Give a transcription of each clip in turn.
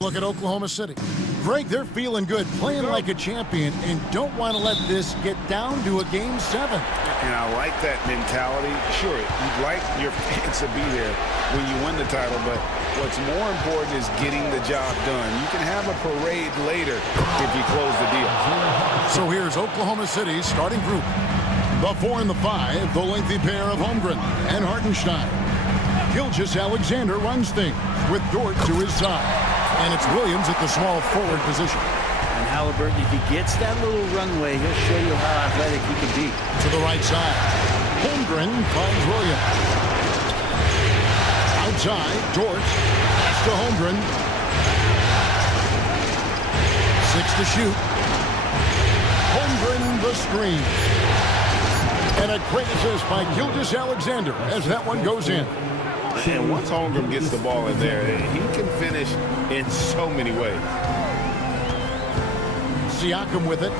Look at Oklahoma City. Greg, they're feeling good, playing like a champion, and don't want to let this get down to a Game 7. And I like that mentality. Sure, you'd like your fans to be there when you win the title, but what's more important is getting the job done. You can have a parade later if you close the deal. So here's Oklahoma City's starting group. The 4 and the 5, the lengthy pair of Holmgren and Hartenstein. Gilgeous-Alexander runs things with Dort to his side. And it's Williams at the small forward position. And Halliburton, if he gets that little runway, he'll show you how athletic he can be. To the right side. Holmgren finds Williams. Outside, Dort. Pass to Holmgren. 6 to shoot. Holmgren the screen. And a great assist by Gilgeous-Alexander as that one goes in. And once Holmgren gets the ball in there, he can finish in so many ways. Siakam with it.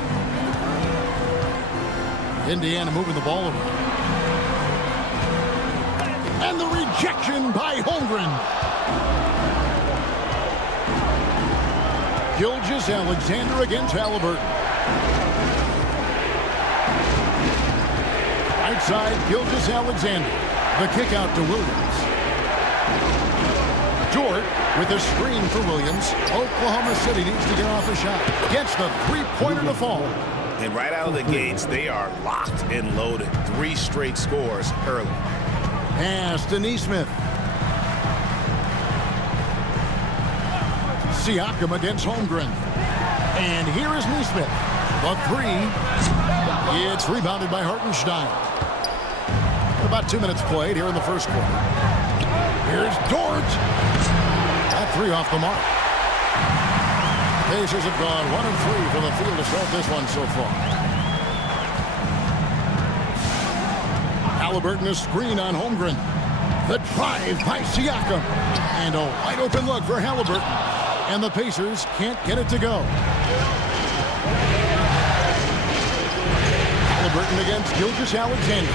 Indiana moving the ball around. And the rejection by Holmgren. Gilgeous-Alexander against Halliburton. Right side, Gilgeous-Alexander. The kick out to Williams. Dort with a screen for Williams. Oklahoma City needs to get off a shot. Gets the three-pointer to fall. And right out of the gates, they are locked and loaded. 3 straight scores early. Pass to Nesmith. Siakam against Holmgren. And here is Nesmith. The 3. It's rebounded by Hartenstein. About 2 minutes played here in the first quarter. Here's Dort. That 3 off the mark. Pacers have gone 1 of 3 from the field to start this one so far. Halliburton a screen on Holmgren. The drive by Siakam. And a wide open look for Halliburton. And the Pacers can't get it to go. Halliburton against Gilgeous-Alexander.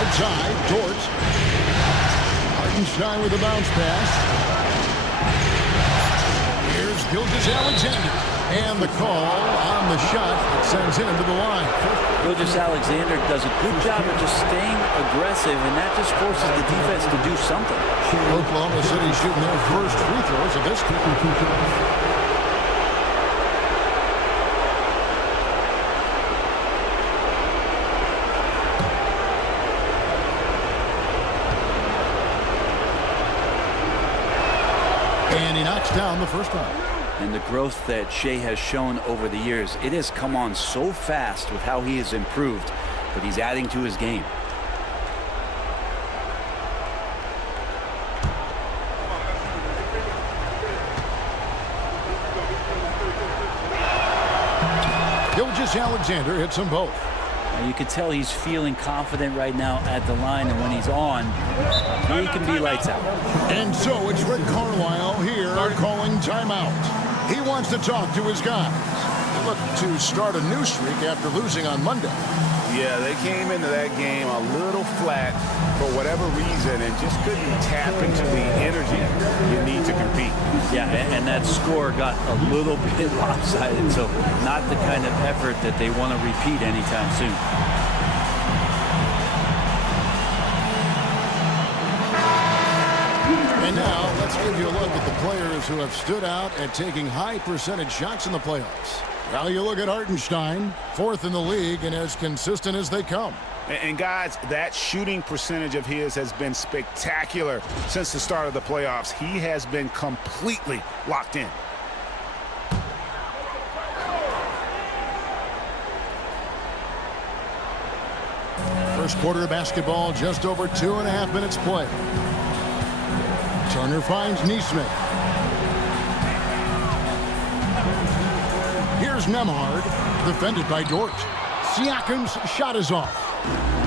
Outside, Dort. Hartenstein with a bounce pass. Here's Gilgeous-Alexander. And the call on the shot sends him to the line. Gilgeous-Alexander does a good job of just staying aggressive, and that just forces the defense to do something. Oklahoma City shooting their first free throws of this game. And he knocks down the first one. And the growth that Shea has shown over the years, it has come on so fast with how he has improved, but he's adding to his game. Gilgeous-Alexander hits them both. Now you can tell he's feeling confident right now at the line, and when he's on, he can be lights out. And so it's Rick Carlisle here calling timeout. He wants to talk to his guys. They look to start a new streak after losing on Monday. Yeah, they came into that game a little flat for whatever reason and just couldn't tap into the energy you need to compete. Yeah, and that score got a little bit lopsided, so not the kind of effort that they want to repeat anytime soon. And now, let's give you a look at the players who have stood out at taking high percentage shots in the playoffs. Now you look at Hartenstein, 4th in the league and as consistent as they come. And guys, that shooting percentage of his has been spectacular since the start of the playoffs. He has been completely locked in. First quarter of basketball, just over 2.5 minutes played. Turner finds Nesmith. Here's Nembhard, defended by Dort. Siakam's shot is off.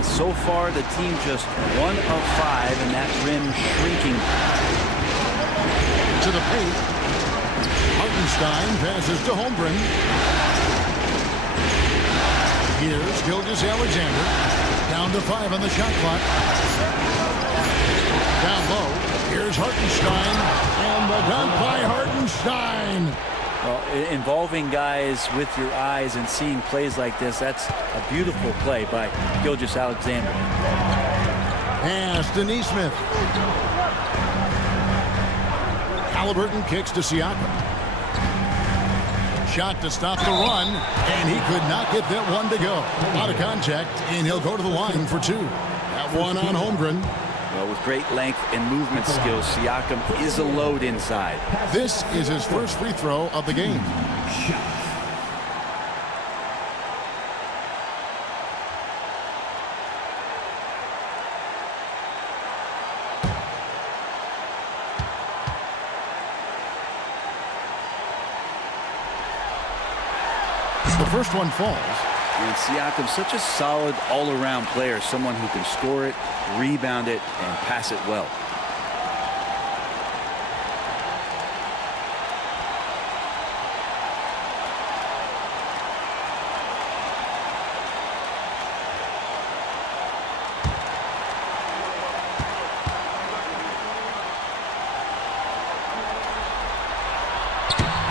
So far, the team just 1 of 5, and that rim shrinking. To the paint. Hartenstein passes to Holmgren. Here's Gilgeous-Alexander. Down to 5 on the shot clock. Down low. Here's Hartenstein, and the dunk by Hartenstein. Well, involving guys with your eyes and seeing plays like this, that's a beautiful play by Gilgeous-Alexander. Pass to Neesmith. Halliburton kicks to Siakam. Shot to stop the run, and he could not get that one to go. Out of contact, and he'll go to the line for two. That one on Holmgren. Well, with great length and movement skills, Siakam is a load inside. This is his first free throw of the game. The first one falls. And Siakam's such a solid all-around player, someone who can score it, rebound it, and pass it well.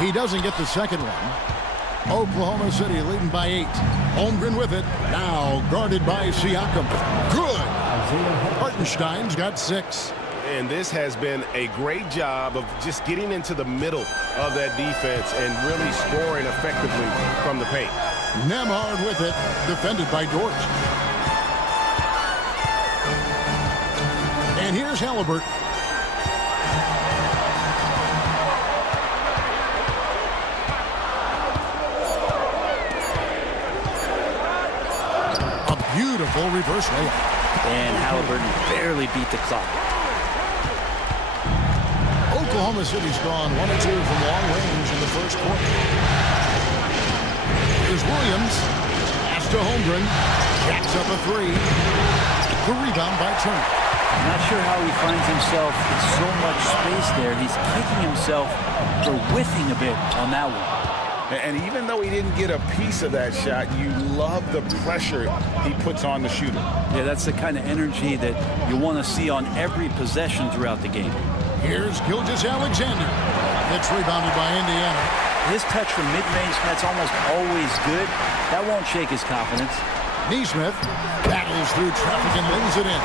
He doesn't get the second one. Oklahoma City leading by 8. Holmgren with it. Now guarded by Siakam. Good. Hartenstein's got 6. And this has been a great job of just getting into the middle of that defense and really scoring effectively from the paint. Nembhard with it. Defended by Dort. And here's Halliburton. Beautiful reverse layup. And Halliburton barely beat the clock. Oklahoma City's gone 1 of 2 from long range in the first quarter. Here's Williams. Pass to Holmgren. Jacks up a 3. The rebound by Turner. I'm not sure how he finds himself in so much space there. He's kicking himself for whiffing a bit on that one. And even though he didn't get a piece of that shot, you love the pressure he puts on the shooter. Yeah, that's the kind of energy that you want to see on every possession throughout the game. Here's Gilgeous-Alexander. It's rebounded by Indiana. His touch from mid-range, that's almost always good. That won't shake his confidence. Neesmith battles through traffic and lays it in.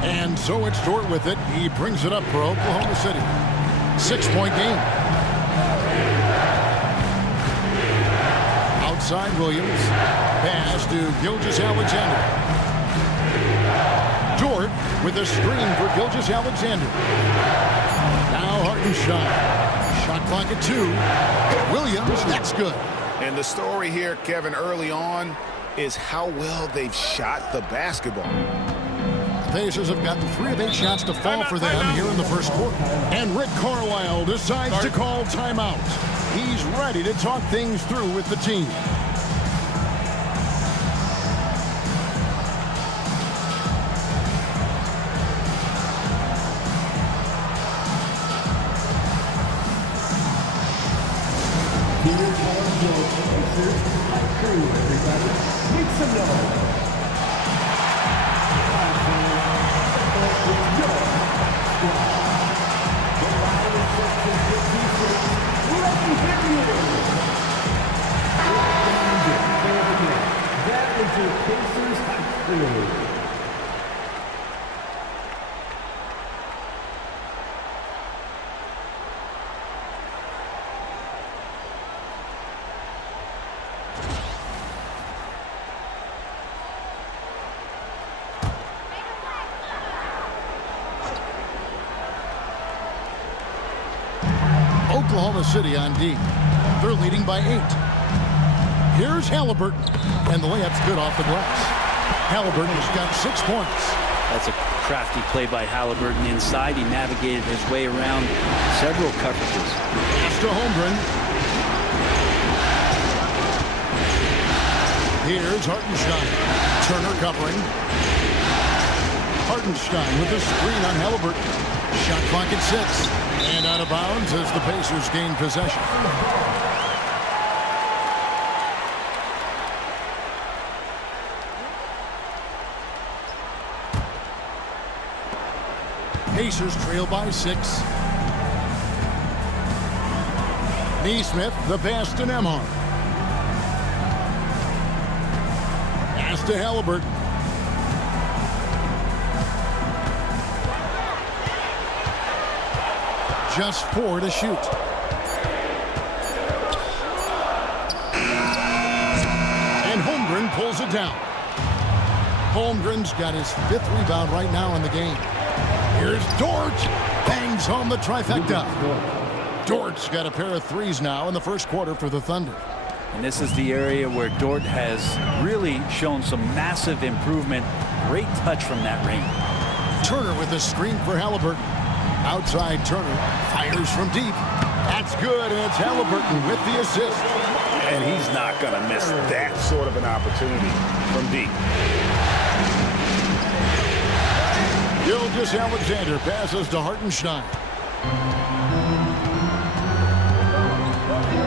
And so it's Dort with it. He brings it up for Oklahoma City. 6-point game. Outside Williams. Pass to Gilgeous-Alexander. Dort with a screen for Gilgeous-Alexander. Now Hartenstein. Shot clock at 2. Williams, that's good. And the story here, Kevin, early on is how well they've shot the basketball. Pacers have got 3 of 8 shots to fall for them here in the first quarter. And Rick Carlisle decides to call timeout. He's ready to talk things through with the team. Make some noise. That is your Pacers high crew. Oklahoma City on D. They're leading by 8. Here's Halliburton. And the layup's good off the glass. Halliburton's got 6 points. That's a crafty play by Halliburton inside. He navigated his way around several coverages. Pass to Holmgren. Here's Hartenstein. Turner covering. Hartenstein with a screen on Halliburton. Shot clock at 6. And out of bounds as the Pacers gain possession. Pacers trail by 6. Neesmith, the pass to Nembhard. Pass to Halliburton. Just 4 to shoot. And Holmgren pulls it down. Holmgren's got his 5th rebound right now in the game. Here's Dort. Bangs home the trifecta. Dort's got a pair of threes now in the first quarter for the Thunder. And this is the area where Dort has really shown some massive improvement. Great touch from that range. Turner with a screen for Halliburton. Outside Turner fires from deep. That's good, and it's Halliburton with the assist. And he's not going to miss that sort of an opportunity from deep. Gilgeous-Alexander passes to Hartenstein.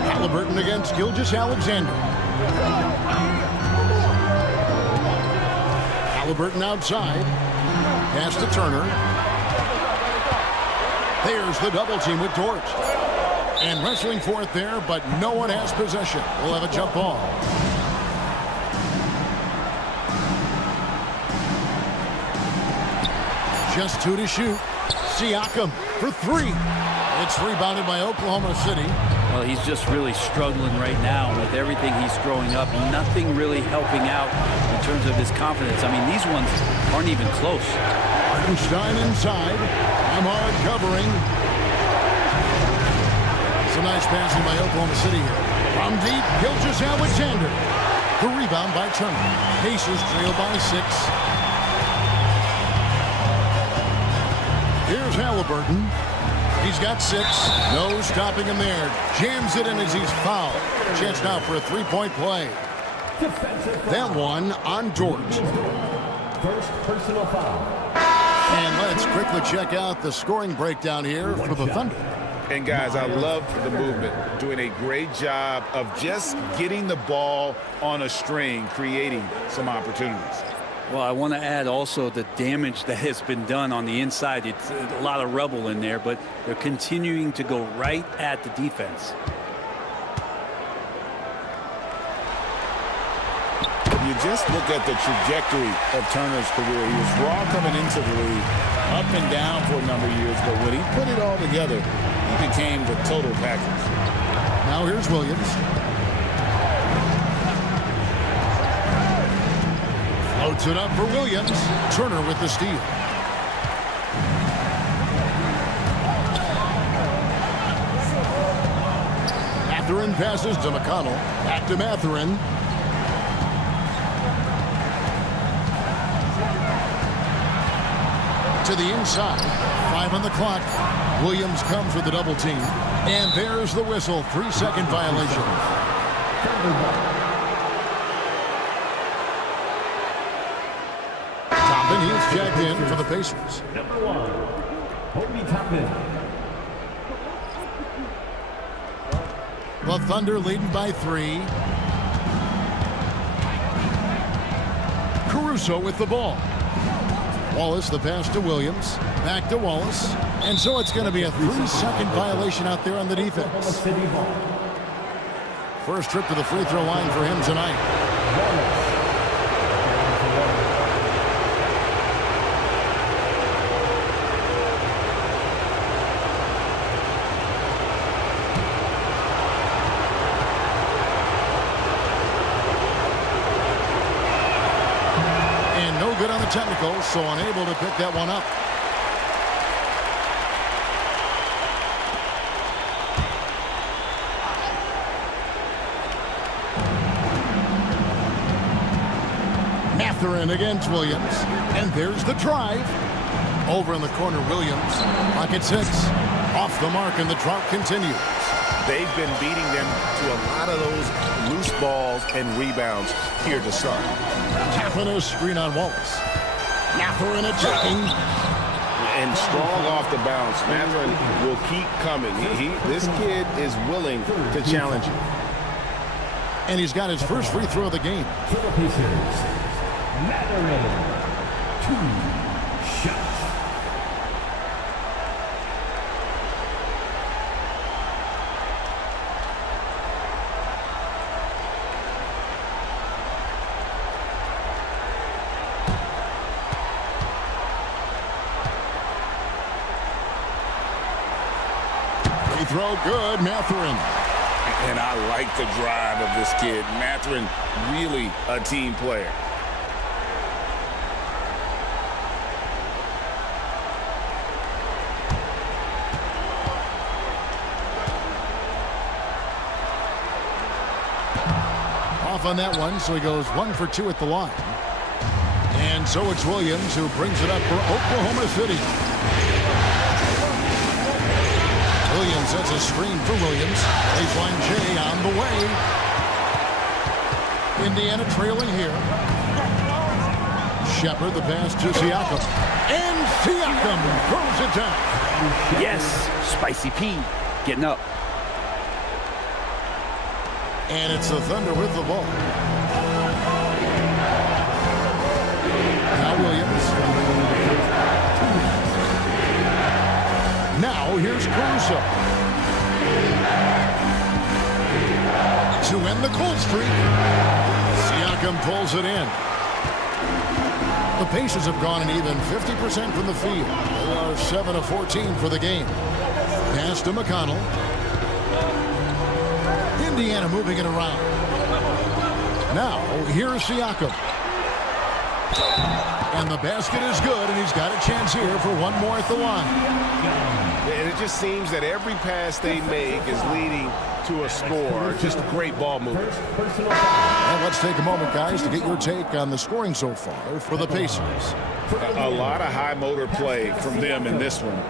Halliburton against Gilgeous-Alexander. Halliburton outside. Pass to Turner. There's the double team with Dort. And wrestling for it there, but no one has possession. We'll have a jump ball. Just 2 to shoot. Siakam for 3. It's rebounded by Oklahoma City. Well, he's just really struggling right now with everything he's throwing up. Nothing really helping out in terms of his confidence. I mean, these ones aren't even close. Hartenstein inside. Ahmad covering. Some nice passing by Oklahoma City here. From deep, Gilgeous-Alexander. The rebound by Turner. Pacers trail by 6. Here's Halliburton. He's got 6. No stopping him there. Jams it in as he's fouled. Chance now for a 3-point play. That one on Dort. First personal foul. And let's quickly check out the scoring breakdown here for the Thunder. And guys, I love the movement. Doing a great job of just getting the ball on a string, creating some opportunities. Well, I want to add also the damage that has been done on the inside. It's a lot of rubble in there, but they're continuing to go right at the defense. You just look at the trajectory of Turner's career. He was raw coming into the league, up and down for a number of years, but when he put it all together, he became the total package. Now here's Williams. Floats it up for Williams. Turner with the steal. Mathurin passes to McConnell. Back to Mathurin. To the inside. 5 on the clock. Williams comes with the double team. And there's the whistle. 3-second violation. Toppin, he's checked in for the Pacers. Number 1, Obi Toppin. The Thunder leading by 3. Caruso with the ball. Wallace, the pass to Williams. Back to Wallace. And so it's going to be a 3-second violation out there on the defense. First trip to the free throw line for him tonight. And no good on the technical, so unable to pick that one up. Mathurin against Williams. And there's the drive. Over in the corner, Williams. Pocket 6. Off the mark, and the drought continues. They've been beating them to a lot of those loose balls and rebounds here to start. Tapping a screen on Wallace. Mathurin attacking. And strong off the bounce. Mathurin will keep coming. This kid is willing to challenge you. And he's got his first free throw of the game. For the Pacers, Mathurin. 2 shots. throw good. Mathurin. And I like the drive of this kid. Mathurin, really a team player. Off on that one, so he goes 1 for 2 at the line. And so it's Williams who brings it up for Oklahoma City. Williams sets a screen for Williams. Baseline J on the way. Indiana trailing here. Shepard, the pass to Siakam. And Siakam throws it down. Yes, Spicy P getting up. And it's the Thunder with the ball. Now Williams. Now here's Caruso. To end the cold streak. Siakam pulls it in. The Pacers have gone an even 50% from the field. They are 7 of 14 for the game. Pass to McConnell. Indiana moving it around. Now, here's Siakam. And the basket is good, and he's got a chance here for one more at the line. And it just seems that every pass they make is leading to a score. Just great ball movement. And let's take a moment, guys, to get your take on the scoring so far for the Pacers. A lot of high motor play from them in this one,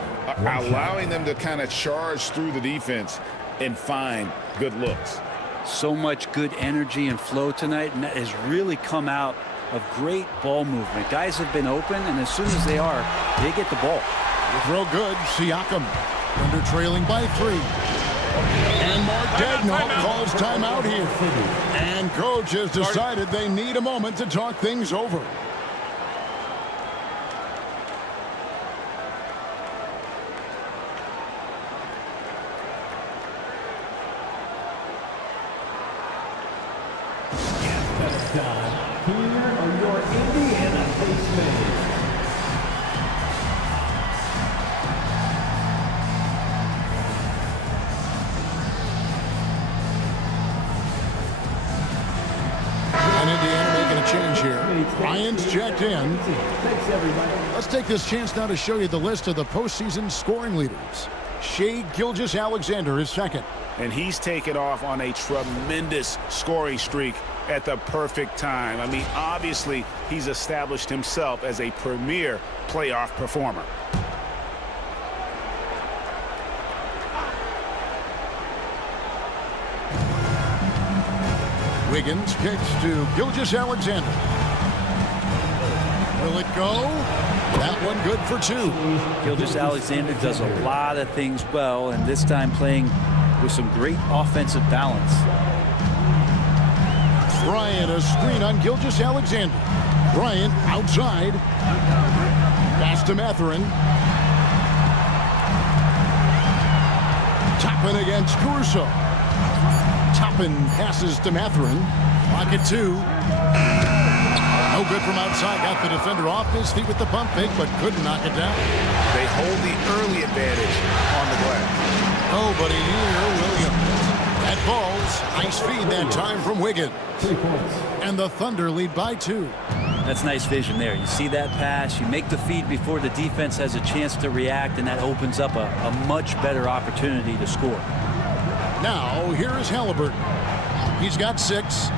allowing them to kind of charge through the defense and find good looks. So much good energy and flow tonight, and that has really come out of great ball movement. Guys have been open, and as soon as they are, they get the ball. Throw good. Siakam under trailing by 3. And Mark Daigneault calls timeout here. And coach has decided they need a moment to talk things over. Here are your Indiana Pacers. And Indiana making a change here. Bryant's checked in. Thanks, everybody. Let's take this chance now to show you the list of the postseason scoring leaders. Shai Gilgeous-Alexander is second. And he's taken off on a tremendous scoring streak at the perfect time. I mean, obviously, he's established himself as a premier playoff performer. Wiggins kicks to Gilgeous-Alexander. Will it go? That one good for 2. Gilgeous-Alexander does a lot of things well, and this time playing with some great offensive balance. Bryant, a screen on Gilgeous-Alexander. Bryant outside. Pass to Mathurin. Toppin against Caruso. Toppin passes to Mathurin. Pocket 2. No good from outside. Got the defender off his feet with the pump fake, but couldn't knock it down. They hold the early advantage on the glass. Nobody near Williams. That falls. Nice feed that time from Wiggins. 3 points. And the Thunder lead by 2. That's nice vision there. You see that pass, you make the feed before the defense has a chance to react, and that opens up a much better opportunity to score. Now, here is Halliburton. He's got 6.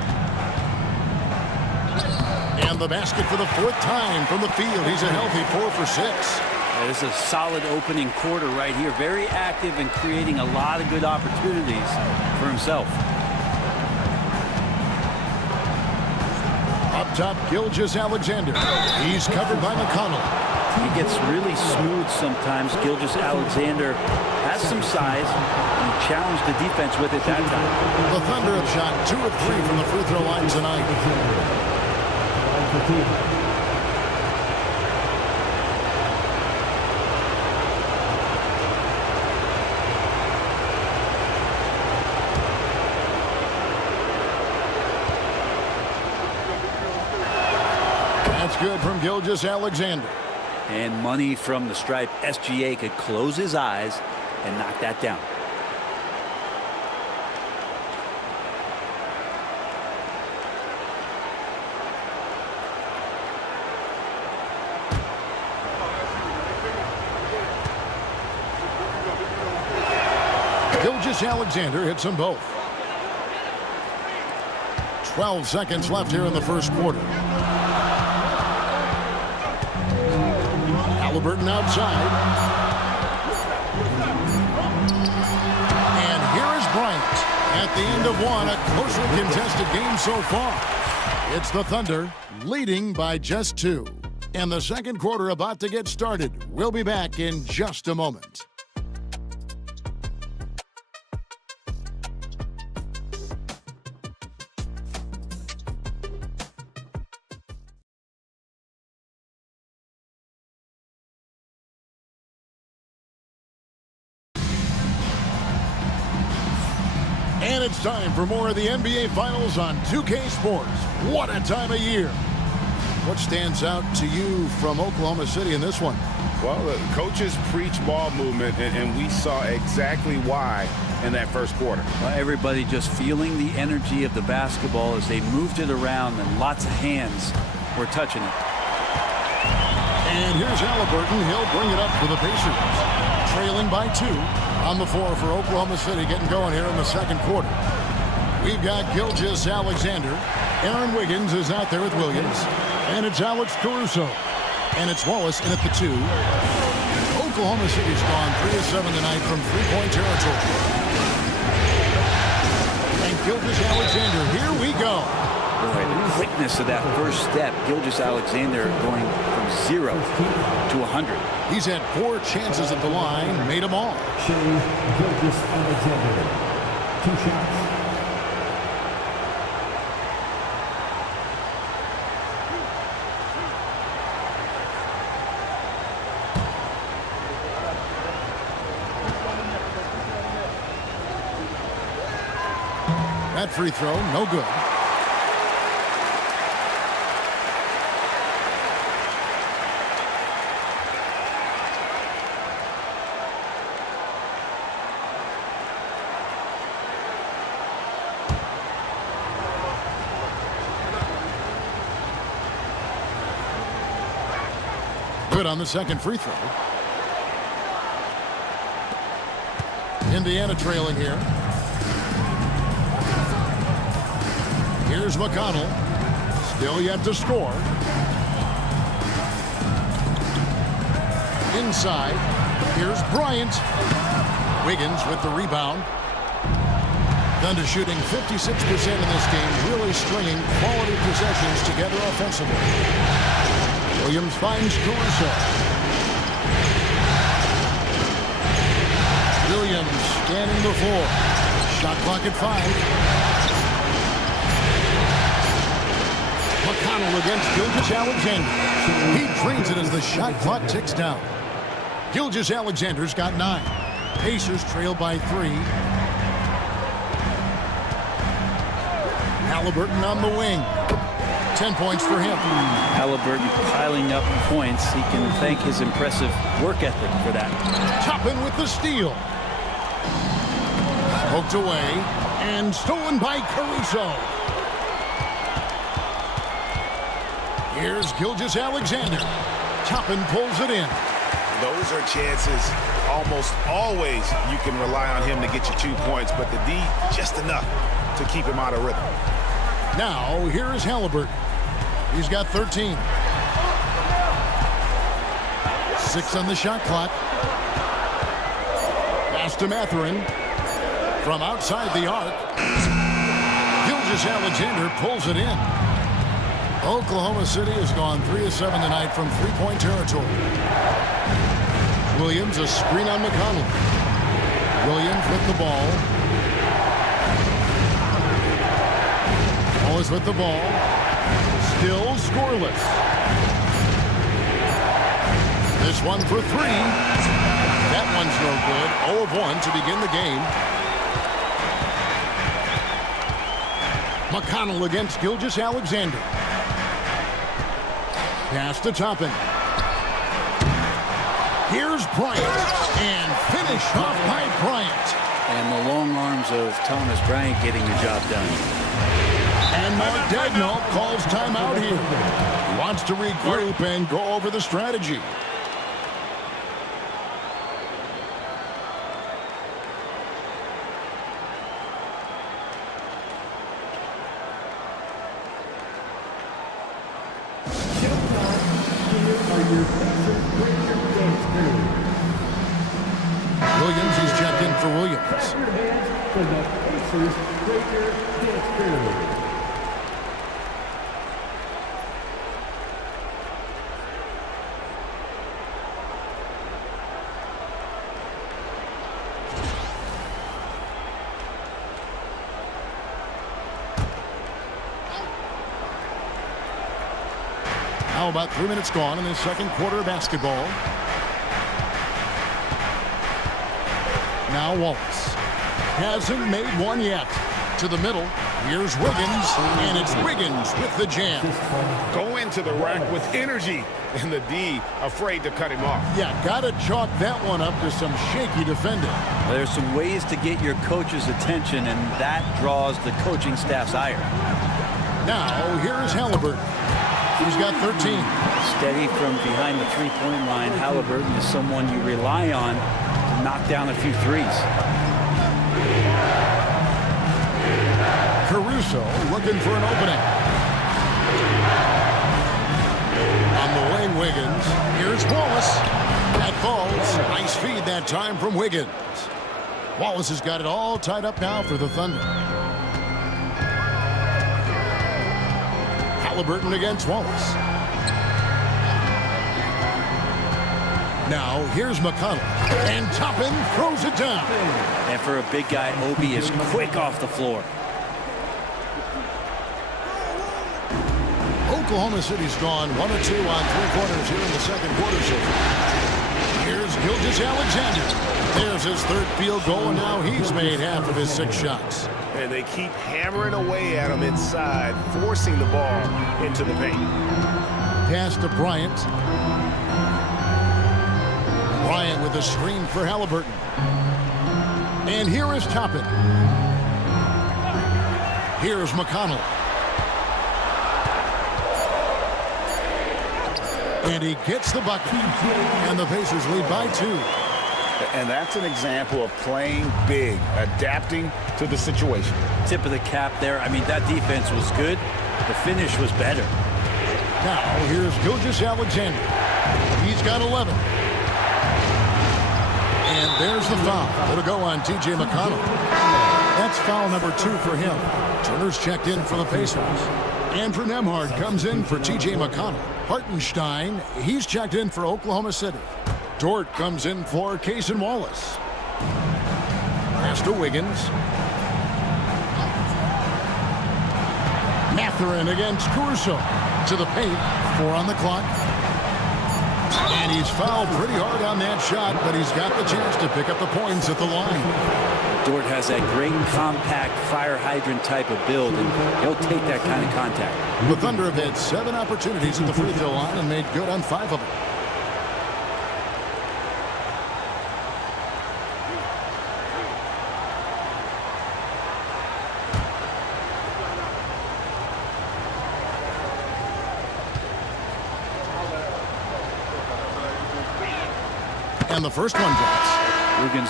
And the basket for the 4th time from the field. He's a healthy 4 for 6. This is a solid opening quarter right here. Very active and creating a lot of good opportunities for himself. Up top, Gilgeous-Alexander. He's covered by McConnell. He gets really smooth sometimes. Gilgeous-Alexander has some size, and he challenged the defense with it that time. The Thunder have shot 2 of 3 from the free throw line tonight. That's good from Gilgeous-Alexander. And money from the stripe. SGA could close his eyes and knock that down. Gilgeous-Alexander hits them both. 12 seconds left here in the first quarter. Halliburton outside. And here is Bryant. At the end of one, a closely contested game so far. It's the Thunder leading by just 2. And the second quarter about to get started. We'll be back in just a moment. And it's time for more of the NBA Finals on 2K Sports. What a time of year. What stands out to you from Oklahoma City in this one? Well, the coaches preach ball movement, and we saw exactly why in that first quarter. Well, everybody just feeling the energy of the basketball as they moved it around, and lots of hands were touching it. And here's Halliburton. He'll bring it up for the Pacers. Trailing by 2 on the floor for Oklahoma City, getting going here in the second quarter. We've got Gilgeous-Alexander. Aaron Wiggins is out there with Williams. And it's Alex Caruso. And it's Wallace in at the 2. Oklahoma City's gone 3 of 7 tonight from three-point territory. And Gilgeous-Alexander, here we go. Boy, the quickness of that first step. Gilgeous-Alexander going from 0 to 100. He's had 4 chances at the line, made them all. Gilgeous-Alexander. 2 shots. That free throw, no good. Good on the second free throw. Indiana trailing here. Here's McConnell. Still yet to score. Inside. Here's Bryant. Wiggins with the rebound. Thunder shooting 56% in this game, really stringing quality possessions together offensively. Williams finds Caruso. Williams scanning the floor. Shot clock at 5. McConnell against Gilgeous-Alexander. He drains it as the shot clock ticks down. Gilgeous-Alexander's got 9. Pacers trail by 3. Halliburton on the wing. 10 points for him. Halliburton piling up points. He can thank his impressive work ethic for that. Toppin with the steal. Poked away and stolen by Caruso. Here's Gilgeous-Alexander. Toppin pulls it in. Those are chances almost always you can rely on him to get you 2 points, but the D just enough to keep him out of rhythm. Now, here is Halliburton. He's got 13. 6 on the shot clock. Pass to Mathurin. From outside the arc. Gilgeous-Alexander pulls it in. Oklahoma City has gone 3 of 7 tonight from three-point territory. Williams, a screen on McConnell. Williams with the ball. Wallace with the ball. Still scoreless. This one for 3. That one's no good. 0 of 1 to begin the game. McConnell against Gilgeous-Alexander. Pass to Toppin. Here's Bryant. And finished off by Bryant. And the long arms of Thomas Bryant getting the job done. And Mark Daigneault calls timeout here. He wants to regroup and go over the strategy. Williams, he's checked in for Williams. Clap your hands for the Pacers Breaker Dance Crew. Now about 3 minutes gone in the second quarter of basketball. Now Wallace hasn't made one yet. To the middle. Here's Wiggins, and it's Wiggins with the jam. Go into the rack with energy, and the D afraid to cut him off. Yeah, gotta chalk that one up to some shaky defending. There's some ways to get your coach's attention, and that draws the coaching staff's ire. Now, here's Halliburton. He's got 13. Steady from behind the three-point line. Halliburton is someone you rely on to knock down a few threes. Caruso looking for an opening. On the wing, Wiggins. Here's Wallace. That falls. Nice feed that time from Wiggins. Wallace has got it all tied up now for the Thunder. Halliburton against Wallace. Now, here's McConnell. And Toppin throws it down. And for a big guy, Obi is quick off the floor. Oklahoma City's gone 1 of 2 on 3 quarters here in the second quarter so far. Here's Gilgeous-Alexander. There's his third field goal, and now he's made half of his 6 shots. And they keep hammering away at him inside, forcing the ball into the paint. Pass to Bryant. Bryant with a screen for Halliburton. And here is Toppin. Here's McConnell. And he gets the bucket. And the Pacers lead by 2. And that's an example of playing big, adapting to the situation. Tip of the cap there. I mean, that defense was good. The finish was better. Now, here's Gilgeous-Alexander. He's got 11. And there's the foul. It'll go on T.J. McConnell. That's foul number 2 for him. Turner's checked in for the Pacers. And for Nembhard comes in for T.J. McConnell. Hartenstein, he's checked in for Oklahoma City. Dort comes in for Cason Wallace. Pass to Wiggins. Mathurin against Caruso. To the paint. 4 on the clock. And he's fouled pretty hard on that shot, but he's got the chance to pick up the points at the line. Dort has that great compact fire hydrant type of build, and he'll take that kind of contact. The Thunder have had 7 opportunities at the free throw line and made good on 5 of them. And the first one drops.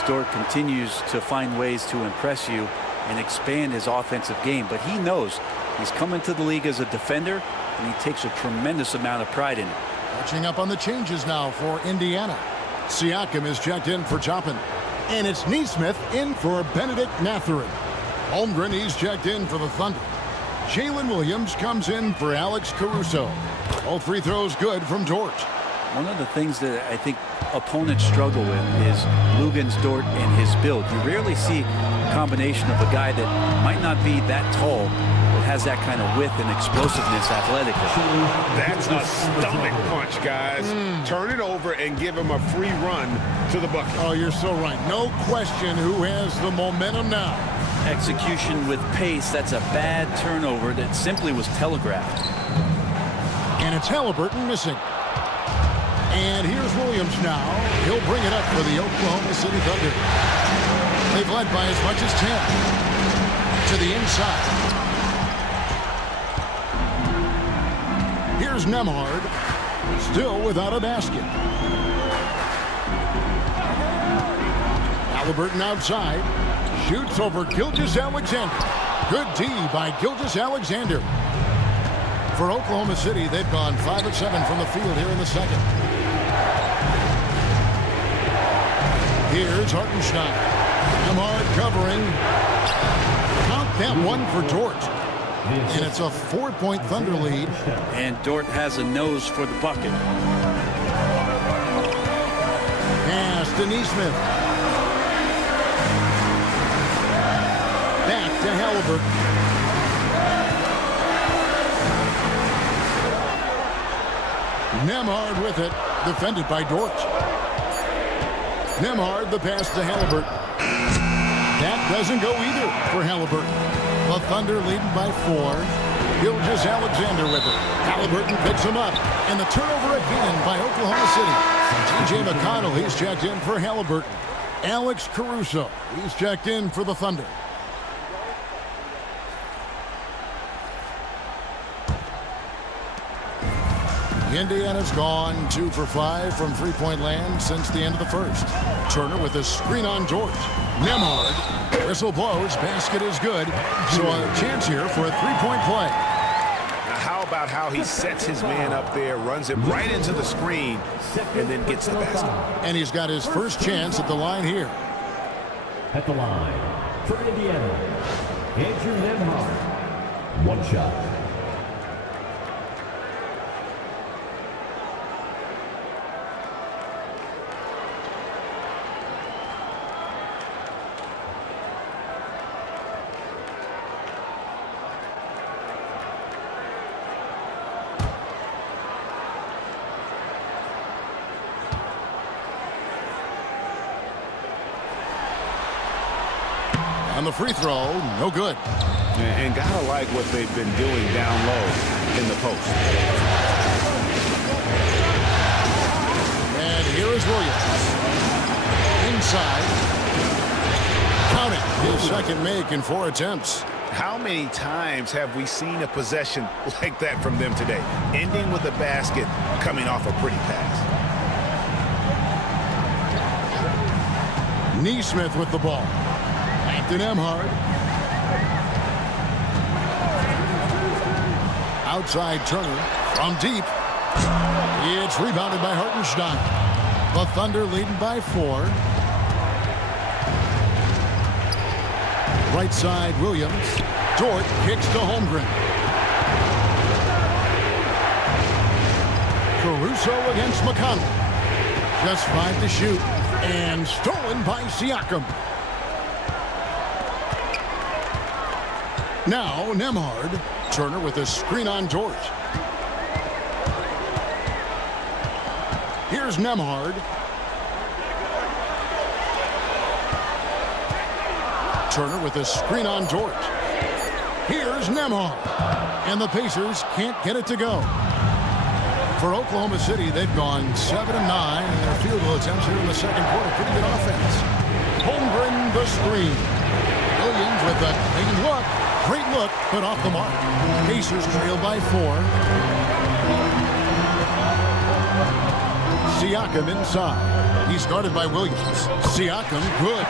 Dort continues to find ways to impress you and expand his offensive game, but he knows he's coming to the league as a defender, and he takes a tremendous amount of pride in it. Catching up on the changes now for Indiana. Siakam is checked in for Toppin. And it's Neesmith in for Benedict Mathurin. Holmgren, he's checked in for the Thunder. Jalen Williams comes in for Alex Caruso. All free throws good from Dort. One of the things that I think opponents struggle with is Dort and his build. You rarely see a combination of a guy that might not be that tall, but has that kind of width and explosiveness athletically. That's a stomach punch, guys. Turn it over and give him a free run to the bucket. Oh, you're so right. No question who has the momentum now. Execution with pace, that's a bad turnover that simply was telegraphed. And it's Halliburton missing. And here's Williams now. He'll bring it up for the Oklahoma City Thunder. They've led by as much as 10. To the inside. Here's Nembhard. Still without a basket. Halliburton outside. Shoots over Gilgeous-Alexander. Good D by Gilgeous-Alexander. For Oklahoma City, they've gone 5 of 7 from the field here in the second. Here's Hartenstein. Nemhard covering. Count that one for Dort. And it's a 4-point Thunder lead. And Dort has a nose for the bucket. Pass to Neesmith. Back to Halliburton. Nemhard with it, defended by Dort. Nemhard, the pass to Halliburton. That doesn't go either for Halliburton. The Thunder leading by 4. Gilgeous-Alexander with it. Halliburton picks him up. And the turnover again by Oklahoma City. T.J. McConnell, he's checked in for Halliburton. Alex Caruso, he's checked in for the Thunder. Indiana's gone 2 for 5 from three-point land since the end of the first. Turner with a screen on Dort. Nemhard. Whistle blows. Basket is good. So a chance here for a three-point play. Now how about how he sets his man up there, runs it right into the screen, and then gets the basket. And he's got his first chance at the line here. At the line, for Indiana, Andrew Nemhard. One shot. On the free throw, no good. And gotta like what they've been doing down low in the post. And here is Williams. Inside. Count it. His second make in 4 attempts. How many times have we seen a possession like that from them today? Ending with a basket, coming off a pretty pass. Neesmith with the ball. Back to Nemhard. Outside Turner from deep. It's rebounded by Hartenstein. The Thunder leading by 4. Right side Williams. Dort kicks to Holmgren. Caruso against McConnell. Just 5 to shoot. And stolen by Siakam. Now Nemhard. Turner with a screen on Dort. Here's Nemhard. Turner with a screen on Dort. Here's Nemhard. And the Pacers can't get it to go. For Oklahoma City, they've gone 7 of 9 in their field goal attempts here in the second quarter. Pretty good offense. Holmgren the screen. Williams with a clean look. Great look, but off the mark. Pacers trail by 4. Siakam inside. He's guarded by Williams. Siakam good.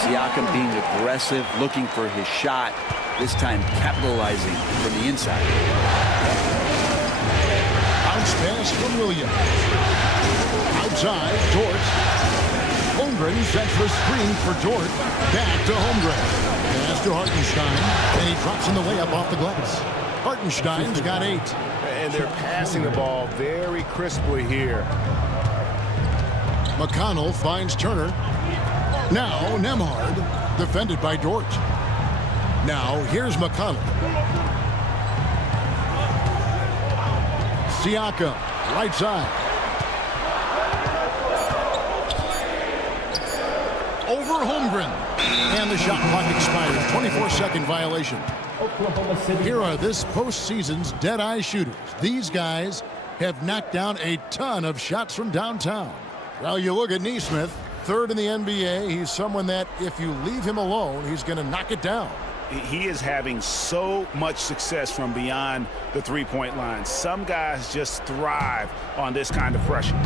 Siakam being aggressive, looking for his shot, this time capitalizing from the inside. Bounce pass from Williams. Outside, Dort. Holmgren sets the screen for Dort. Back to Holmgren. Pass to Hartenstein. And he drops in the layup off the glass. Hartenstein's got 8. And they're passing the ball very crisply here. McConnell finds Turner. Now Nemhard, defended by Dort. Now here's McConnell. Siakam, right side. Over Holmgren. And the shot clock expires. 24-second violation. Oklahoma City. Here are this postseason's dead-eye shooters. These guys have knocked down a ton of shots from downtown. Well, you look at Neesmith, 3rd in the NBA. He's someone that if you leave him alone, he's going to knock it down. He is having so much success from beyond the three-point line. Some guys just thrive on this kind of pressure.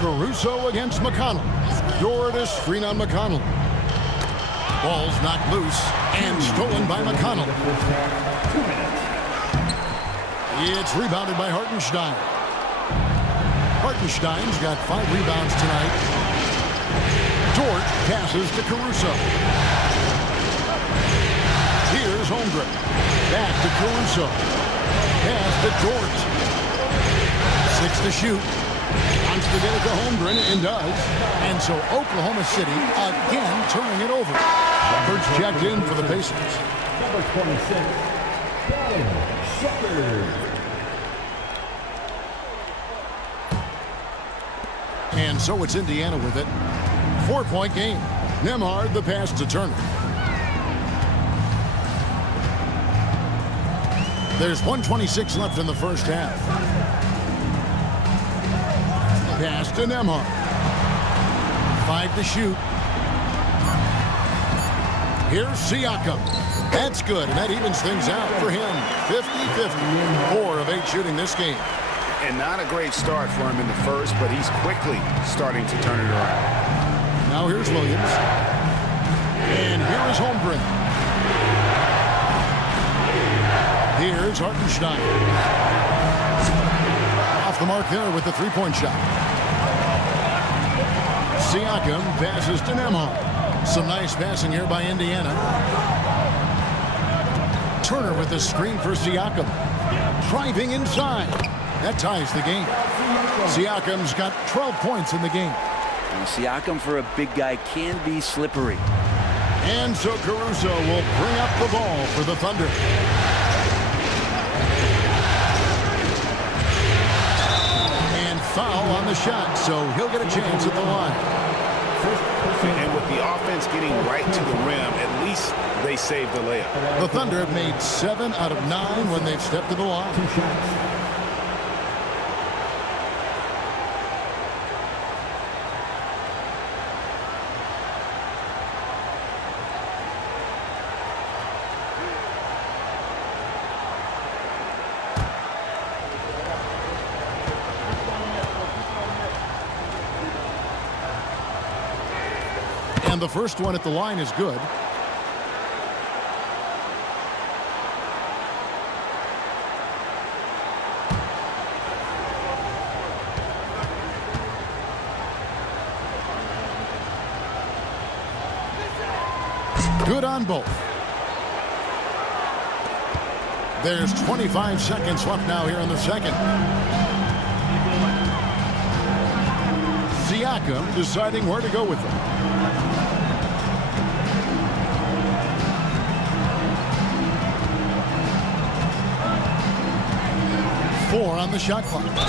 Caruso against McConnell. Dort a screen on McConnell. Ball's knocked loose and stolen by McConnell. It's rebounded by Hartenstein. Hartenstein's got 5 rebounds tonight. Dort passes to Caruso. Here's Holmgren. Back to Caruso. Pass to Dort. 6 to shoot. Wants to get it to Holmgren and does. And so Oklahoma City again turning it over. Shepard's checked in for the Pacers. Number 26, Shepard. And so it's Indiana with it. 4-point game. Nembhard the pass to Turner. There's 1:26 left in the first half. Pass to Nembhard. 5 to shoot. Here's Siakam. That's good, and that evens things out for him. 50-50. 4 of 8 shooting this game. And not a great start for him in the first, but he's quickly starting to turn it around. Now here's Williams. And here is Holmgren. Here's Hartenstein. Off the mark there with the 3-point shot. Siakam passes to Nembhard. Some nice passing here by Indiana. Turner with the screen for Siakam. Driving inside. That ties the game. Siakam's got 12 points in the game. And Siakam, for a big guy, can be slippery. And so Caruso will bring up the ball for the Thunder. And foul on the shot, so he'll get a chance at the line. And with the offense getting right to the rim, at least they saved the layup. The Thunder have made 7 out of 9 when they've stepped to the line. 2 shots. And the first one at the line is good. Good on both. There's 25 seconds left now here in the second. Siakam deciding where to go with it. Four on the shot clock. Penalty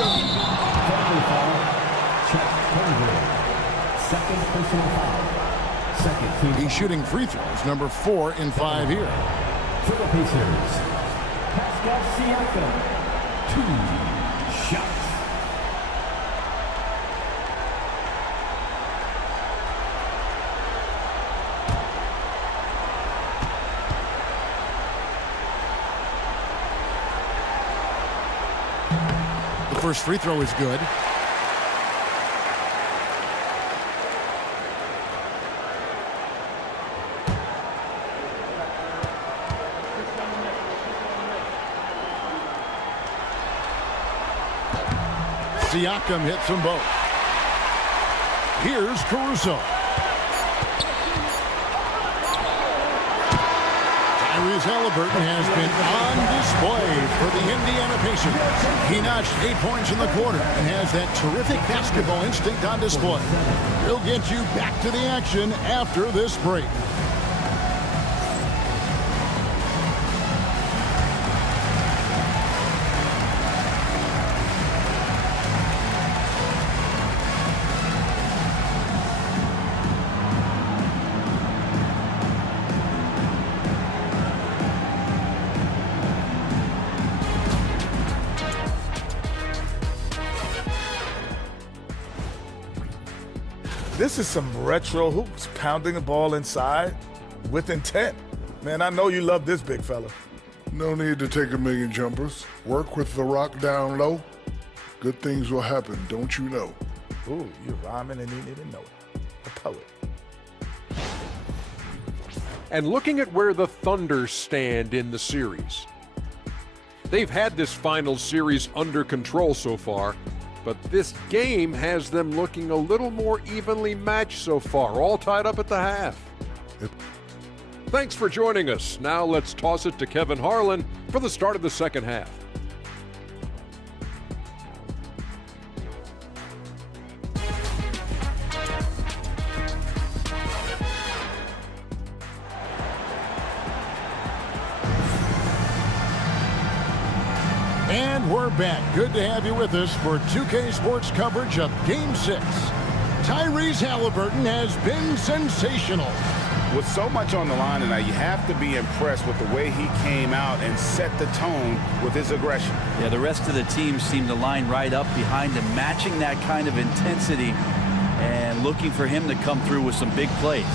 foul. Check Holmgren. Second personal foul. Second team. He's shooting free throws, number 4 in 5 here. For the Pacers, Pascal Siakam. 2 shots. The first free throw is good. Siakam hits them both. Here's Caruso. Tyrese Halliburton has been on display for the Indiana Pacers. He notched 8 points in the quarter and has that terrific basketball instinct on display. He'll get you back to the action after this break. This is some retro hoops, pounding the ball inside with intent. Man, I know you love this big fella. No need to take a million jumpers. Work with the rock down low. Good things will happen, don't you know? Ooh, you're rhyming and you didn't know it. A poet. and looking at where the Thunder stand in the series. They've had this final series under control so far, but this game has them looking a little more evenly matched so far, all tied up at the half. Thanks for joining us. Now let's toss it to Kevin Harlan for the start of the second half. And we're back. Good to have you with us for 2K Sports coverage of Game 6. Tyrese Halliburton has been sensational. With so much on the line tonight, you have to be impressed with the way he came out and set the tone with his aggression. Yeah, the rest of the team seemed to line right up behind him, matching that kind of intensity and looking for him to come through with some big plays.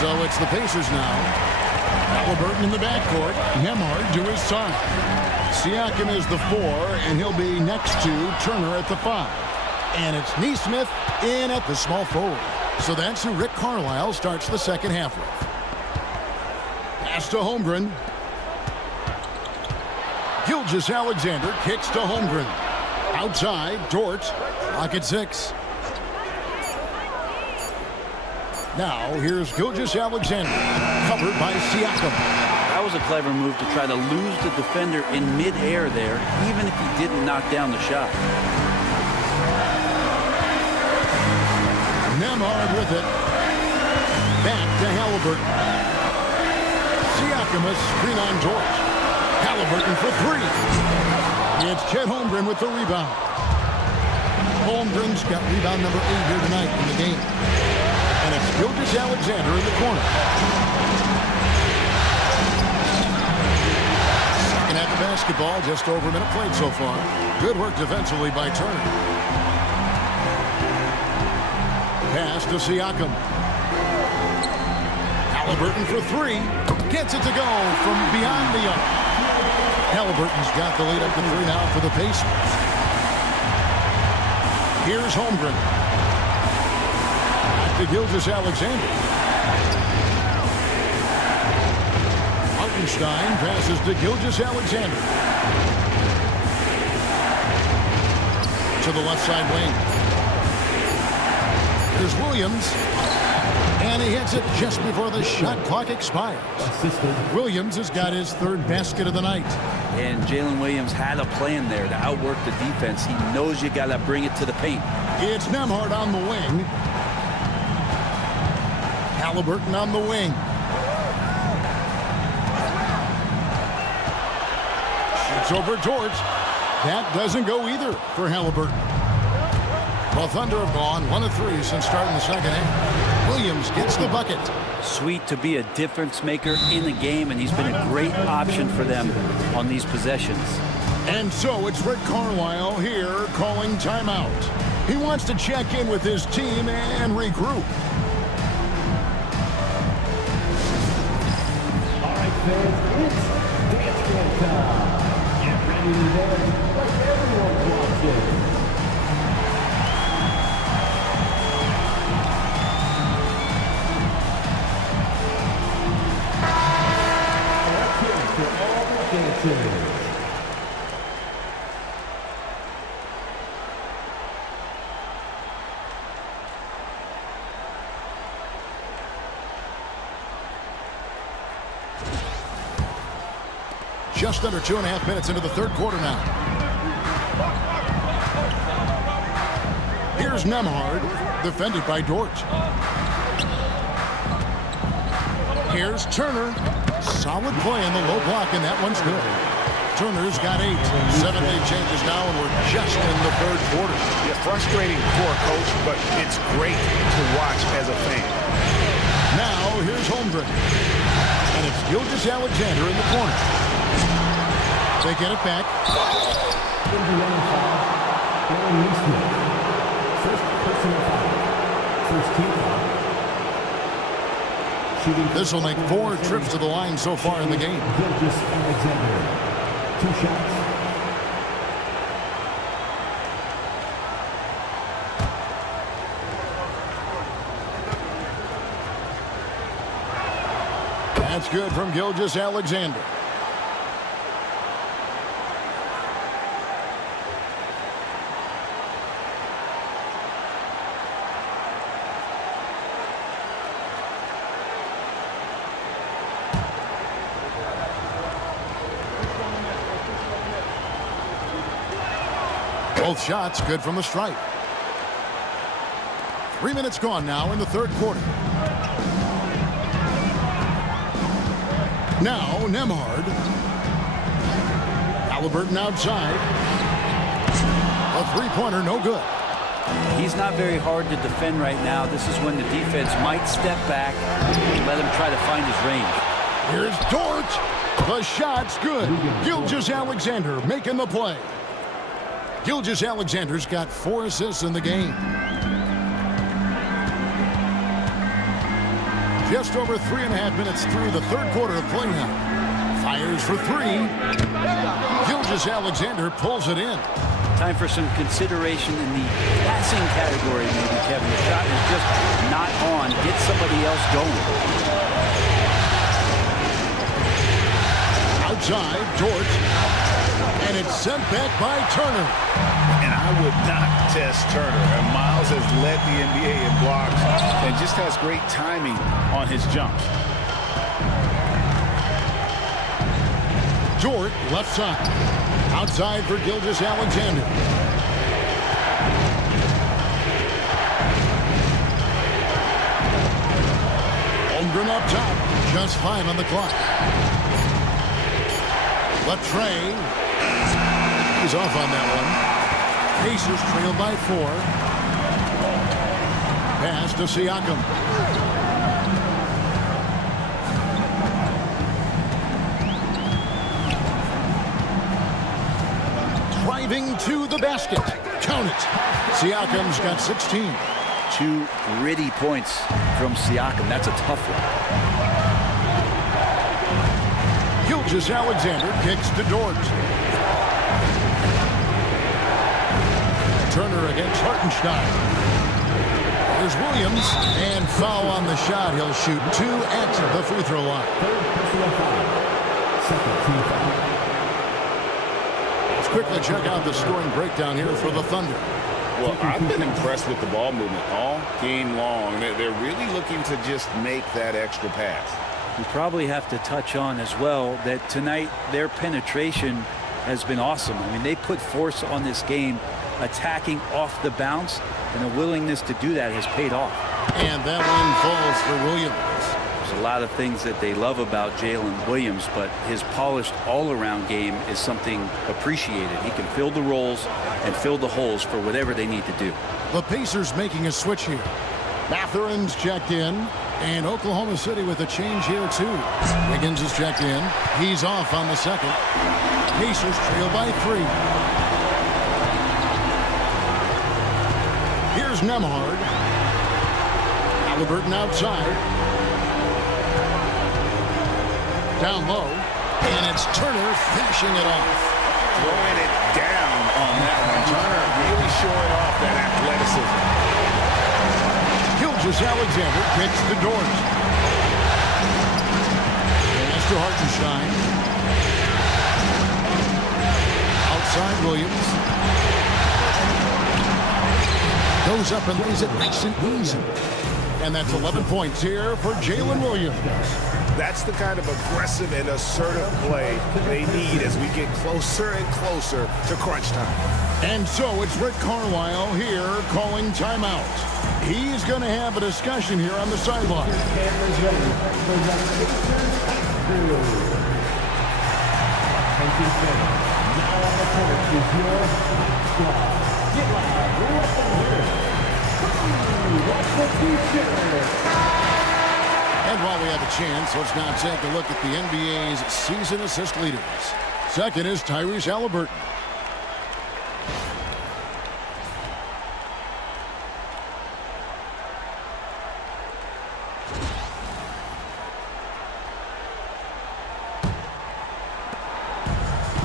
So it's the Pacers now. Halliburton in the backcourt. Nembhard to his side. Siakam is the 4, and he'll be next to Turner at the 5. And it's Nesmith in at the small forward. So that's who Rick Carlisle starts the second half with. Pass to Holmgren. Gilgeous-Alexander kicks to Holmgren. Outside, Dort. Clock at 6. Now, here's Gilgeous-Alexander, covered by Siakam. That was a clever move to try to lose the defender in midair there, even if he didn't knock down the shot. Nembhard with it. Back to Halliburton. Siakam a screen on Dort. Halliburton for 3. It's Chet Holmgren with the rebound. Holmgren's got rebound number 8 here tonight in the game. And it's Gilgeous-Alexander in the corner. Second half of basketball, just over a minute played so far. Good work defensively by Turner. Pass to Siakam. Halliburton for 3. Gets it to go from beyond the arc. Halliburton's got the lead up to 3 now for the Pacers. Here's Holmgren. To Gilgeous-Alexander. Hartenstein passes to Gilgeous-Alexander. To the left side wing. There's Williams. And he hits it just before the shot clock expires. Williams has got his 3rd basket of the night. And Jalen Williams had a plan there to outwork the defense. He knows you got to bring it to the paint. It's Nembhard on the wing. Halliburton on the wing. Shoots over Dort. That doesn't go either for Halliburton. Well, Thunder have gone 1 of 3 since starting the second half. Williams gets the bucket. Sweet to be a difference maker in the game, and he's been a great option for them on these possessions. And so it's Rick Carlisle here calling timeout. He wants to check in with his team and regroup. Fans, it's dance game time. Get ready to dance like everyone's watching. Let's hear it for all the dancers. Just under 2.5 minutes into the third quarter now. Here's Nembhard, defended by Dort. Here's Turner. Solid play in the low block, and that one's good. Turner's got 8. 7-8 changes now, and we're just in the third quarter. Yeah, frustrating for a coach, but it's great to watch as a fan. Now, here's Holmgren. And it's Gilgeous-Alexander in the corner. They get it back. Indiana foul. Aaron Nesmith. First personal foul. First team foul. This will make 4 trips to the line so far in the game. Gilgeous-Alexander. 2 shots. That's good from Gilgeous-Alexander. Both shots good from the stripe. 3 minutes gone now in the third quarter. Now, Nembhard. Halliburton outside. A three-pointer, no good. He's not very hard to defend right now. This is when the defense might step back and let him try to find his range. Here's Dort. The shot's good. Gilgeous-Alexander making the play. Gilgeous-Alexander's got 4 assists in the game. Just over 3.5 minutes through the third quarter of play now. Fires for 3. Gilgeous-Alexander pulls it in. Time for some consideration in the passing category, maybe, Kevin. The shot is just not on. Get somebody else going. Outside, Dort. And it's sent back by Turner. And I would not test Turner. And Miles has led the NBA in blocks and just has great timing on his jumps. Dort, left side. Outside for Gilgeous-Alexander. Holmgren up top. Just 5 on the clock. Latrey. He's off on that one. Pacers trail by 4. Pass to Siakam. Driving to the basket. Count it. Siakam's got 16. 2 gritty points from Siakam. That's a tough one. Gilgeous-Alexander kicks to Dort. Turner against Hartenstein. There's Williams, and foul on the shot. He'll shoot 2 at the free throw line. Third personal foul. Second team foul. Let's quickly check out the scoring breakdown here for the Thunder. Well, I've been impressed with the ball movement all game long. They're really looking to just make that extra pass. We probably have to touch on as well that tonight their penetration has been awesome. I mean, they put force on this game, attacking off the bounce, and the willingness to do that has paid off. And that one falls for Williams. There's a lot of things that they love about Jalen Williams, but his polished all-around game is something appreciated. He can fill the roles and fill the holes for whatever they need to do. The Pacers making a switch here. Mathurin's checked in, and Oklahoma City with a change here too. Wiggins is checked in. He's off on the second. Pacers trail by 3. Here's Nembhard. Halliburton outside. Down low. And it's Turner finishing it off. Throwing it down on that one. Turner really showing off that athleticism. Gilgeous-Alexander kicks the Dort. Pass to Hartenstein. Outside Williams. Goes up and lays it nice and easy. And that's 11 points here for Jalen Williams. That's the kind of aggressive and assertive play they need as we get closer and closer to crunch time. And so it's Rick Carlisle here calling timeout. He's going to have a discussion here on the sideline. Cameras ready for the Pacers crew. Thank you, sir. Now on the court is your squad. Get loud. Let them hear it. That's the future. And while we have a chance, let's now take a look at the NBA's season assist leaders. Second is Tyrese Halliburton.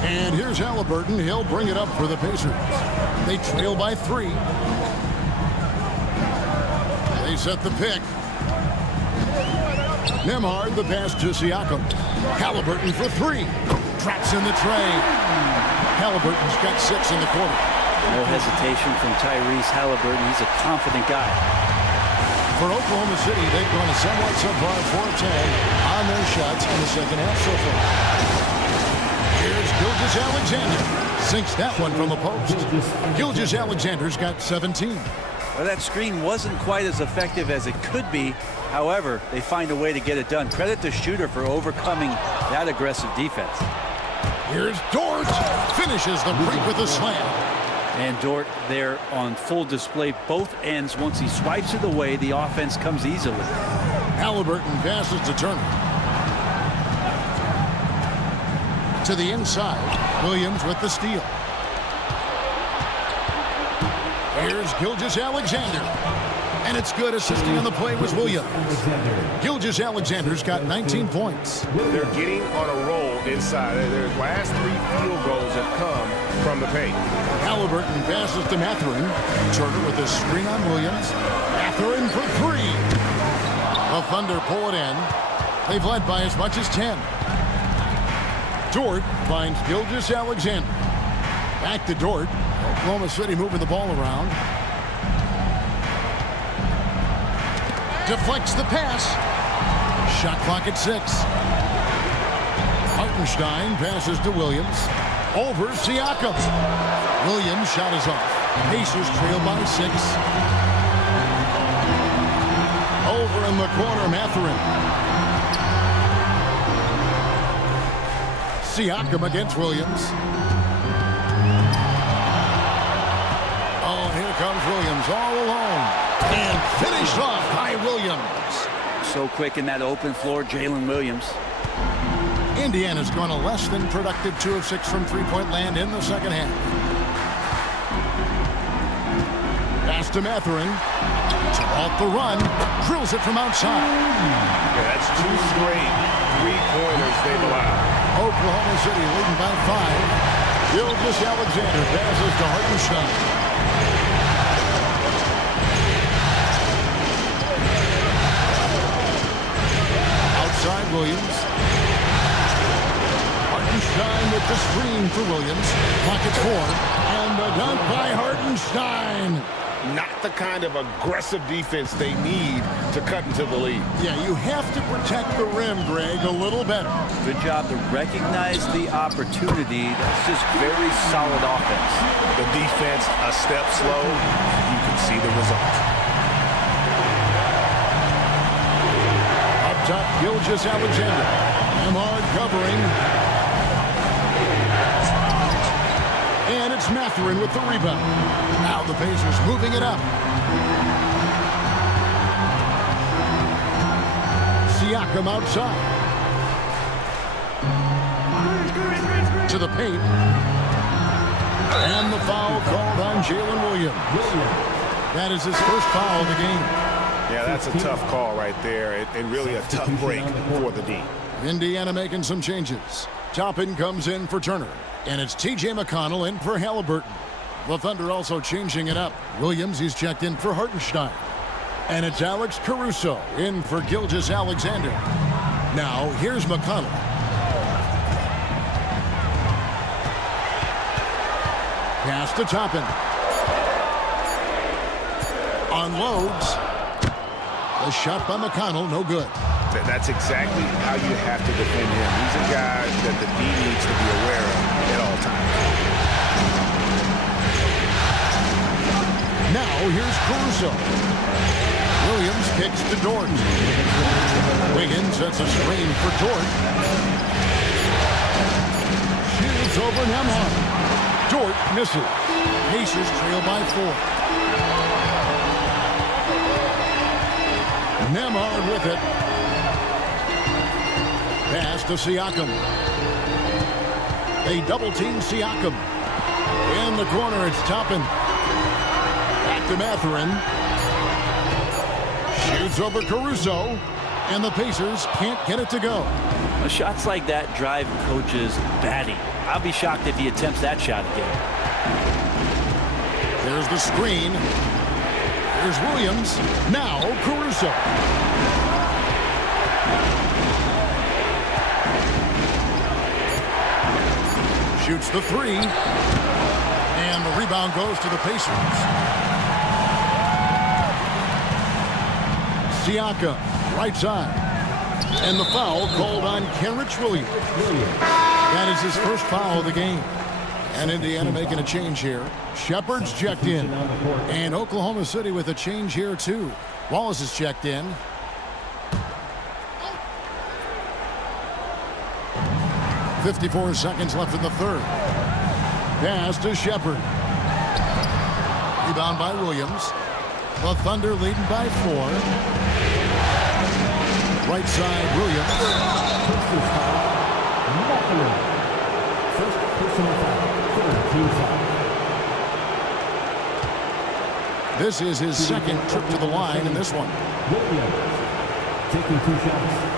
And here's Halliburton. He'll bring it up for the Pacers. They trail by 3. They set the pick. Nembhard, the pass to Siakam. Halliburton for 3. Traps in the tray. Halliburton's got 6 in the quarter. No hesitation from Tyrese Halliburton. He's a confident guy. For Oklahoma City, they've gone a somewhat subpar 4-10 on their shots in the second half so far. Here's Gilgeous-Alexander. Sinks that one from the post. Gilgeous-Alexander's got 17. Well, that screen wasn't quite as effective as it could be. However, they find a way to get it done. Credit the shooter for overcoming that aggressive defense. Here's Dort. Finishes the break with a slam. And Dort there on full display both ends. Once he swipes it away, the offense comes easily. Halliburton passes to Turner. To the inside. Williams with the steal. Here's Gilgeous-Alexander. And it's good. Assisting on the play was Williams. Gilgeous-Alexander's got 19 points. They're getting on a roll inside. Their last 3 field goals have come from the paint. Halliburton passes to Mathurin. Turner with a screen on Williams. Mathurin for 3. The Thunder pull it in. They've led by as much as 10. Dort finds Gilgeous-Alexander. Back to Dort. Oklahoma City moving the ball around. Deflects the pass. Shot clock at 6. Hartenstein passes to Williams. Over Siakam. Williams' shot is off. Pacers trail by 6. Over in the corner, Mathurin. Siakam against Williams. Oh, here comes Williams all alone. And finished off by Williams. So quick in that open floor, Jalen Williams. Indiana's gone a less than productive 2 of 6 from three-point land in the second half. Pass to Mathurin. To off the run. Drills it from outside. Yeah, that's 2 straight 3-pointers they've allowed. Oklahoma City leading by 5. Gilgeous-Alexander passes to Hartenstein. Outside Williams. Hartenstein with the screen for Williams. Pockets 4. And a dunk by Hartenstein. Not the kind of aggressive defense they need to cut into the lead. Yeah, you have to protect the rim, Greg, a little better. Good job to recognize the opportunity. That's just very solid offense. The defense a step slow. You can see the result. Up top, Gilgeous-Alexander. Nembhard covering. And it's Mathurin with the rebound. Now the Pacers moving it up. Siakam outside. To the paint. And the foul called on Jalen Williams. That is his first foul of the game. Yeah, that's a tough call right there, and really a tough break for the D. Indiana making some changes. Toppin comes in for Turner. And it's T.J. McConnell in for Halliburton. The Thunder also changing it up. Williams, he's checked in for Hartenstein. And it's Alex Caruso in for Gilgeous-Alexander. Now, here's McConnell. Pass to Toppin. Unloads. The shot by McConnell, no good. That's exactly how you have to defend him. He's a guy that the D needs to be aware of at all times. Now here's Caruso. Williams kicks to Dort. Wiggins sets a screen for Dort. Shoots over Nembhard. Dort misses. Pacers trail by 4. Nembhard with it. Pass to Siakam. They double-team Siakam. In the corner, it's Toppin. Back to Mathurin. Shoots over Caruso. And the Pacers can't get it to go. Shots like that drive coaches batty. I'll be shocked if he attempts that shot again. There's the screen. Here's Williams. Now Caruso. Shoots the three. And the rebound goes to the Pacers. Siakam, right side. And the foul called on Kenrich Williams. That is his first foul of the game. And Indiana making a change here. Shepard's checked in. And Oklahoma City with a change here too. Wallace is checked in. .54 seconds left in the third. Pass to Shepard. Rebound by Williams. The Thunder leading by 4. Right side, Williams. First personal foul. Team foul. This is his second trip to the line in this one. Williams taking 2 shots.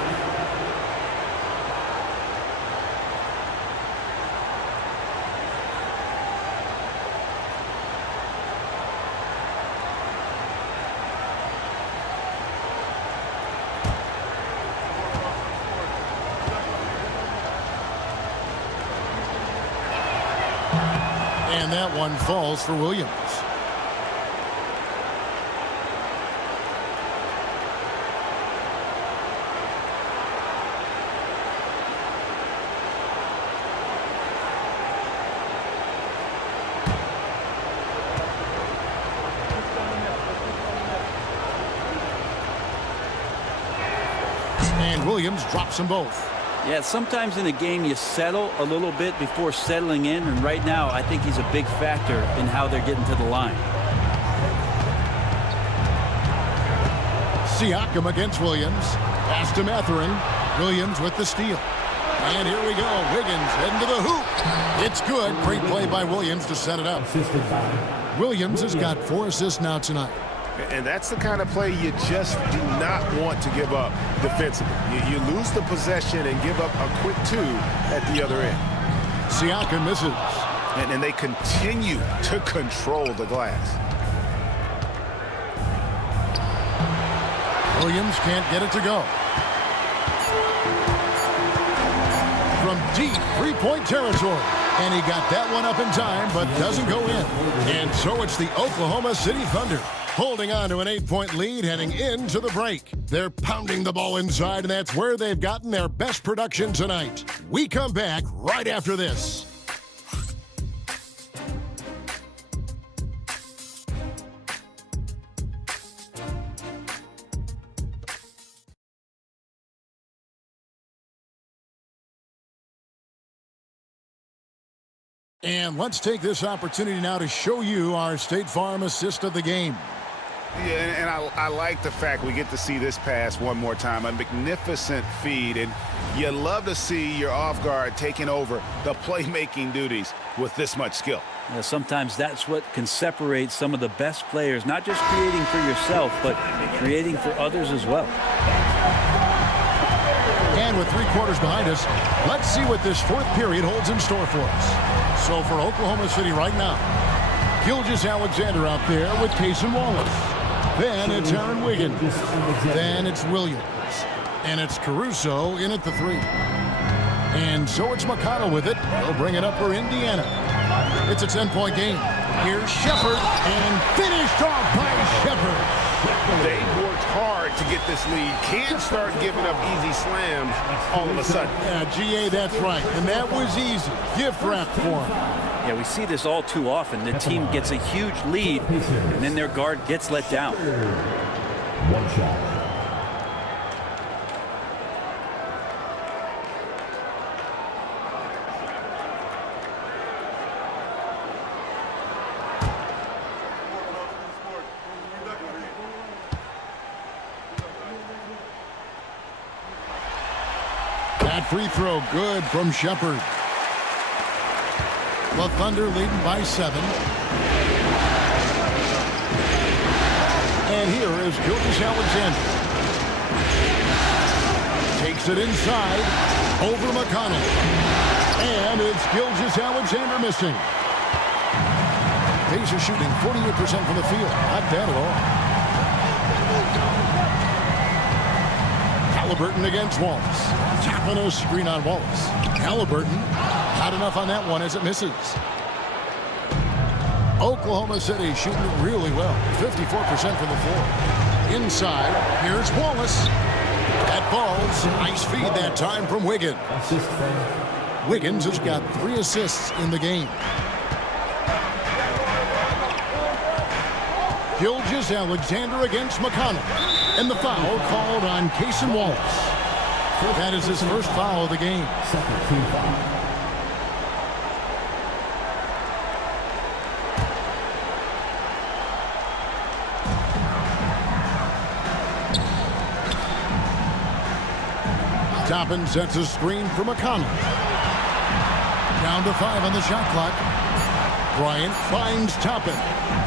And that one falls for Williams. And Williams drops them both. Yeah, sometimes in a game you settle a little bit before settling in, and right now I think he's a big factor in how they're getting to the line. Siakam against Williams. Pass to Mathurin. Williams with the steal. And here we go. Wiggins heading to the hoop. It's good. Great play by Williams to set it up. Williams has got 4 assists now tonight. And that's the kind of play you just do not want to give up defensively. You lose the possession and give up a quick 2 at the other end. Siakam misses. And they continue to control the glass. Williams can't get it to go. From deep three-point territory. And he got that one up in time, but doesn't go in. And so it's the Oklahoma City Thunder holding on to an 8-point lead heading into the break. They're pounding the ball inside, and that's where they've gotten their best production tonight. We come back right after this. And let's take this opportunity now to show you our State Farm assist of the game. Yeah, and I like the fact we get to see this pass one more time. A magnificent feed, and you love to see your off guard taking over the playmaking duties with this much skill. Yeah, sometimes that's what can separate some of the best players, not just creating for yourself, but creating for others as well. And with 3 quarters behind us, let's see what this 4th period holds in store for us. So for Oklahoma City right now, Gilgeous-Alexander out there with Cason Wallace. Then it's Aaron Wiggins. Then it's Williams. And it's Caruso in at the 3. And so it's McConnell with it. He'll bring it up for Indiana. It's a 10-point game. Here's Shepard, and finished off by Shepard. They worked hard to get this lead. Can't start giving up easy slams all of a sudden. Yeah, GA, that's right. And that was easy. Gift wrap for him. Yeah, we see this all too often. The team gets a huge lead, and then their guard gets let down. 1 shot. That free throw good from Shepard. The Thunder leading by 7. And here is Gilgeous-Alexander. Takes it inside over McConnell. And And it's Gilgeous Alexander missing. Pacers shooting 48% from the field. Not bad at all. Halliburton against Wallace. Tapping a screen on Wallace. Halliburton, not enough on that one as it misses. Oklahoma City shooting really well. 54% from the floor. Inside, here's Wallace. That ball's nice feed that time from Wiggins. Wiggins has got 3 assists in the game. Gilgeous Alexander against McConnell. And the foul called on Cason Wallace. That is his first foul of the game. Second team foul. Toppin sets a screen for McConnell. Down to 5 on the shot clock. Bryant finds Toppin.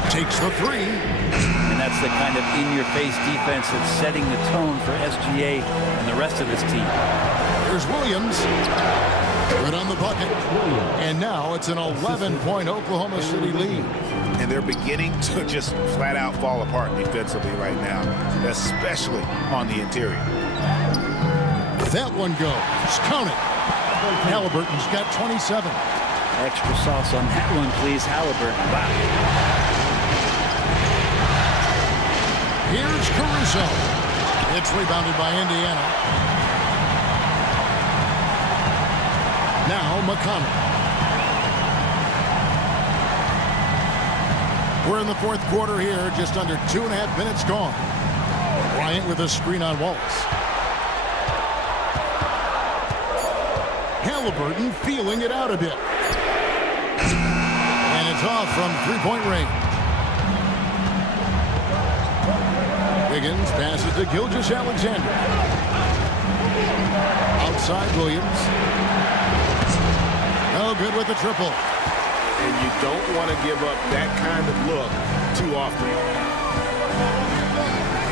Takes the 3. And that's the kind of in-your-face defense that's setting the tone for SGA and the rest of his team. Here's Williams. Good on the bucket. And now it's an 11-point Oklahoma City lead. And they're beginning to just flat out fall apart defensively right now, especially on the interior. That one goes. Count it. Halliburton's got 27. Extra sauce on that one, please, Halliburton. Wow. Here's Caruso. It's rebounded by Indiana. Now McConnell. We're in the fourth quarter here, just under 2.5 minutes gone. Bryant with a screen on Wallace. Halliburton feeling it out a bit. And it's off from 3-point range. Wiggins passes to Gilgeous Alexander. Outside Williams. Oh, good with the triple. And you don't want to give up that kind of look too often.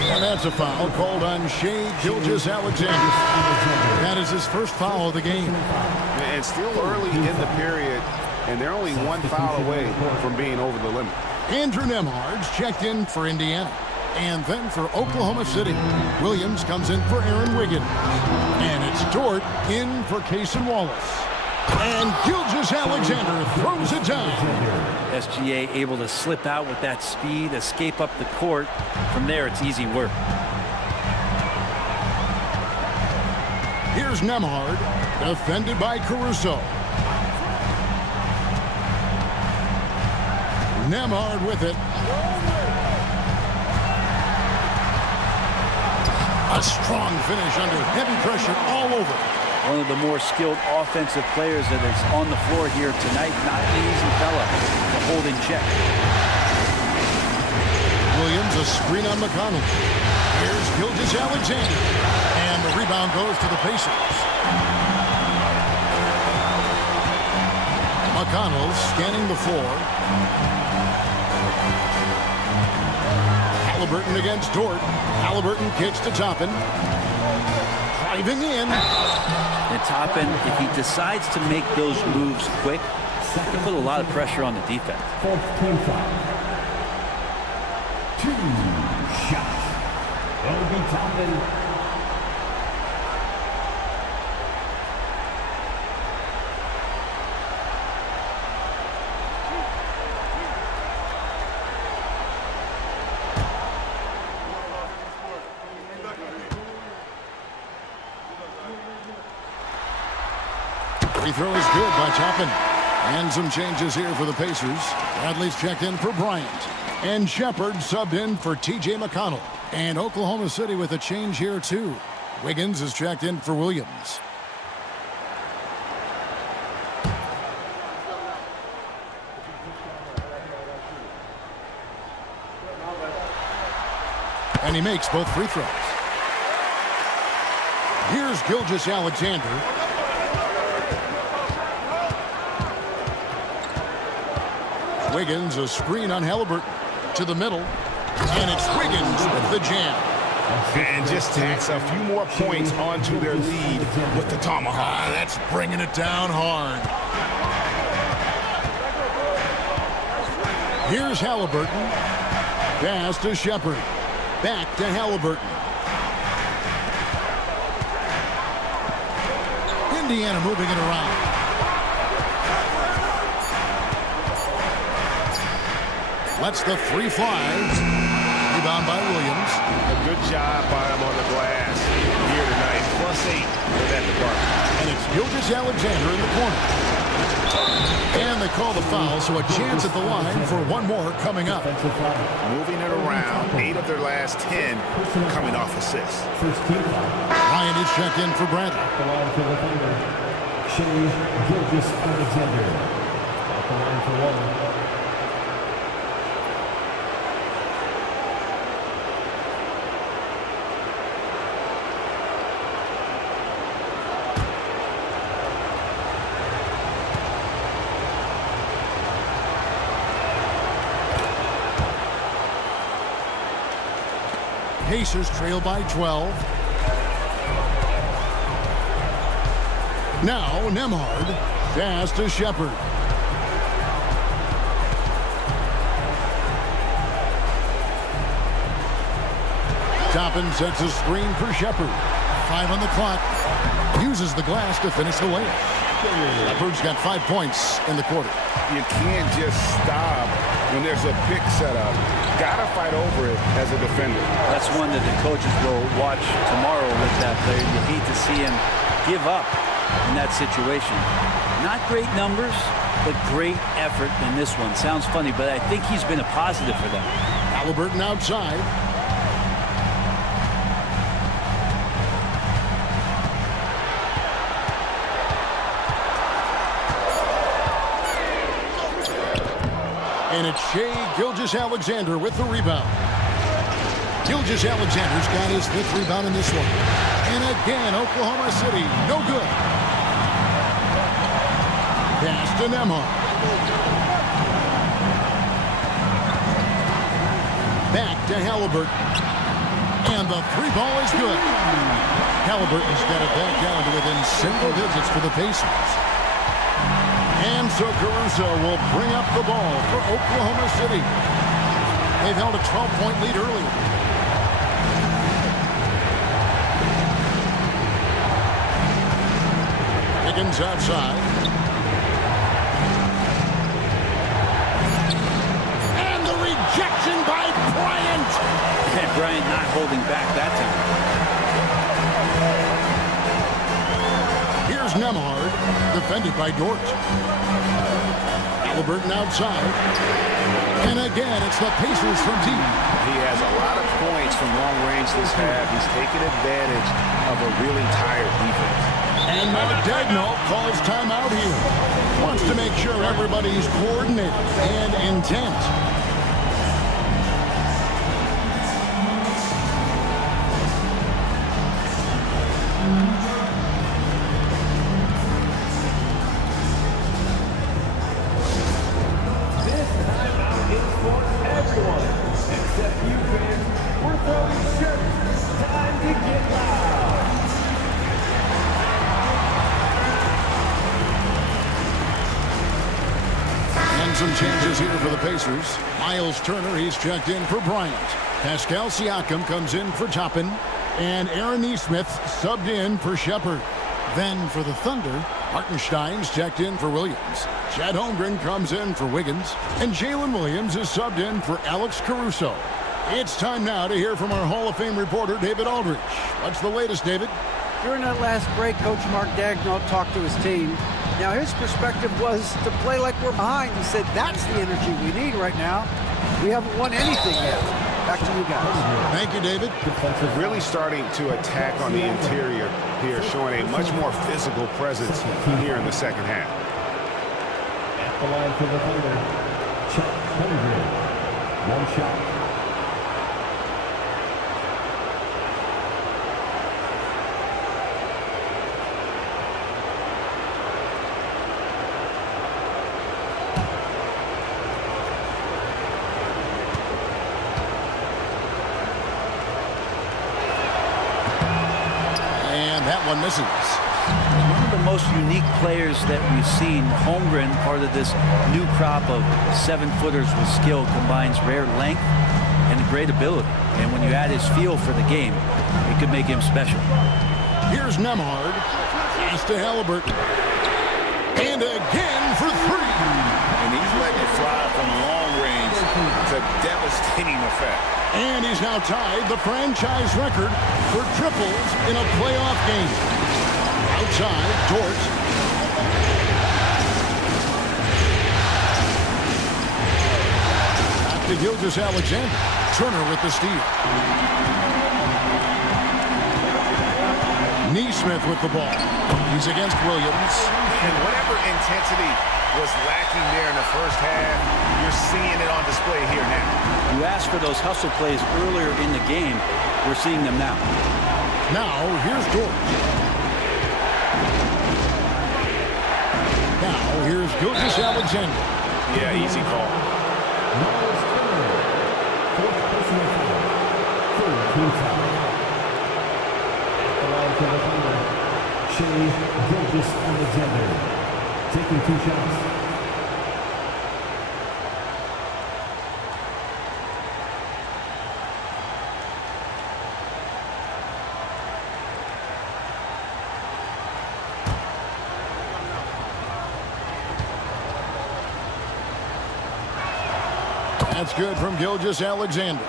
And that's a foul called on Shai Gilgeous-Alexander. That is his first foul of the game. And still early in the period, and they're only 1 foul away from being over the limit. Andrew Nembhard's checked in for Indiana. And then for Oklahoma City, Williams comes in for Aaron Wiggins. And it's Dort in for Cason Wallace. And Gilgeous-Alexander throws it down. SGA able to slip out with that speed, escape up the court. From there, it's easy work. Here's Nembhard, defended by Caruso. Nembhard with it. A strong finish under heavy pressure all over. One of the more skilled offensive players that is on the floor here tonight. Not an easy fella to hold in check. Williams, a screen on McConnell. Here's Gilgeous-Alexander. And the rebound goes to the Pacers. McConnell scanning the floor. Halliburton against Dort. Halliburton kicks to Toppin. Driving in. And Toppin, if he decides to make those moves quick, he can put a lot of pressure on the defense. Fourth team foul. 2 shots. Obi Toppin. Free throw is good by Toppin. And some changes here for the Pacers. Bradley's checked in for Bryant. And Shepard subbed in for T.J. McConnell. And Oklahoma City with a change here, too. Wiggins is checked in for Williams. And he makes both free throws. Here's Gilgeous-Alexander. Wiggins, a screen on Halliburton to the middle. And it's Wiggins with the jam. And just tacks a few more points onto their lead with the tomahawk. That's bringing it down hard. Here's Halliburton. Pass to Shepard. Back to Halliburton. Indiana moving it around. Lets the three fly. Rebound by Williams. A good job by him on the glass here tonight. +8 for that department. And it's Gilgeous-Alexander in the corner. And they call the foul, so a chance at the line for one more coming up. Moving it around. 8 of their last 10 coming off assists. Ryan is checked in for Bradley. The line for the Thunder, Gilgeous-Alexander. At the line for one. Pacers trail by 12. Now Nembhard. Pass to Shepard. Toppin sets a screen for Shepard. 5 on the clock. Uses the glass to finish the layup. Shepard's got 5 points in the quarter. You can't just stop when there's a pick set up. Gotta fight over it as a defender. That's one that the coaches will watch tomorrow with that player. You hate to see him give up in that situation. Not great numbers, but great effort in this one. Sounds funny, but I think he's been a positive for them. Halliburton outside. And it's Shai Gilgeous-Alexander with the rebound. Gilgeous-Alexander's got his 5th rebound in this one. And again, Oklahoma City, no good. Pass to Nembhard. Back to Halliburton. And the 3 ball is good. Halliburton's got it back down to within single digits for the Pacers. And so Caruso will bring up the ball for Oklahoma City. They've held a 12-point lead earlier. Higgins outside. And the rejection by Bryant. And Bryant not holding back that time. Here's Nembhard, defended by Dort. Halliburton outside. And again, it's the Pacers from deep. He has a lot of points from long range this half. He's taken advantage of a really tired defense. And Dagnall calls timeout here. Wants to make sure everybody's coordinated and intent. This timeout is for everyone, except you fans. We're throwing shirts. Time to get loud. And some changes here for the Pacers. Miles Turner, he's checked in for Bryant. Pascal Siakam comes in for Toppin. And Aaron Nesmith subbed in for Shepard. Then for the Thunder, Hartenstein's checked in for Williams. Chad Holmgren comes in for Wiggins. And Jalen Williams is subbed in for Alex Caruso. It's time now to hear from our Hall of Fame reporter, David Aldridge. What's the latest, David? During that last break, Coach Mark Dagnall talked to his team. Now, his perspective was to play like we're behind. He said, that's the energy we need right now. We haven't won anything yet. Back to you guys. Thank you, David. Really starting to attack on the interior here, showing a much more physical presence here in the second half. At the line for the Thunder, Chuck Holmgren. One shot. misses. One of the most unique players that we've seen. Holmgren, part of this new crop of 7-footers with skill, combines rare length and great ability. And when you add his feel for the game, it could make him special. Here's Nemhard. Pass to Halliburton. And again for 3. And he's letting it fly from long range. It's a devastating effect. And he's now tied the franchise record for triples in a playoff game. Outside, Dort. Back to Gilgeous-Alexander. Turner with the steal. Neesmith with the ball. He's against Williams. And whatever intensity was lacking there in the first half, you're seeing it on display here now. You asked for those hustle plays earlier in the game. We're seeing them now. Now, here's Dort. Now, here's Gilgeous-Alexander. Yeah, easy call. Gilgeous-Alexander taking 2 shots. That's good from Gilgeous-Alexander.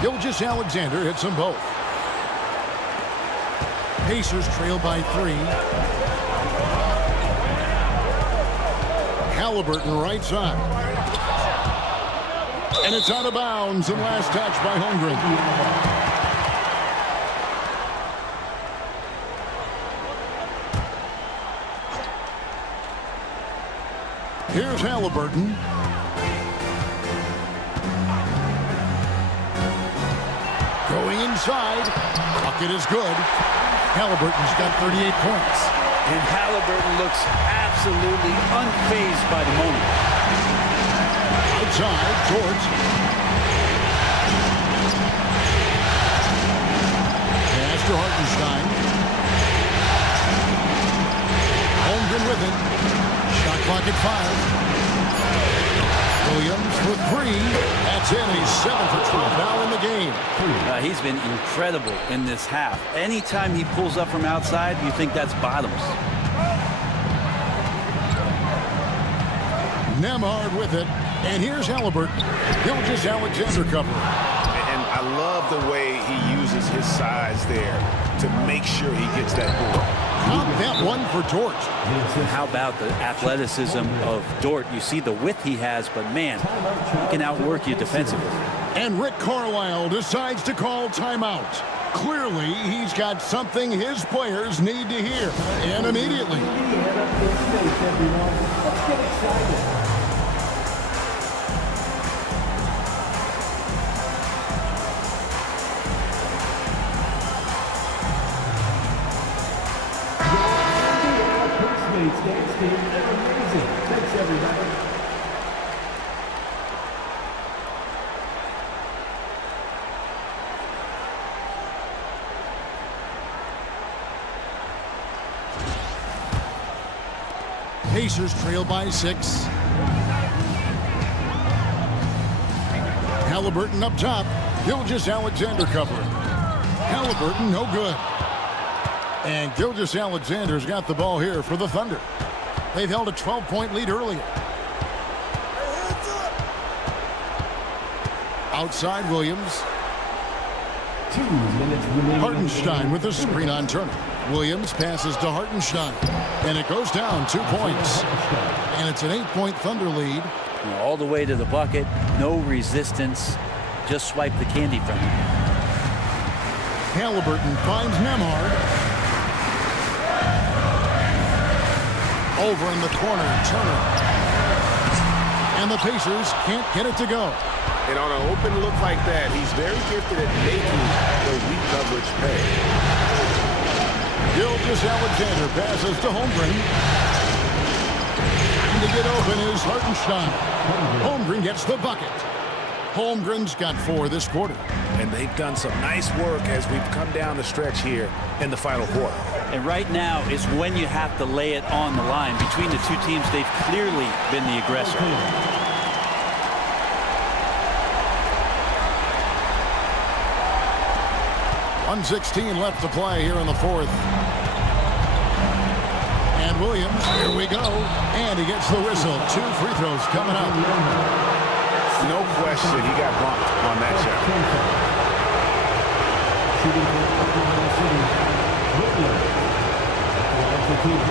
Gilgeous-Alexander hits them both. Pacers trail by 3. Halliburton right side. And it's out of bounds and last touch by Holmgren. Here's Halliburton. Going inside. Bucket is good. Halliburton's got 38 points. And Halliburton looks absolutely unfazed by the moment. Outside, Dort. Pass to Hartenstein. Holmgren with it. Shot clock at 5. Williams for 3. That's in. He's 7 for 12 now in the game. He's been incredible in this half. Anytime he pulls up from outside, you think that's bottoms. Nemhard with it. And here's Halliburton. Gilgeous-Alexander covering. And I love the way he uses his size there to make sure he gets that ball. Not that one for Dort. How about the athleticism of Dort? You see the width he has, but man, he can outwork you defensively. And Rick Carlisle decides to call timeout. Clearly, he's got something his players need to hear. And immediately. Let's get excited. Thanks, team. Amazing. Thanks, everybody. Pacers trail by 6. Halliburton up top. Gilgeous-Alexander covering. Halliburton no good. And Gilgeous-Alexander's got the ball here for the Thunder. They've held a 12-point lead earlier. Outside Williams. 2 minutes remaining. Hartenstein with a screen on Turner. Williams passes to Hartenstein. And it goes down 2 points. And it's an 8-point Thunder lead. All the way to the bucket. No resistance. Just swipe the candy from him. Halliburton finds Nemhard. Over in the corner, Turner. And the Pacers can't get it to go. And on an open look like that, he's very gifted at making the weak coverage pay. Gilgeous-Alexander passes to Holmgren. And to get open is Hartenstein. Holmgren gets the bucket. Holmgren's got 4 this quarter. And they've done some nice work as we've come down the stretch here in the final quarter. And right now is when you have to lay it on the line. Between the two teams, they've clearly been the aggressor. 1:16 left to play here in the fourth. And Williams, here we go. And he gets the whistle. 2 free throws coming up. No question, he got bumped on that shot. Shooting for Oklahoma City. Williams. That's the team.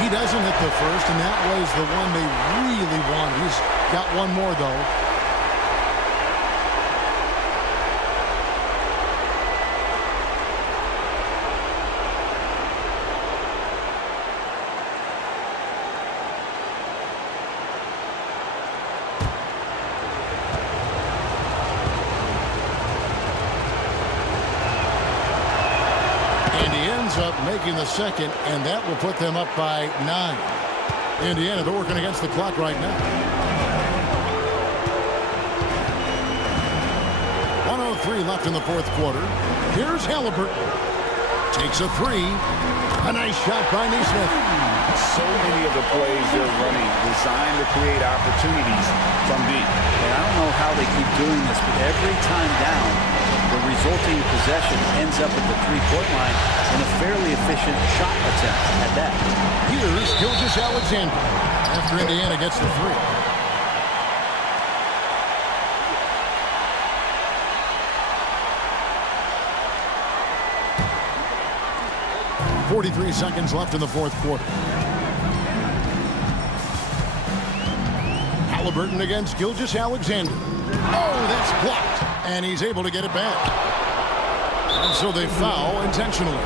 He doesn't hit the first, and that was the one they really want. He's got one more, though. Up making the second, and that will put them up by 9. Indiana, they're working against the clock right now. 1:03 left in the fourth quarter. Here's Halliburton. Takes a 3. A nice shot by Neesmith. So many of the plays they're running designed to create opportunities from deep. And I don't know how they keep doing this, but every time down, the resulting possession ends up at the three-point line in a fairly efficient shot attempt at that. Here's Gilgeous-Alexander after Indiana gets the 3. .43 seconds left in the fourth quarter. Halliburton against Gilgeous-Alexander. Oh, that's blocked. And he's able to get it back. And so they foul intentionally.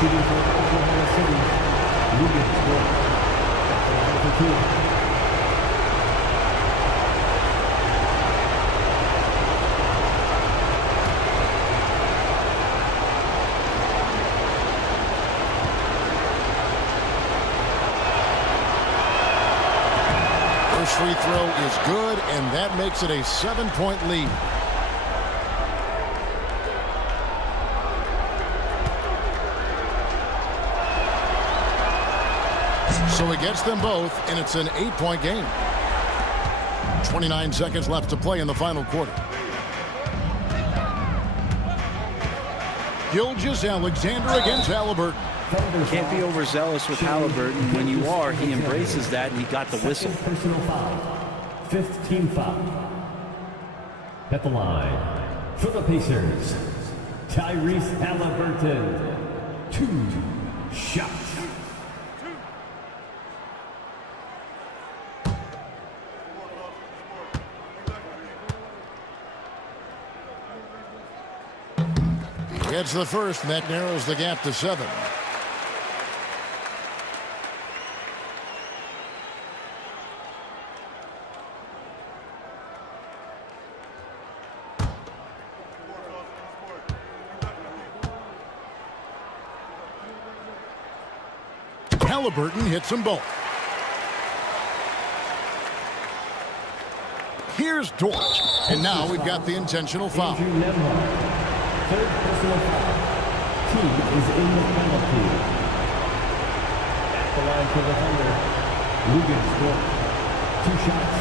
Shooting for Oklahoma City. Lugan scored. First free throw is good, and that makes it a 7-point lead. So it gets them both, and it's an 8-point game. 29 seconds left to play in the final quarter. Gilgeous-Alexander against Halliburton. Can't be overzealous with Halliburton. When you are, he embraces that, and he got the whistle. Personal foul. 5th team foul. At the line, for the Pacers, Tyrese Halliburton. 2 shots. Gets the first, and that narrows the gap to 7. Halliburton hits them both. Here's Dort, and now we've got the intentional foul. 3rd personal foul. Team is in the penalty. At the line for the Thunder, Lugan scored. 2 shots.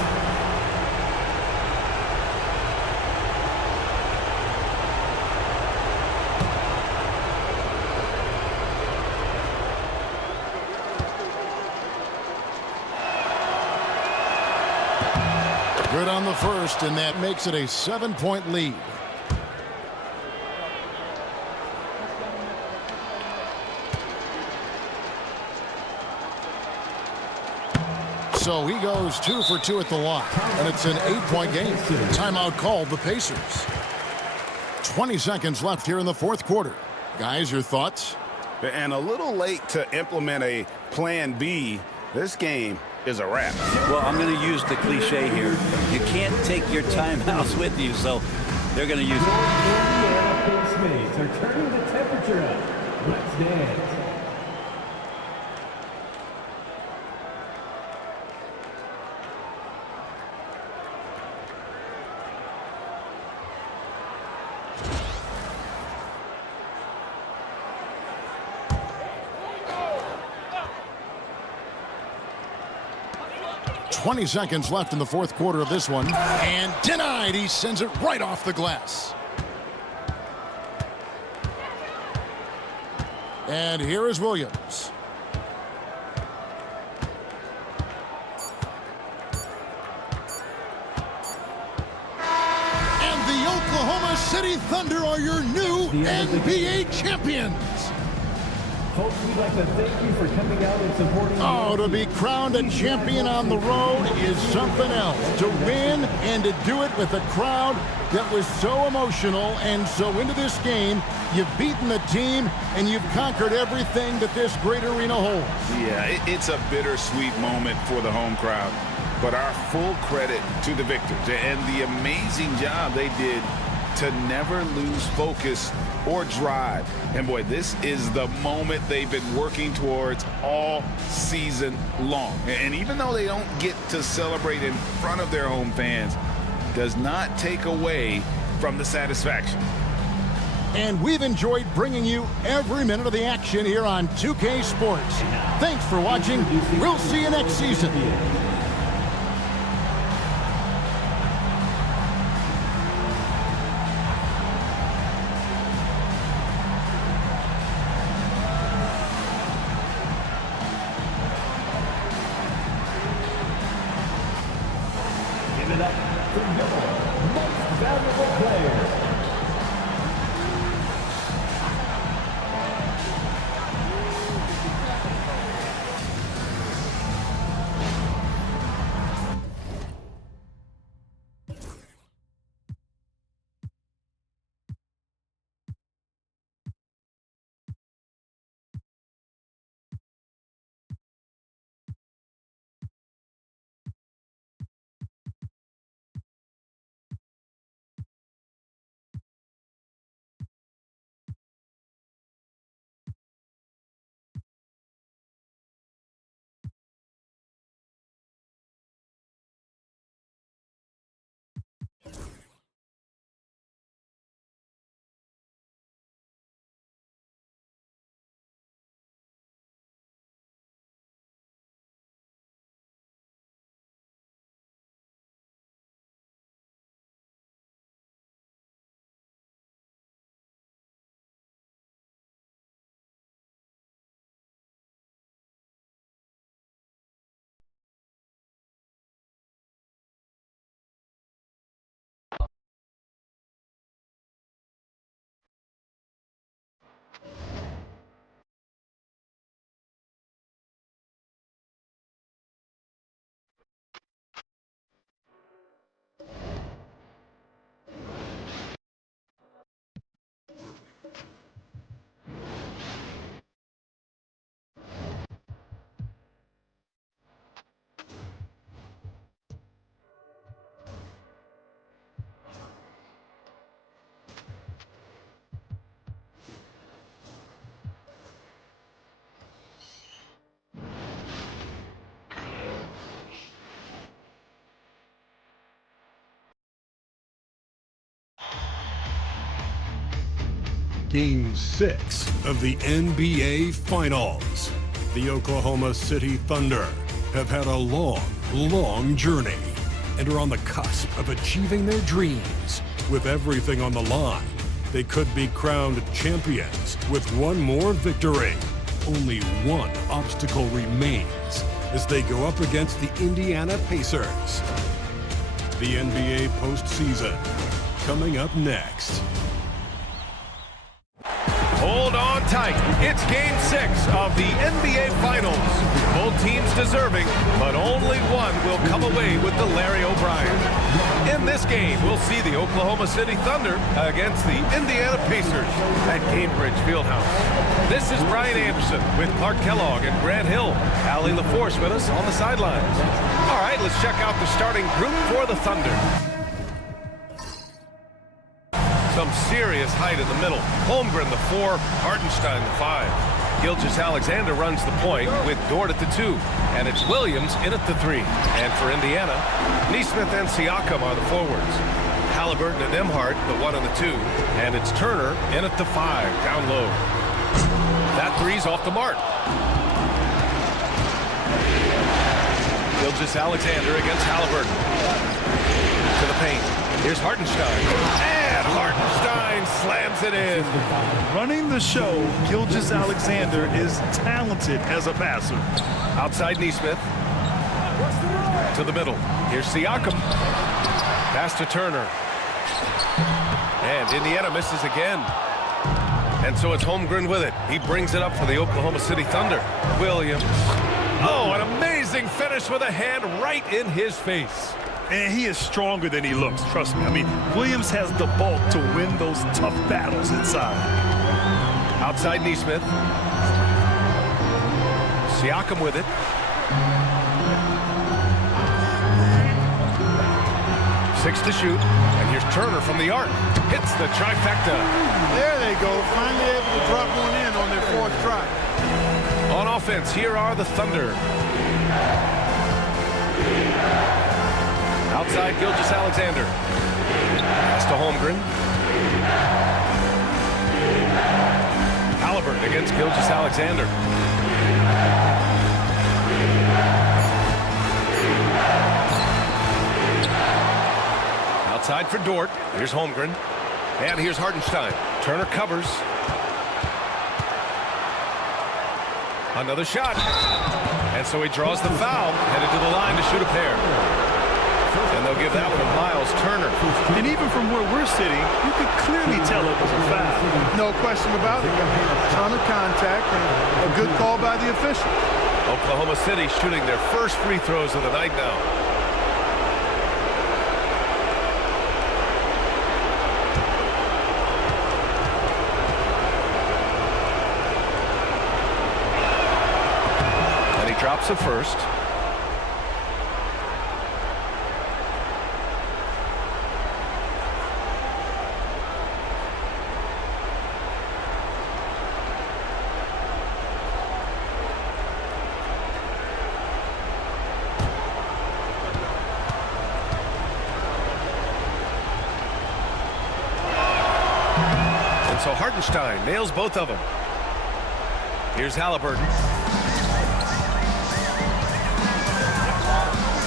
Good on the first, and that makes it a 7-point lead. So he goes 2 for 2 at the line, and it's an 8-point game. Timeout called the Pacers. 20 seconds left here in the fourth quarter. Guys, your thoughts? And a little late to implement a plan B. This game is a wrap. Well, I'm going to use the cliche here. You can't take your timeouts with you, so they're going to use it. Indiana Pacemates are turning the temperature up. Let's dance. Twenty seconds left in the fourth quarter of this one. And denied. He sends it right off the glass. And here is Williams. And the Oklahoma City Thunder are your new NBA champions. Folks, we'd like to thank you for coming out and supporting. Oh, to be crowned a champion on the road is something else. To win and to do it with a crowd that was so emotional and so into this game, you've beaten the team and you've conquered everything that this great arena holds. Yeah, it's a bittersweet moment for the home crowd, but our full credit to the victors and the amazing job they did to never lose focus or drive. And boy, this is the moment they've been working towards all season long. And even though they don't get to celebrate in front of their home fans, does not take away from the satisfaction. And we've enjoyed bringing you every minute of the action here on 2K Sports. Thanks for watching. We'll see you next season. Give it up for your most valuable player. Game 6 of the NBA Finals. The Oklahoma City Thunder have had a long journey and are on the cusp of achieving their dreams. With everything on the line, they could be crowned champions with one more victory. Only one obstacle remains as they go up against the Indiana Pacers. The NBA postseason coming up next. Hold on tight. It's Game 6 of the NBA Finals. Both teams deserving, but only one will come away with the Larry O'Brien. In this game, we'll see the Oklahoma City Thunder against the Indiana Pacers at Gainbridge Fieldhouse. This is Brian Anderson with Clark Kellogg and Grant Hill. Allie LaForce with us on the sidelines. All right, let's check out the starting group for the Thunder. Some serious height in the middle. Holmgren, the 4, Hartenstein, the 5. Gilgeous-Alexander runs the point with Dort at the 2. And it's Williams in at the 3. And for Indiana, Nesmith and Siakam are the forwards. Halliburton and Nembhard, the 1 and the 2. And it's Turner in at the 5, down low. That 3's off the mark. Gilgeous-Alexander against Halliburton. To the paint. Here's Hartenstein. And Hartenstein slams it in. Running the show, Gilgeous-Alexander is talented as a passer. Outside Nesmith. To the middle. Here's Siakam. Pass to Turner. And Indiana misses again. And so it's Holmgren with it. He brings it up for the Oklahoma City Thunder. Williams. Oh, an amazing finish with a hand right in his face. And he is stronger than he looks, trust me. I mean, Williams has the bulk to win those tough battles inside. Outside Nesmith. Siakam with it. Six to shoot. And here's Turner from the arc. Hits the trifecta. There they go. Finally able to drop one in on their 4th try. On offense, here are the Thunder. Outside Gilgeous-Alexander. Pass to Holmgren. Halliburton against Gilgeous-Alexander. Outside for Dort. Here's Holmgren. And here's Hartenstein. Turner covers. Another shot. And so he draws the foul. Headed to the line to shoot a pair. And they'll give that one to Miles Turner. And even from where we're sitting, you could clearly tell it was a foul. No question about it. A ton of contact and a good call by the officials. Oklahoma City shooting their first free throws of the night now. And he drops the first. So Hartenstein nails both of them. Here's Halliburton.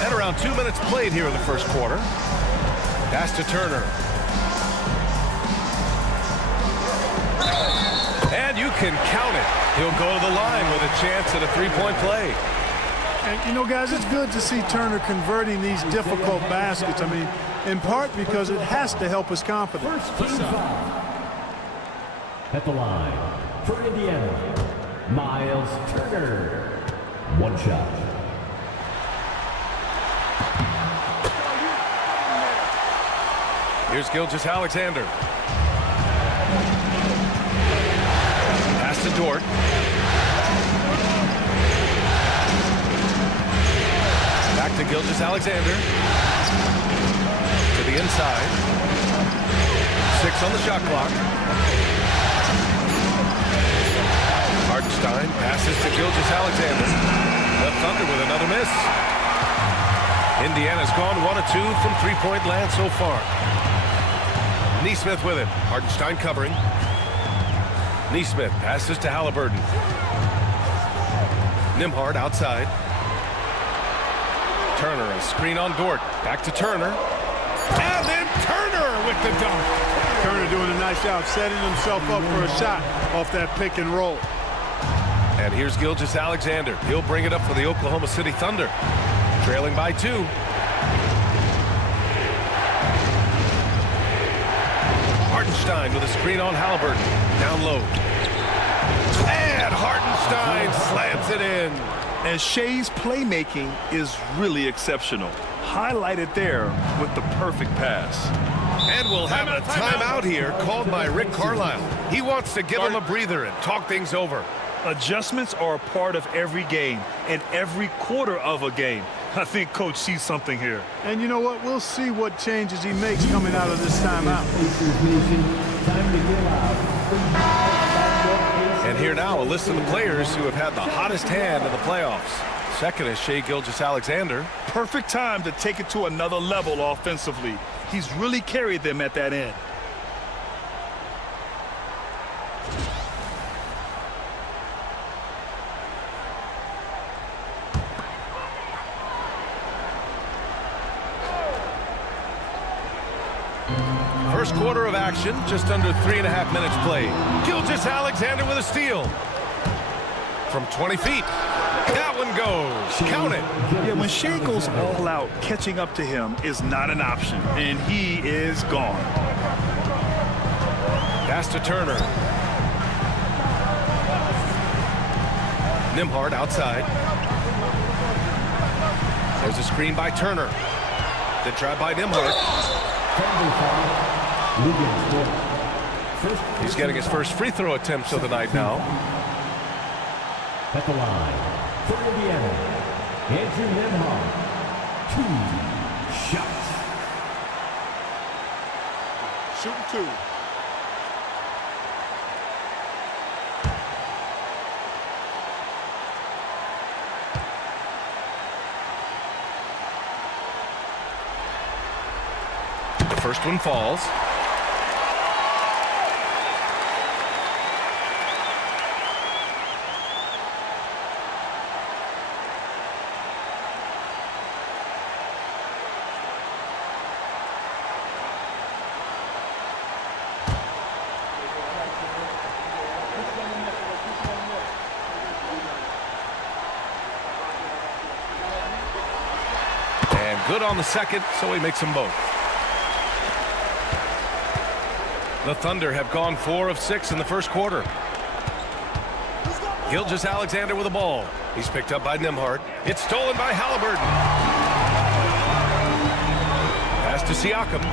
And around 2 minutes played here in the first quarter. Pass to Turner. And you can count it. He'll go to the line with a chance at a three-point play. And, you know, guys, it's good to see Turner converting these difficult baskets. I mean, in part because it has to help his confidence. At the line for Indiana, Miles Turner. 1 shot. Here's Gilgeous-Alexander. Pass to Dort. Back to Gilgeous-Alexander. To the inside. 6 on the shot clock. Hartenstein passes to Gilgeous-Alexander. The Thunder with another miss. Indiana's gone 1 of 2 from three-point land so far. Nesmith with it. Hartenstein covering. Nesmith passes to Halliburton. Nembhard outside. Turner, a screen on Dort. Back to Turner. And then Turner with the dunk. Turner doing a nice job setting himself up for a shot off that pick and roll. And here's Gilgeous-Alexander. He'll bring it up for the Oklahoma City Thunder. Trailing by 2. Hartenstein with a screen on Halliburton. Down low. And Hartenstein slams it in. And Shea's playmaking is really exceptional. Highlighted there with the perfect pass. And we'll have a timeout here called by Rick Carlisle. He wants to give him a breather and talk things over. Adjustments are a part of every game and every quarter of a game. I think Coach sees something here. And you know what? We'll see what changes he makes coming out of this timeout. And here now, a list of the players who have had the hottest hand in the playoffs. Second is Shai Gilgeous-Alexander. Perfect time to take it to another level offensively. He's really carried them at that end. First quarter of action, just under 3.5 minutes played. Gilgeous-Alexander with a steal. From 20 feet. That one goes. Count it. Yeah, when Shai goes all out, catching up to him is not an option, and he is gone. Pass to Turner. Nembhard outside. There's a screen by Turner. Then tried by Nembhard. He's getting his first free throw attempts of the night now. At the line, for Indiana, Andrew Nembhard, 2 shots. Shooting 2. The first one falls. And good on the second, so he makes them both. The Thunder have gone 4 of 6 in the first quarter. Gilgeous-Alexander with the ball. He's picked up by Nembhard. It's stolen by Halliburton. Pass to Siakam.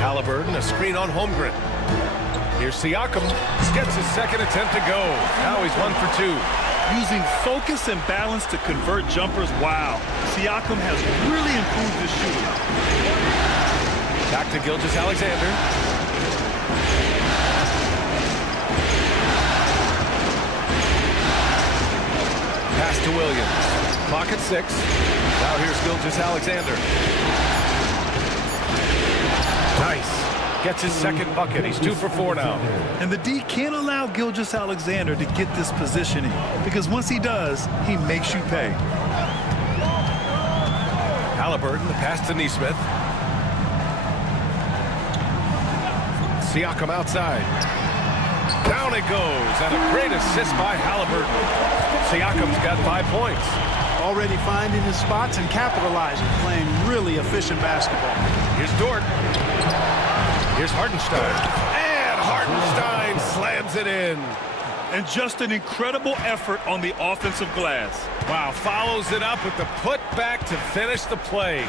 Halliburton, a screen on Holmgren. Here's Siakam. Gets his second attempt to go. Now he's 1 for 2. Using focus and balance to convert jumpers, wow. Siakam has really improved his shooting. Back to Gilgeous-Alexander. Pass to Williams. Clock at 6. Now here's Gilgeous-Alexander. Nice. Gets his second bucket. He's 2 for 4 now. And the D can't allow Gilgeous-Alexander to get this positioning, because once he does, he makes you pay. Halliburton, the pass to Nesmith. Siakam outside. Down it goes, and a great assist by Halliburton. Siakam's got 5 points. Already finding his spots and capitalizing, playing really efficient basketball. Here's Dort. Here's Hartenstein. And Hartenstein slams it in. And just an incredible effort on the offensive glass. Wow, follows it up with the putback to finish the play.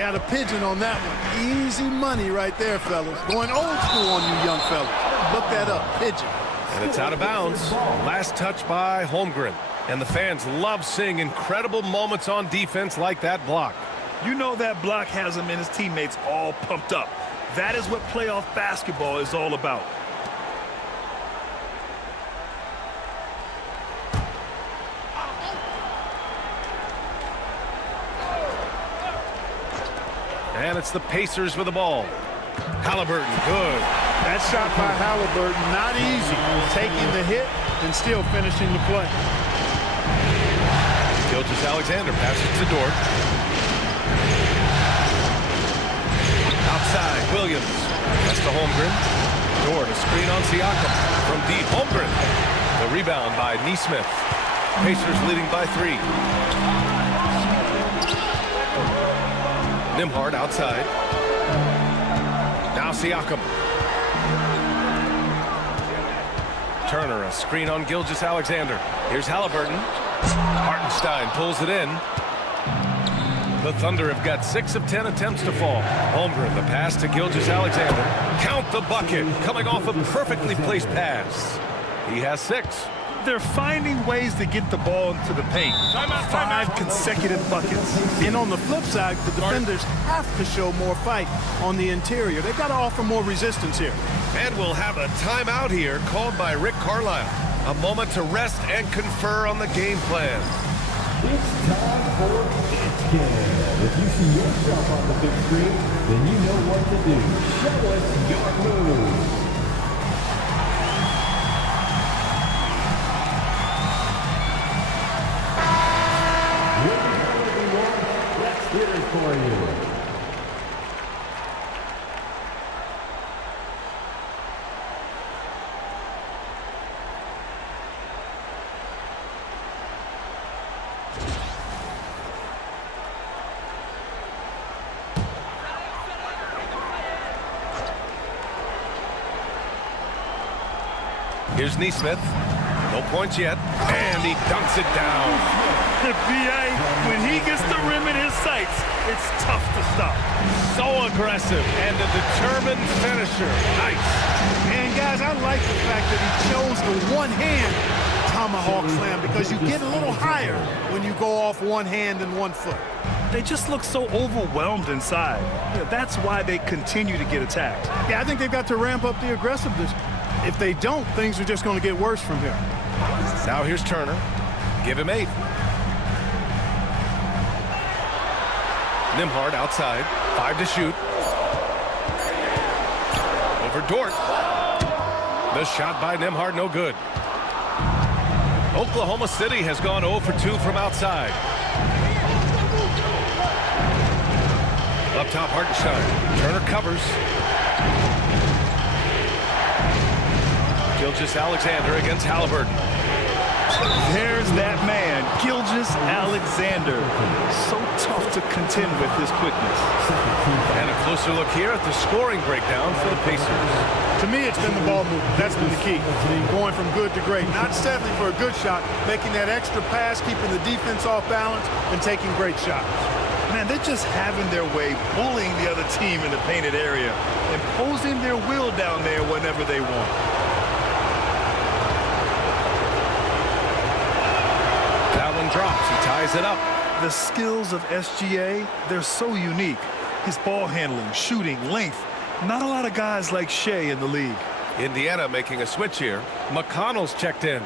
Got a pigeon on that one. Easy money right there, fellas. Going old school on you young fellas. Look that up, pigeon. And it's out of bounds. Last touch by Holmgren. And the fans love seeing incredible moments on defense like that block. You know that block has him and his teammates all pumped up. That is what playoff basketball is all about. And it's the Pacers with the ball. Halliburton, good. That shot by Halliburton, not easy. Taking the hit and still finishing the play. Gilgeous-Alexander passes to Dort. Outside, Williams. That's to Holmgren. Dort, a screen on Siakam. From deep, Holmgren. The rebound by Nesmith. Pacers leading by 3. Nembhard outside. Now Siakam. Turner, a screen on Gilgeous-Alexander. Here's Halliburton. Hartenstein pulls it in. The Thunder have got 6 of 10 attempts to fall. Holmgren, the pass to Gilgeous-Alexander. Count the bucket, coming off a perfectly placed pass. He has 6. They're finding ways to get the ball into the paint. 5 consecutive buckets. And on the flip side, the defenders have to show more fight on the interior. They've got to offer more resistance here. And we'll have a timeout here called by Rick Carlisle. A moment to rest and confer on the game plan. It's time for It's Game. If you see yourself on the big screen, then you know what to do. Show us your moves. Let's hear it for you. Here's Neesmith. No points yet. And he dunks it down. B.A., when he gets the rim in his sights, it's tough to stop. So aggressive and a determined finisher. Nice. And guys, I like the fact that he chose the one-hand tomahawk slam because you get a little higher when you go off one hand and one foot. They just look so overwhelmed inside. That's why they continue to get attacked. Yeah, I think they've got to ramp up the aggressiveness. If they don't, things are just going to get worse from here. Now here's Turner. Give him 8. Nembhard outside. 5 to shoot. Over Dort. The shot by Nembhard, no good. Oklahoma City has gone 0 for 2 from outside. Up top, Hartenstein. Turner covers. Gilgeous-Alexander against Halliburton. There's that man, Gilgeous-Alexander. So tough to contend with his quickness. And a closer look here at the scoring breakdown for the Pacers. To me, it's been the ball movement. That's been the key. Going from good to great. Not settling for a good shot, making that extra pass, keeping the defense off balance, and taking great shots. Man, they're just having their way, bullying the other team in the painted area, imposing their will down there whenever they want. That one drops. He ties it up. The skills of SGA, they're so unique. His ball handling, shooting, length. Not a lot of guys like Shea in the league. Indiana making a switch here. McConnell's checked in.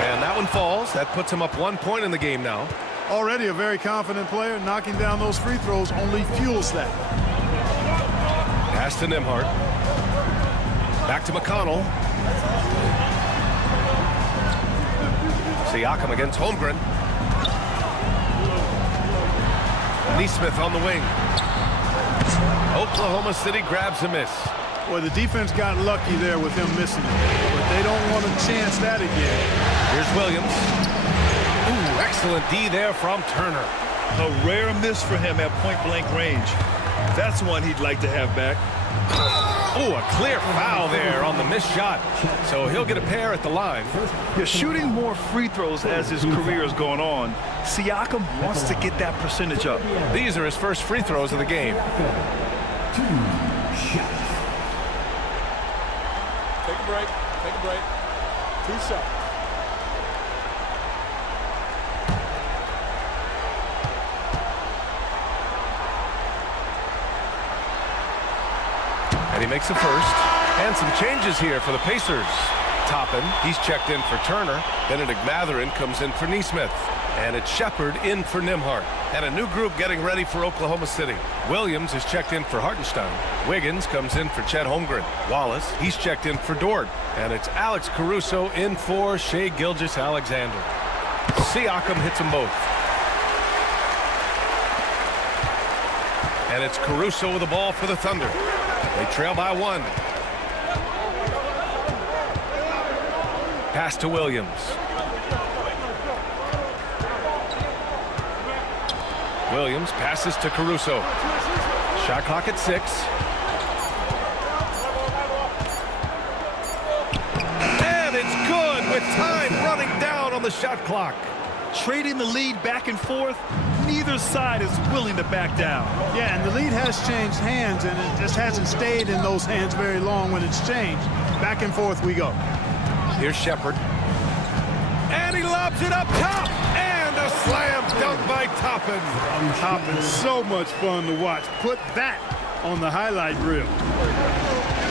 And that one falls. That puts him up 1 point in the game now. Already a very confident player. Knocking down those free throws only fuels that. Pass to Nembhard. Back to McConnell. Siakam against Holmgren. Neesmith on the wing. Oklahoma City grabs a miss. Well, the defense got lucky there with him missing it, but they don't want to chance that again. Here's Williams. Ooh, excellent D there from Turner. A rare miss for him at point-blank range. That's one he'd like to have back. Oh, a clear foul there on the missed shot. So he'll get a pair at the line. You're shooting more free throws as his career is going on. Siakam wants to get that percentage up. These are his first free throws of the game. 2 shots. Take a break. Take a break. 2 shots. And he makes the first. And some changes here for the Pacers. Toppin, he's checked in for Turner. Benedict Mathurin comes in for Neesmith. And it's Shepard in for Nembhard. And a new group getting ready for Oklahoma City. Williams is checked in for Hartenstein. Wiggins comes in for Chet Holmgren. Wallace, he's checked in for Dort. And it's Alex Caruso in for Shea Gilgeous-Alexander. Siakam hits them both. And it's Caruso with the ball for the Thunder. They trail by 1. Pass to Williams. Williams passes to Caruso. Shot clock at 6. And it's good with time running down on the shot clock. Trading the lead back and forth, neither side is willing to back down. Yeah, and the lead has changed hands, and it just hasn't stayed in those hands very long when it's changed. Back and forth we go. Here's Shepard. And he lobs it up top. And a slam dunk by Toppin. Toppin, so much fun to watch. Put that on the highlight reel.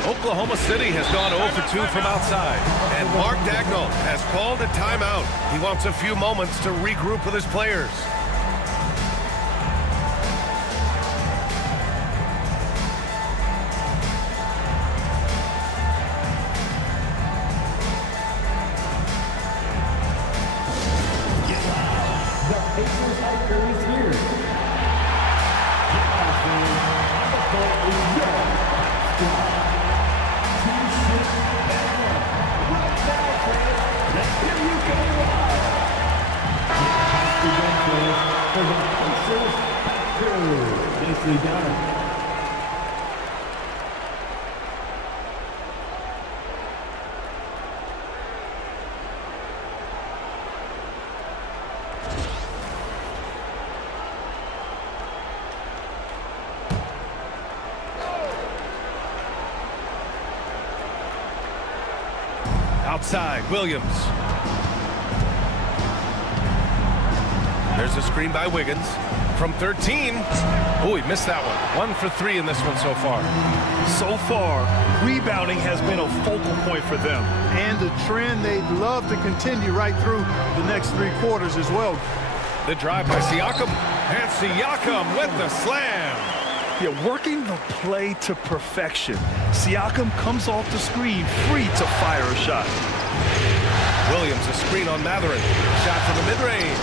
Oklahoma City has gone 0 for 2 from outside. And Mark Dagnall has called a timeout. He wants a few moments to regroup with his players. The PACERS hiker is here. The ball is yours. Right now, friends. Let's hear you go wild. For the PACERS crew. Nicely done. Outside, Williams. There's a screen by Wiggins. From 13. Oh, he missed that one. 1 for 3 in this one so far. So far, rebounding has been a focal point for them. And the trend they'd love to continue right through the next 3 quarters as well. The drive by Siakam. And Siakam with the slam. Yeah, working the play to perfection. Siakam comes off the screen free to fire a shot. Williams, a screen on Matherin. Shot from the mid-range.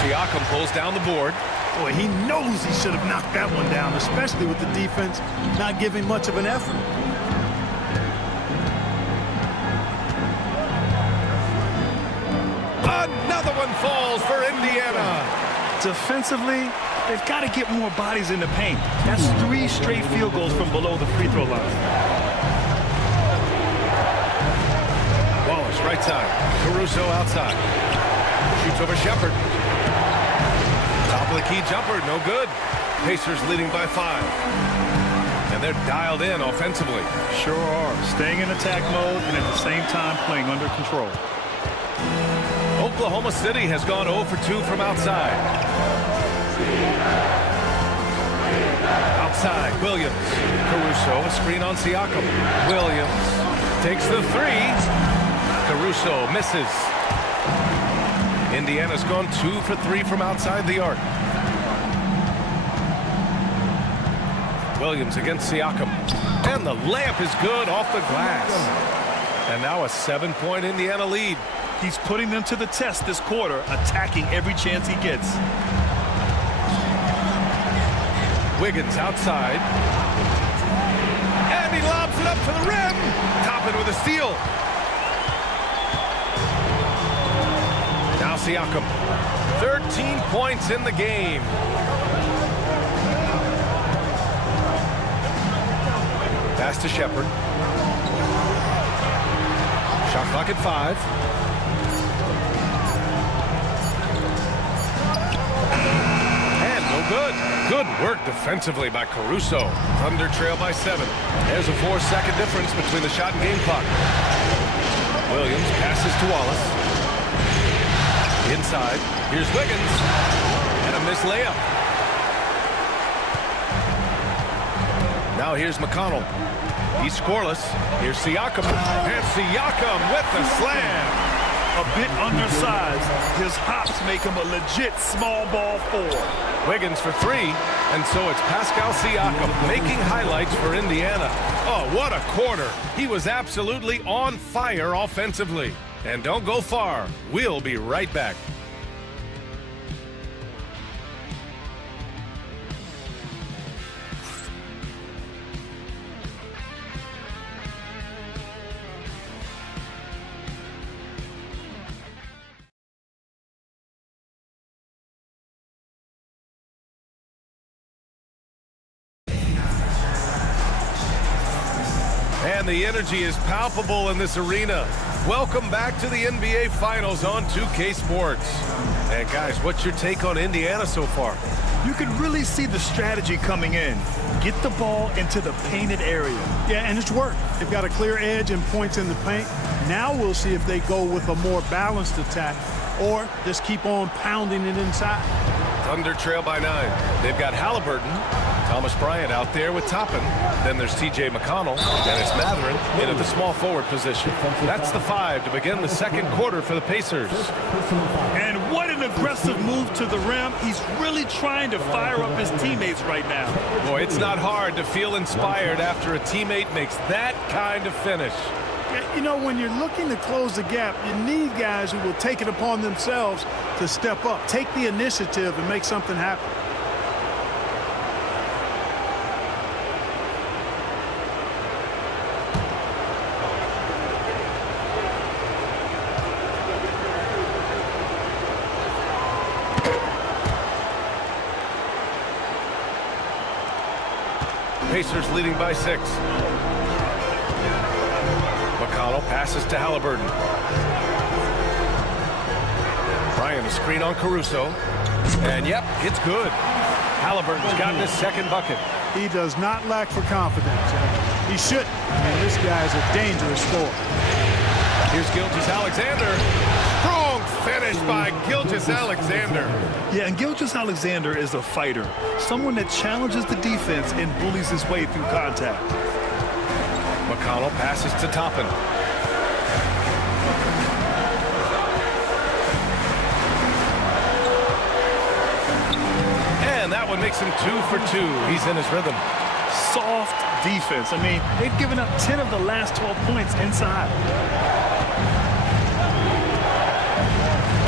Siakam pulls down the board. Boy, he knows he should have knocked that one down, especially with the defense not giving much of an effort. Another one falls for Indiana. Defensively, they've got to get more bodies in the paint. That's 3 straight field goals from below the free throw line. Wallace, right side. Caruso outside. Shoots over Shepard. Top of the key jumper, no good. Pacers leading by 5. And they're dialed in offensively. Sure are. Staying in attack mode and at the same time playing under control. Oklahoma City has gone 0 for 2 from outside. Outside, Williams. Caruso, a screen on Siakam. Williams takes the 3. Caruso misses. Indiana's gone 2 for 3 from outside the arc. Williams against Siakam. And the layup is good off the glass. And now a 7-point Indiana lead. He's putting them to the test this quarter, attacking every chance he gets. Wiggins outside. And he lobs it up to the rim. Toppin with a steal. Now Siakam. 13 points in the game. Pass to Shepard. Shot clock at 5. Good. Good work defensively by Caruso. Thunder trail by 7. There's a 4-second difference between the shot and game clock. Williams passes to Wallace. Inside. Here's Wiggins. And a missed layup. Now here's McConnell. He's scoreless. Here's Siakam. And Siakam with the slam. A bit undersized. His hops make him a legit small ball 4. Wiggins for 3, and so it's Pascal Siakam making highlights for Indiana. Oh, what a quarter. He was absolutely on fire offensively. And don't go far. We'll be right back. And the energy is palpable in this arena. Welcome back to the NBA Finals on 2K Sports. And guys, what's your take on Indiana so far? You can really see the strategy coming in. Get the ball into the painted area. Yeah, and it's worked. They've got a clear edge and points in the paint. Now we'll see if they go with a more balanced attack or just keep on pounding it inside. Thunder trail by 9. They've got Halliburton, Thomas Bryant out there with Toppin. Then there's T.J. McConnell, and it's Matherin into the small forward position. That's the 5 to begin the second quarter for the Pacers. And what an aggressive move to the rim. He's really trying to fire up his teammates right now. Boy, it's not hard to feel inspired after a teammate makes that kind of finish. You know, when you're looking to close the gap, you need guys who will take it upon themselves to step up, take the initiative, and make something happen. Pacers leading by 6. McConnell passes to Halliburton. Bryant, a screen on Caruso. And yep, it's good. Halliburton's gotten his second bucket. He does not lack for confidence. He shouldn't. I mean, this guy's a dangerous scorer. Here's Gilgeous-Alexander. Strong finish by Gilgeous-Alexander. Yeah, and Gilgeous-Alexander is a fighter. Someone that challenges the defense and bullies his way through contact. McConnell passes to Toppin. And that one makes him 2 for 2. He's in his rhythm. Soft defense. I mean, they've given up 10 of the last 12 points inside.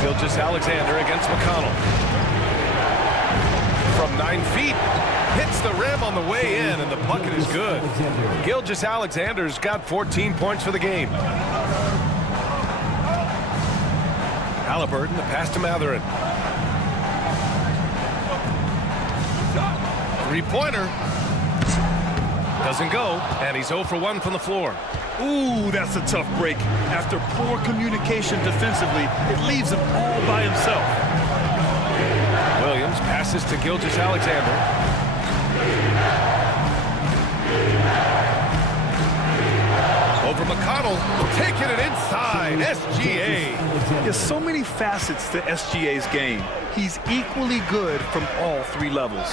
Gilgeous-Alexander against McConnell. From 9 feet. Hits the rim on the way in, and the bucket is good. Gilgeous-Alexander's got 14 points for the game. Halliburton, the pass to Matherin. Three-pointer. Doesn't go, and he's 0 for 1 from the floor. Ooh, that's a tough break. After poor communication defensively, it leaves him all by himself. Williams passes to Gilgeous-Alexander. Over McConnell, taking it inside. SGA. There's so many facets to SGA's game. He's equally good from all 3 levels.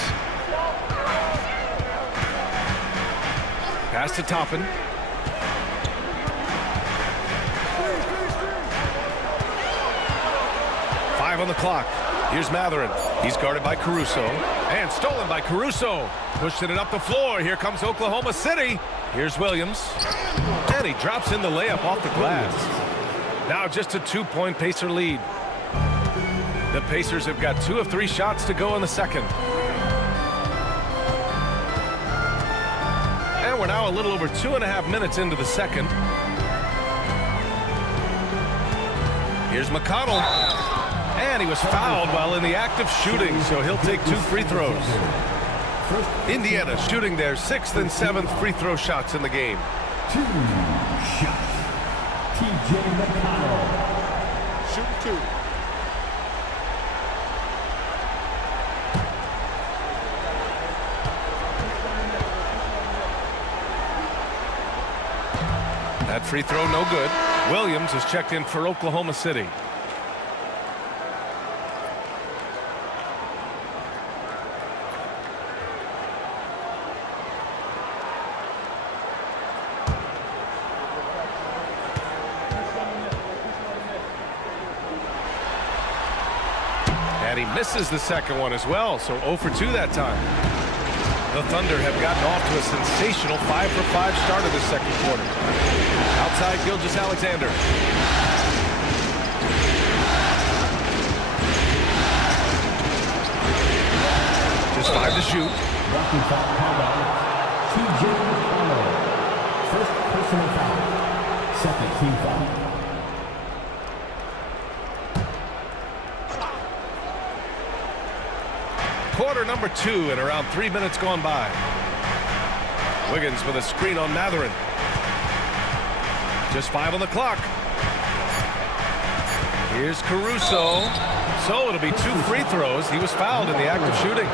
Pass to Toppin. Five on the clock. Here's Matherin. He's guarded by Caruso. And stolen by Caruso. Pushing it up the floor. Here comes Oklahoma City. Here's Williams. And he drops in the layup off the glass. Now just a 2-point Pacer lead. The Pacers have got 2 of 3 shots to go in the second. And we're now a little over 2.5 minutes into the second. Here's McConnell. And he was fouled while in the act of shooting, so he'll take 2 free throws. Indiana shooting their 6th and 7th free throw shots in the game. 2 shots. T.J. McConnell. Shooting 2. That free throw no good. Williams is checked in for Oklahoma City. And he misses the second one as well, so 0 for 2 that time. The Thunder have gotten off to a sensational 5 for 5 start of the second quarter. Outside Gilgeous-Alexander. Just 5 to shoot. Walking foul called on T.J. McConnell. First personal foul. Second team foul. Quarter number 2 and around 3 minutes gone by. Wiggins with a screen on Matherin. Just 5 on the clock. Here's Caruso. So it'll be 2 free throws. He was fouled in the act of shooting.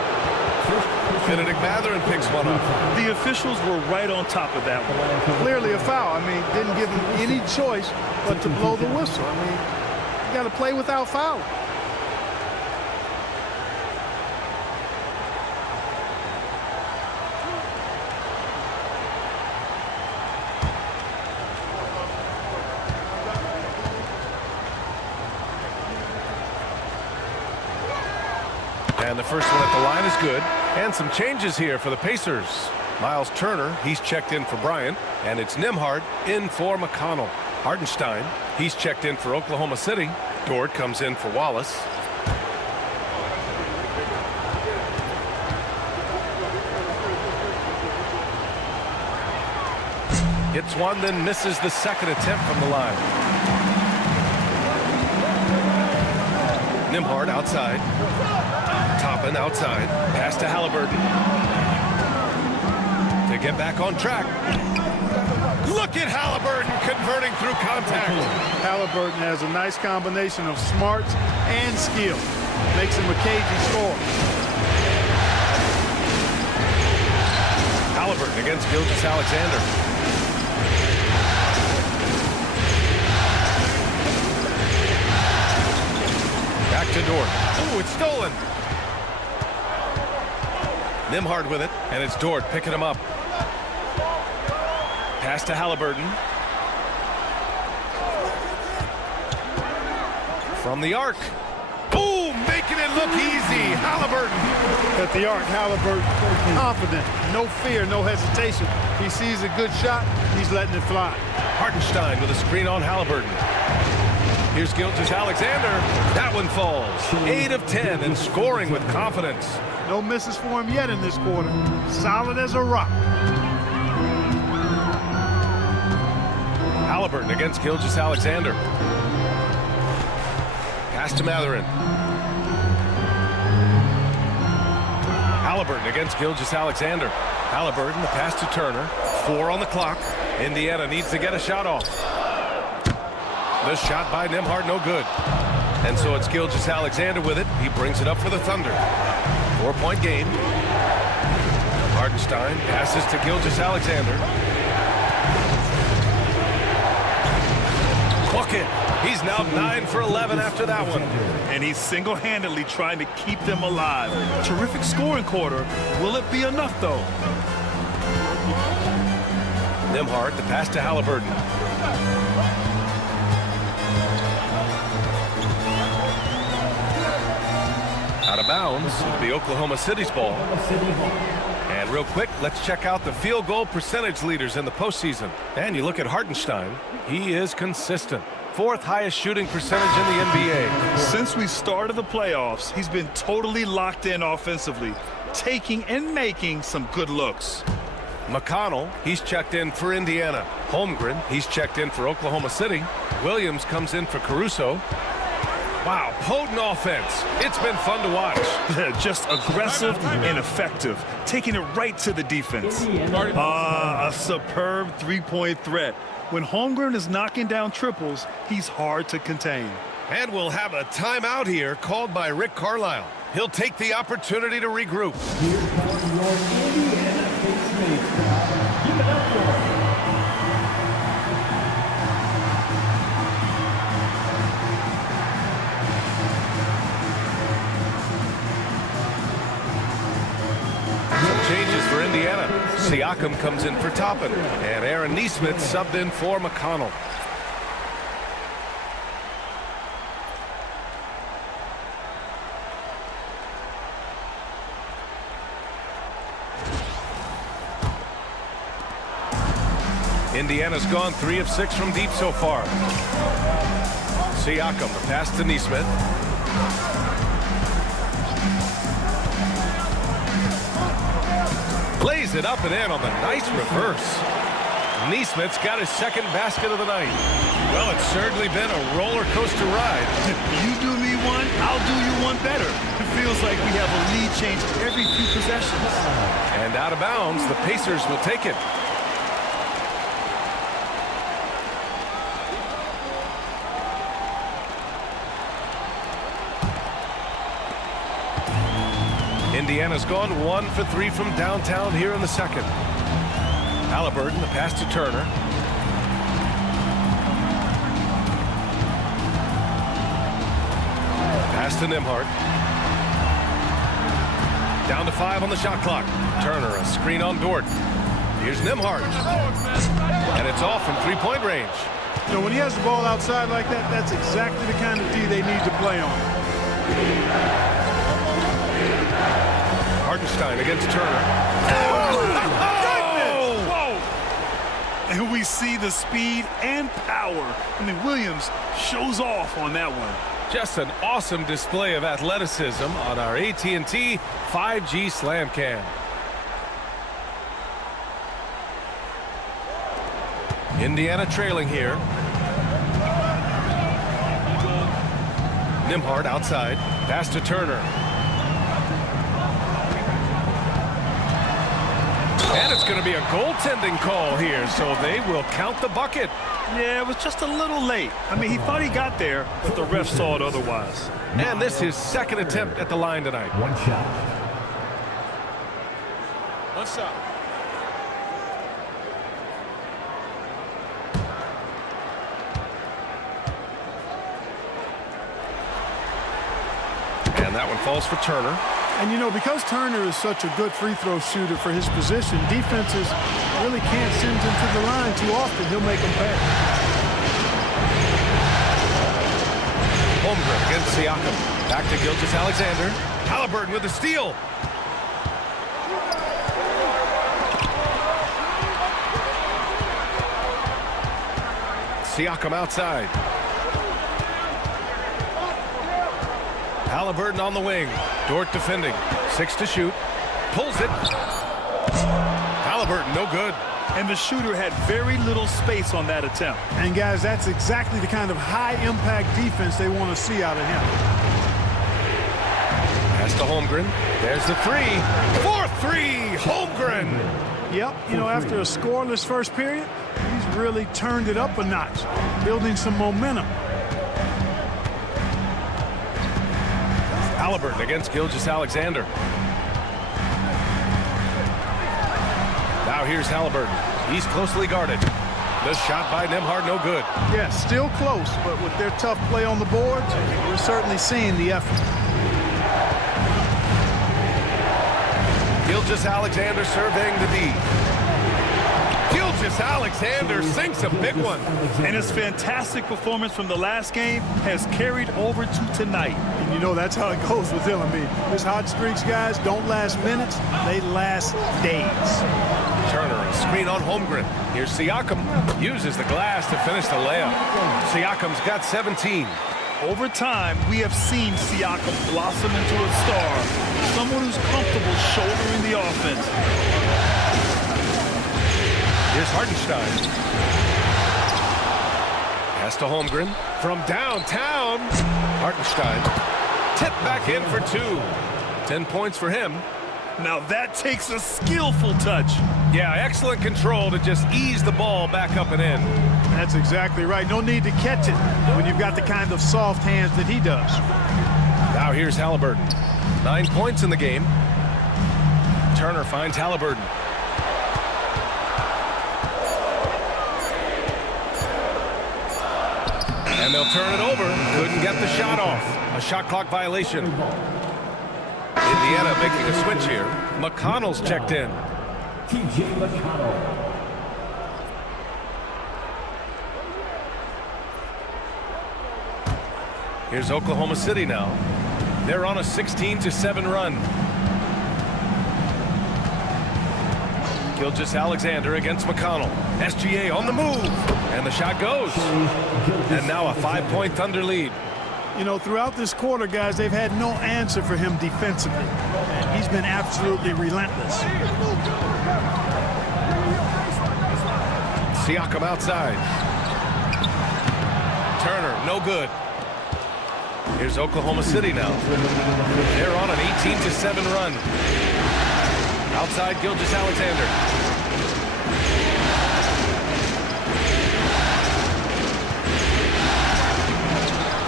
Benedict Mathurin picks one up. The officials were right on top of that one. Clearly a foul. I mean, didn't give him any choice but to blow the whistle. I mean, you got to play without fouling. And the first one at the line is good. And some changes here for the Pacers. Miles Turner, he's checked in for Bryant. And it's Nembhard in for McConnell. Hartenstein, he's checked in for Oklahoma City. Dort comes in for Wallace. Hits one, then misses the second attempt from the line. Nembhard outside. Toppin outside. Pass to Halliburton. To get back on track. Look at Halliburton converting through contact. Halliburton has a nice combination of smarts and skill. Makes him a cagey scorer. Halliburton against Gilgeous-Alexander. Back to Dort. Oh, it's stolen. Nembhard with it, and it's Dort picking him up. Pass to Halliburton. From the arc. Boom! Making it look easy. Halliburton. At the arc, Halliburton confident. No fear, no hesitation. He sees a good shot, he's letting it fly. Hartenstein with a screen on Halliburton. Here's Gilgeous-Alexander. That one falls. 8 of 10 and scoring with confidence. No misses for him yet in this quarter. Solid as a rock. Halliburton against Gilgeous-Alexander. Pass to Mathurin. Halliburton against Gilgeous-Alexander. Halliburton, the pass to Turner. 4 on the clock. Indiana needs to get a shot off. The shot by Nembhard, no good. And so it's Gilgeous-Alexander with it. He brings it up for the Thunder. 4-point game. Hartenstein passes to Gilgeous-Alexander. Bucket. He's now 9 for 11 after that one. And he's single-handedly trying to keep them alive. Terrific scoring quarter. Will it be enough, though? Nembhard, the pass to Halliburton. Out of bounds. It'll be Oklahoma City's ball. And real quick, let's check out the field goal percentage leaders in the postseason. And you look at Hartenstein. He is consistent. 4th highest shooting percentage in the NBA. Since we started the playoffs, he's been totally locked in offensively, taking and making some good looks. McConnell, he's checked in for Indiana. Holmgren, he's checked in for Oklahoma City. Williams comes in for Caruso. Wow, potent offense. It's been fun to watch. Just aggressive and effective, taking it right to the defense. A superb three-point threat. When Holmgren is knocking down triples, he's hard to contain. And we'll have a timeout here called by Rick Carlisle. He'll take the opportunity to regroup. Here comes your Indiana Pacers crowd. Give it up for him. Changes for Indiana. Siakam comes in for Toppin. And Aaron Nesmith subbed in for McConnell. Indiana's gone 3 of 6 from deep so far. Siakam, the pass to Nesmith. Lays it up and in on the nice reverse. Nesmith's got his second basket of the night. Well, it's certainly been a roller coaster ride. You do me one, I'll do you one better. It feels like we have a lead change every few possessions. And out of bounds, the Pacers will take it. Indiana's gone 1 for 3 from downtown here in the second. Halliburton, the pass to Turner. Pass to Nembhard. Down to 5 on the shot clock. Turner, a screen on Dort. Here's Nembhard. And it's off from three-point range. You know, when he has the ball outside like that, that's exactly the kind of D they need to play on. Hartenstein against Turner. Whoa! And we see the speed and power. I mean, Williams shows off on that one. Just an awesome display of athleticism on our AT&T 5G Slam Cam. Indiana trailing here. Nembhard outside. Pass to Turner. And it's going to be a goaltending call here, so they will count the bucket. Yeah, it was just a little late. I mean, he thought he got there, but the ref saw it otherwise. And this is his second attempt at the line tonight. One shot. What's up? And that one falls for Turner. And, you know, because Turner is such a good free throw shooter for his position, defenses really can't send him to the line too often. He'll make them pay. Holmgren against Siakam. Back to Gilgeous-Alexander. Halliburton with the steal. Siakam outside. Halliburton on the wing. Dort defending. 6 to shoot. Pulls it. Halliburton, no good. And the shooter had very little space on that attempt. And, guys, that's exactly the kind of high-impact defense they want to see out of him. Pass to Holmgren. There's the 3. 4-3. Holmgren. Yep, you know, after a scoreless first period, he's really turned it up a notch, building some momentum. Halliburton against Gilgeous-Alexander. Now here's Halliburton. He's closely guarded. The shot by Nembhard, no good. Yeah, still close, but with their tough play on the boards, we're certainly seeing the effort. Gilgeous-Alexander surveying the D. Gilgeous-Alexander sinks a big one. And his fantastic performance from the last game has carried over to tonight. And you know that's how it goes with him. I mean, his hot streaks, guys, don't last minutes. They last days. Turner, a screen on Holmgren. Here's Siakam. Uses the glass to finish the layup. Siakam's got 17. Over time, we have seen Siakam blossom into a star. Someone who's comfortable shouldering the offense. Here's Hartenstein. Pass to Holmgren. From downtown. Hartenstein. Tipped back in for 2. 10 points for him. Now that takes a skillful touch. Yeah, excellent control to just ease the ball back up and in. That's exactly right. No need to catch it when you've got the kind of soft hands that he does. Now here's Halliburton. 9 points in the game. Turner finds Halliburton. And they'll turn it over. Couldn't get the shot off. A shot clock violation. Indiana making a switch here. McConnell's checked in. TJ McConnell. Here's Oklahoma City now. They're on a 16-7 run. Gilgeous-Alexander against McConnell. SGA on the move. And the shot goes. And now a 5-point Thunder lead. You know, throughout this quarter, guys, they've had no answer for him defensively. And he's been absolutely relentless. Siakam outside. Turner, no good. Here's Oklahoma City now. They're on an 18-7 run. Outside Gilgeous-Alexander.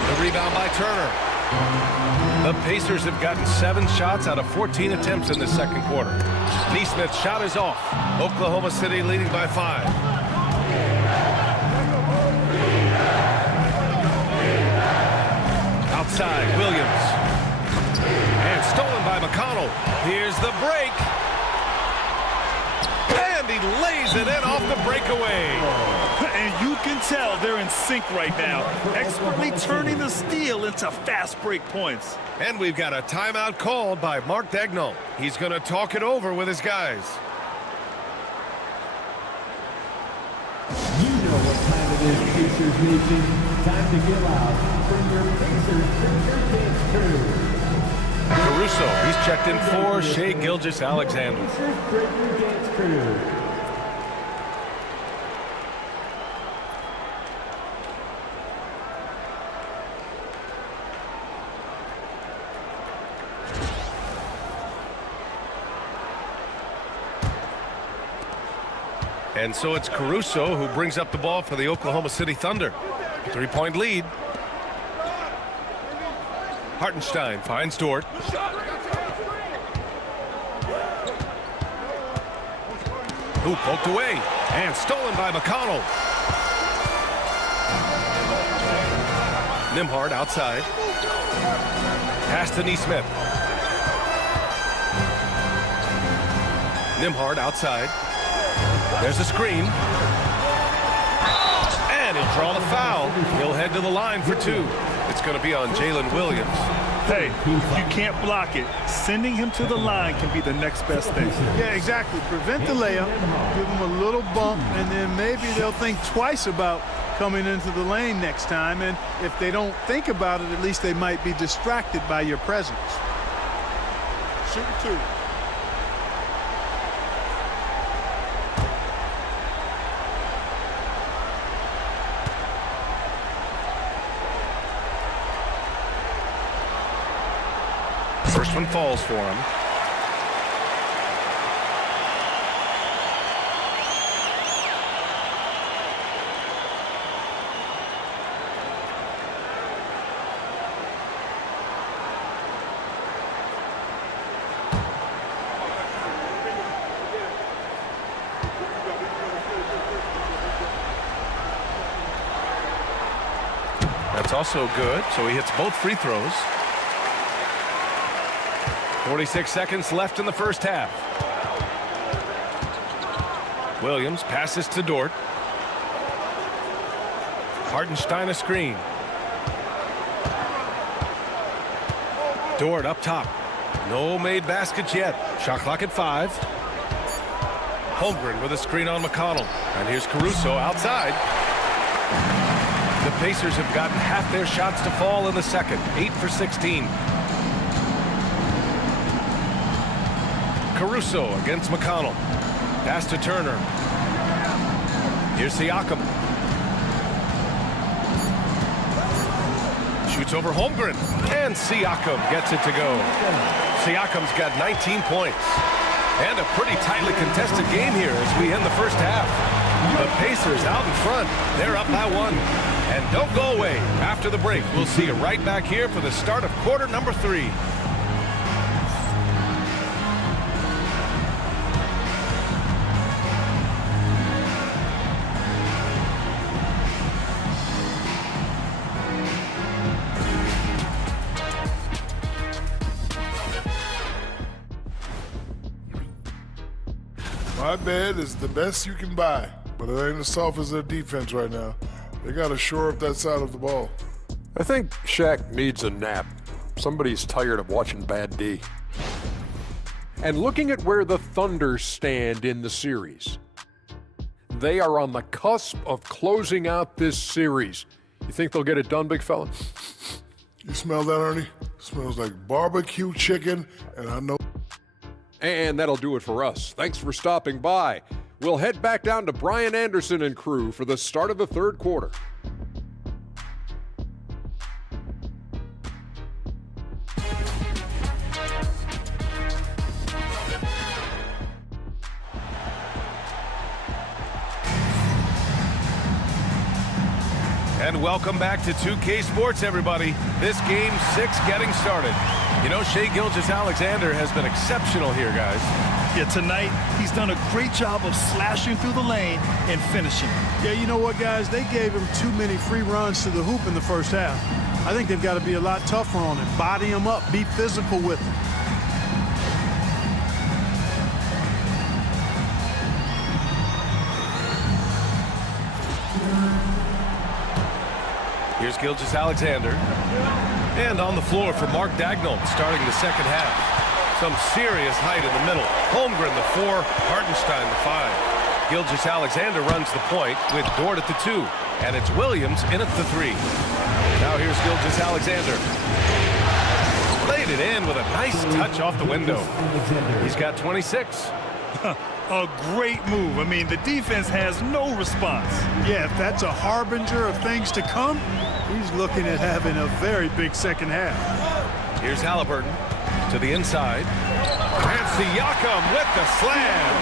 The rebound by Turner. The Pacers have gotten 7 shots out of 14 attempts in the second quarter. Neesmith's shot is off. Oklahoma City leading by 5. Outside, Williams. And stolen by McConnell. Here's the break. And he lays it in off the breakaway. And you can tell they're in sync right now, expertly turning the steal into fast break points. And we've got a timeout called by Mark Daigneault. He's going to talk it over with his guys. You know what time it is, Pacers Nation. Time to give out from your Pacers Finger Dance crew. Caruso, he's checked in for Shai Gilgeous-Alexander. Pacers Finger Dance crew. And so it's Caruso who brings up the ball for the Oklahoma City Thunder. 3-point lead. Hartenstein finds Dort. Who poked away and stolen by McConnell. Nembhard outside. Pass to Neesmith. Nembhard outside. There's a screen. And he'll draw the foul. He'll head to the line for 2. It's going to be on Jalen Williams. Hey, you can't block it. Sending him to the line can be the next best thing. Yeah, exactly. Prevent the layup, give them a little bump, and then maybe they'll think twice about coming into the lane next time. And if they don't think about it, at least they might be distracted by your presence. Shoot 2. First one falls for him. That's also good, so he hits both free throws. 46 seconds left in the first half. Williams passes to Dort. Hartenstein a screen. Dort up top. No made baskets yet. Shot clock at 5. Holmgren with a screen on McConnell. And here's Caruso outside. The Pacers have gotten half their shots to fall in the second. 8 for 16. Caruso against McConnell. Pass to Turner. Here's Siakam. Shoots over Holmgren. And Siakam gets it to go. Siakam's got 19 points. And a pretty tightly contested game here as we end the first half. The Pacers out in front. They're up by 1. And don't go away. After the break, we'll see you right back here for the start of quarter number 3. My bed is the best you can buy, but it ain't as soft as their defense right now. They got to shore up that side of the ball. I think Shaq needs a nap. Somebody's tired of watching bad D. And looking at where the Thunder stand in the series, they are on the cusp of closing out this series. You think they'll get it done, big fella? You smell that, Ernie? Smells like barbecue chicken, and I know. And that'll do it for us. Thanks for stopping by. We'll head back down to Brian Anderson and crew for the start of the third quarter. And welcome back to 2K Sports, everybody. This game 6 getting started. You know, Shai Gilgeous-Alexander has been exceptional here, guys. Yeah, tonight he's done a great job of slashing through the lane and finishing. Yeah, you know what, guys? They gave him too many free runs to the hoop in the first half. I think they've got to be a lot tougher on him. Body him up. Be physical with him. Here's Gilgeous-Alexander. And on the floor for Mark Daigneault starting the second half. Some serious height in the middle. Holmgren the 4, Hartenstein the 5. Gilgeous-Alexander runs the point with Dort at the 2. And it's Williams in at the 3. Now here's Gilgeous-Alexander. Laid it in with a nice touch off the window. He's got 26. A great move. I mean, the defense has no response. Yeah, if that's a harbinger of things to come, he's looking at having a very big second half. Here's Halliburton to the inside. And Siakam with the slam.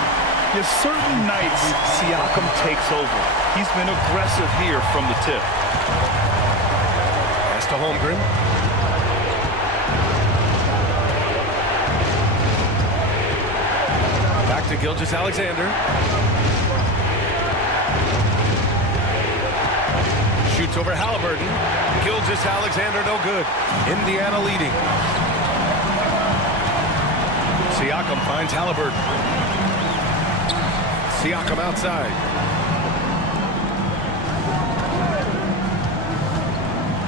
Yeah, certain nights, Siakam takes over. He's been aggressive here from the tip. Pass to Holmgren. Back to Gilgeous-Alexander. Shoots over Halliburton. Gilgeous-Alexander no good. Indiana leading. Siakam finds Halliburton. Siakam outside.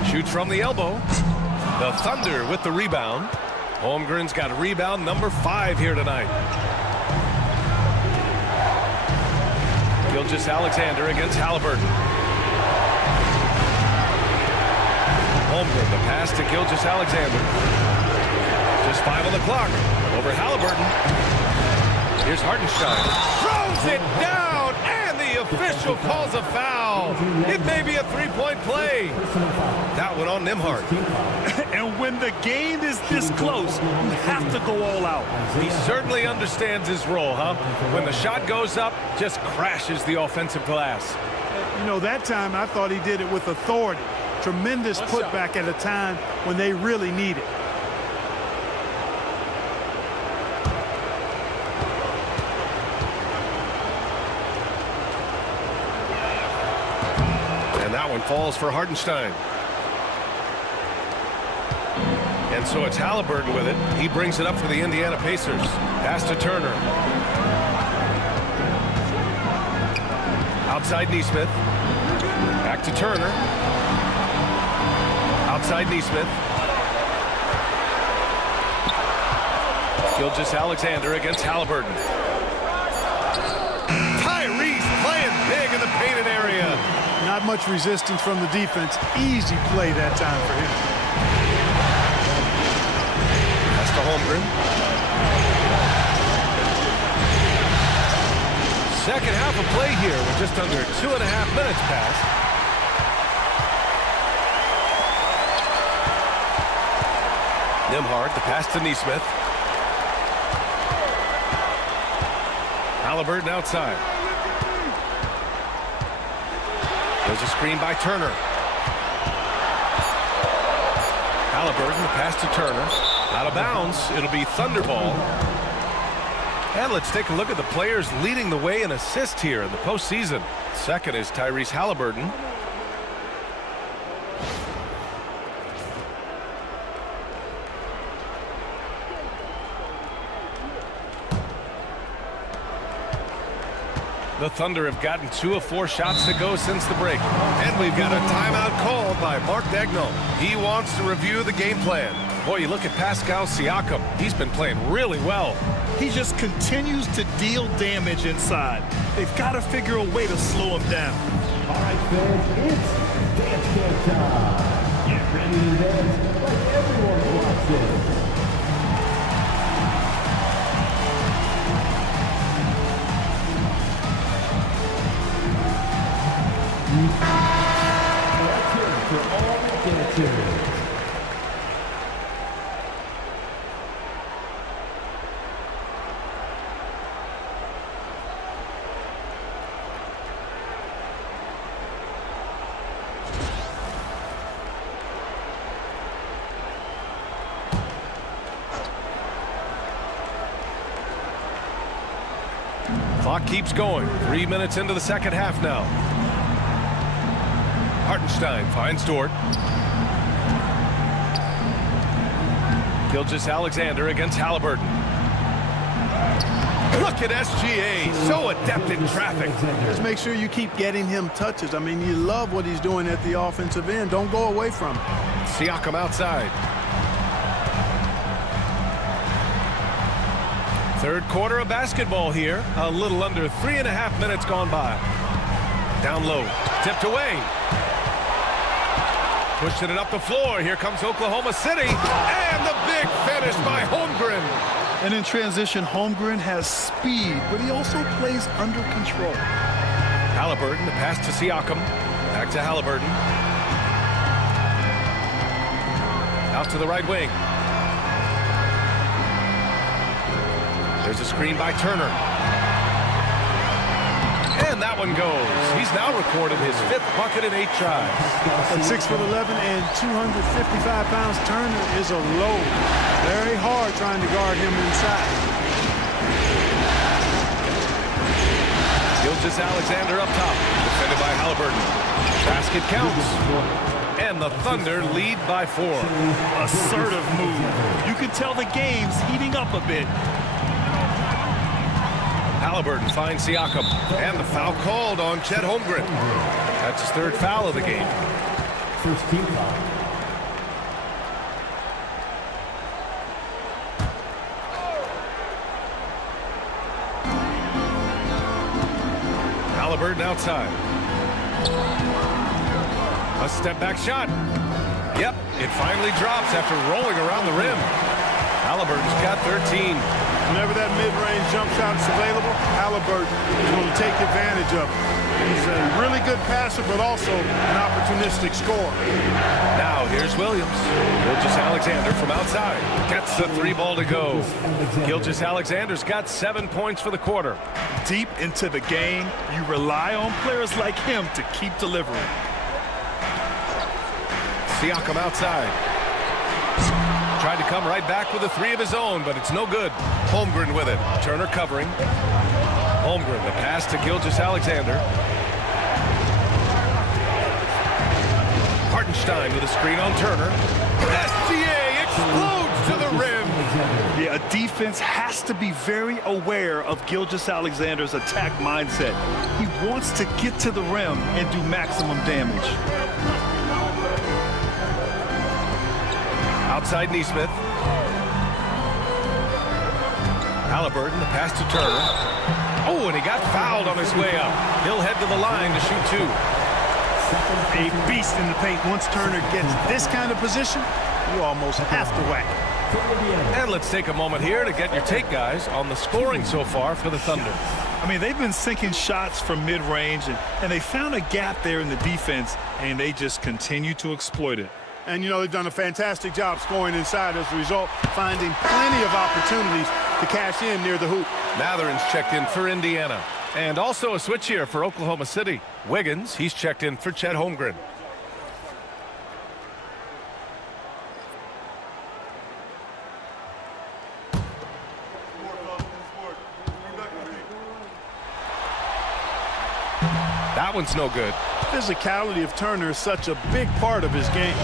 Shoots from the elbow. The Thunder with the rebound. Holmgren's got rebound number 5 here tonight. Gilgeous-Alexander against Halliburton. Holmgren, the pass to Gilgeous-Alexander. Just 5 on the clock. Over Halliburton. Here's Hartenstein. Throws it down, and the official calls a foul. It may be a 3-point play. That one on Nembhard. And when the game is this close, you have to go all out. He certainly understands his role, huh? When the shot goes up, just crashes the offensive glass. You know, that time I thought he did it with authority. Tremendous putback at a time when they really need it. And that one falls for Hartenstein. And so it's Halliburton with it. He brings it up for the Indiana Pacers. Pass to Turner. Outside Nesmith. Back to Turner. Outside Nesmith. Gilgeous-Alexander against Halliburton. Tyrese playing big in the painted area. Not much resistance from the defense. Easy play that time for him. Pass to Holmgren. Second half of play here with just under 2.5 minutes passed. Nembhard, the pass to Nesmith. Halliburton outside. There's a screen by Turner. Halliburton, the pass to Turner. Out of bounds. It'll be Thunder ball. And let's take a look at the players leading the way in assists here in the postseason. Second is Tyrese Halliburton. The Thunder have gotten 2 of 4 shots to go since the break. And we've got a timeout called by Mark Daigneault. He wants to review the game plan. Boy, you look at Pascal Siakam. He's been playing really well. He just continues to deal damage inside. They've got to figure a way to slow him down. All right, fans, it's dance camp time. Get ready to dance like everyone wants it. Let's hear it for all the dancers. Clock keeps going. 3 minutes into the second half now. Hartenstein finds Dort. Gilgeous-Alexander against Halliburton. Look at SGA, so adept in traffic. Just make sure you keep getting him touches. I mean, you love what he's doing at the offensive end. Don't go away from him. Siakam outside. Third quarter of basketball here. A little under 3.5 minutes gone by. Down low, tipped away. Pushing it up the floor. Here comes Oklahoma City. And the big finish by Holmgren. And in transition, Holmgren has speed, but he also plays under control. Halliburton, the pass to Siakam. Back to Halliburton. Out to the right wing. There's a screen by Turner. And that one goes. He's now recorded his 5th bucket in 8 tries. At 6'11" and 255 pounds, Turner is a load. Very hard trying to guard him inside. Gilgeous-Alexander up top. Defended by Halliburton. Basket counts. And the Thunder lead by 4. Assertive move. You can tell the game's heating up a bit. Halliburton finds Siakam. And the foul called on Chet Holmgren. That's his 3rd foul of the game. First team foul. Halliburton outside. A step back shot. Yep, it finally drops after rolling around the rim. Halliburton's got 13. Whenever that mid-range jump shot is available, Halliburton is going to take advantage of it. He's a really good passer, but also an opportunistic scorer. Now here's Williams. Gilgeous-Alexander from outside. Gets the 3 ball to go. Gilgeous-Alexander's got 7 points for the quarter. Deep into the game, you rely on players like him to keep delivering. Siakam outside. Tried to come right back with a 3 of his own, but it's no good. Holmgren with it. Turner covering. Holmgren, the pass to Gilgeous-Alexander. Hartenstein with a screen on Turner. SGA explodes to the rim. Yeah, a defense has to be very aware of Gilgeous-Alexander's attack mindset. He wants to get to the rim and do maximum damage. Outside Neesmith. Halliburton, the pass to Turner. Oh, and he got fouled on his way up. He'll head to the line to shoot 2. A beast in the paint. Once Turner gets this kind of position, you almost have to whack it. And let's take a moment here to get your take, guys, on the scoring so far for the Thunder. I mean, they've been sinking shots from mid-range, and they found a gap there in the defense, and they just continue to exploit it. And, you know, they've done a fantastic job scoring inside as a result, finding plenty of opportunities to cash in near the hoop. Matherin's checked in for Indiana. And also a switch here for Oklahoma City. Wiggins, he's checked in for Chet Holmgren. That one's no good. Physicality of Turner is such a big part of his game.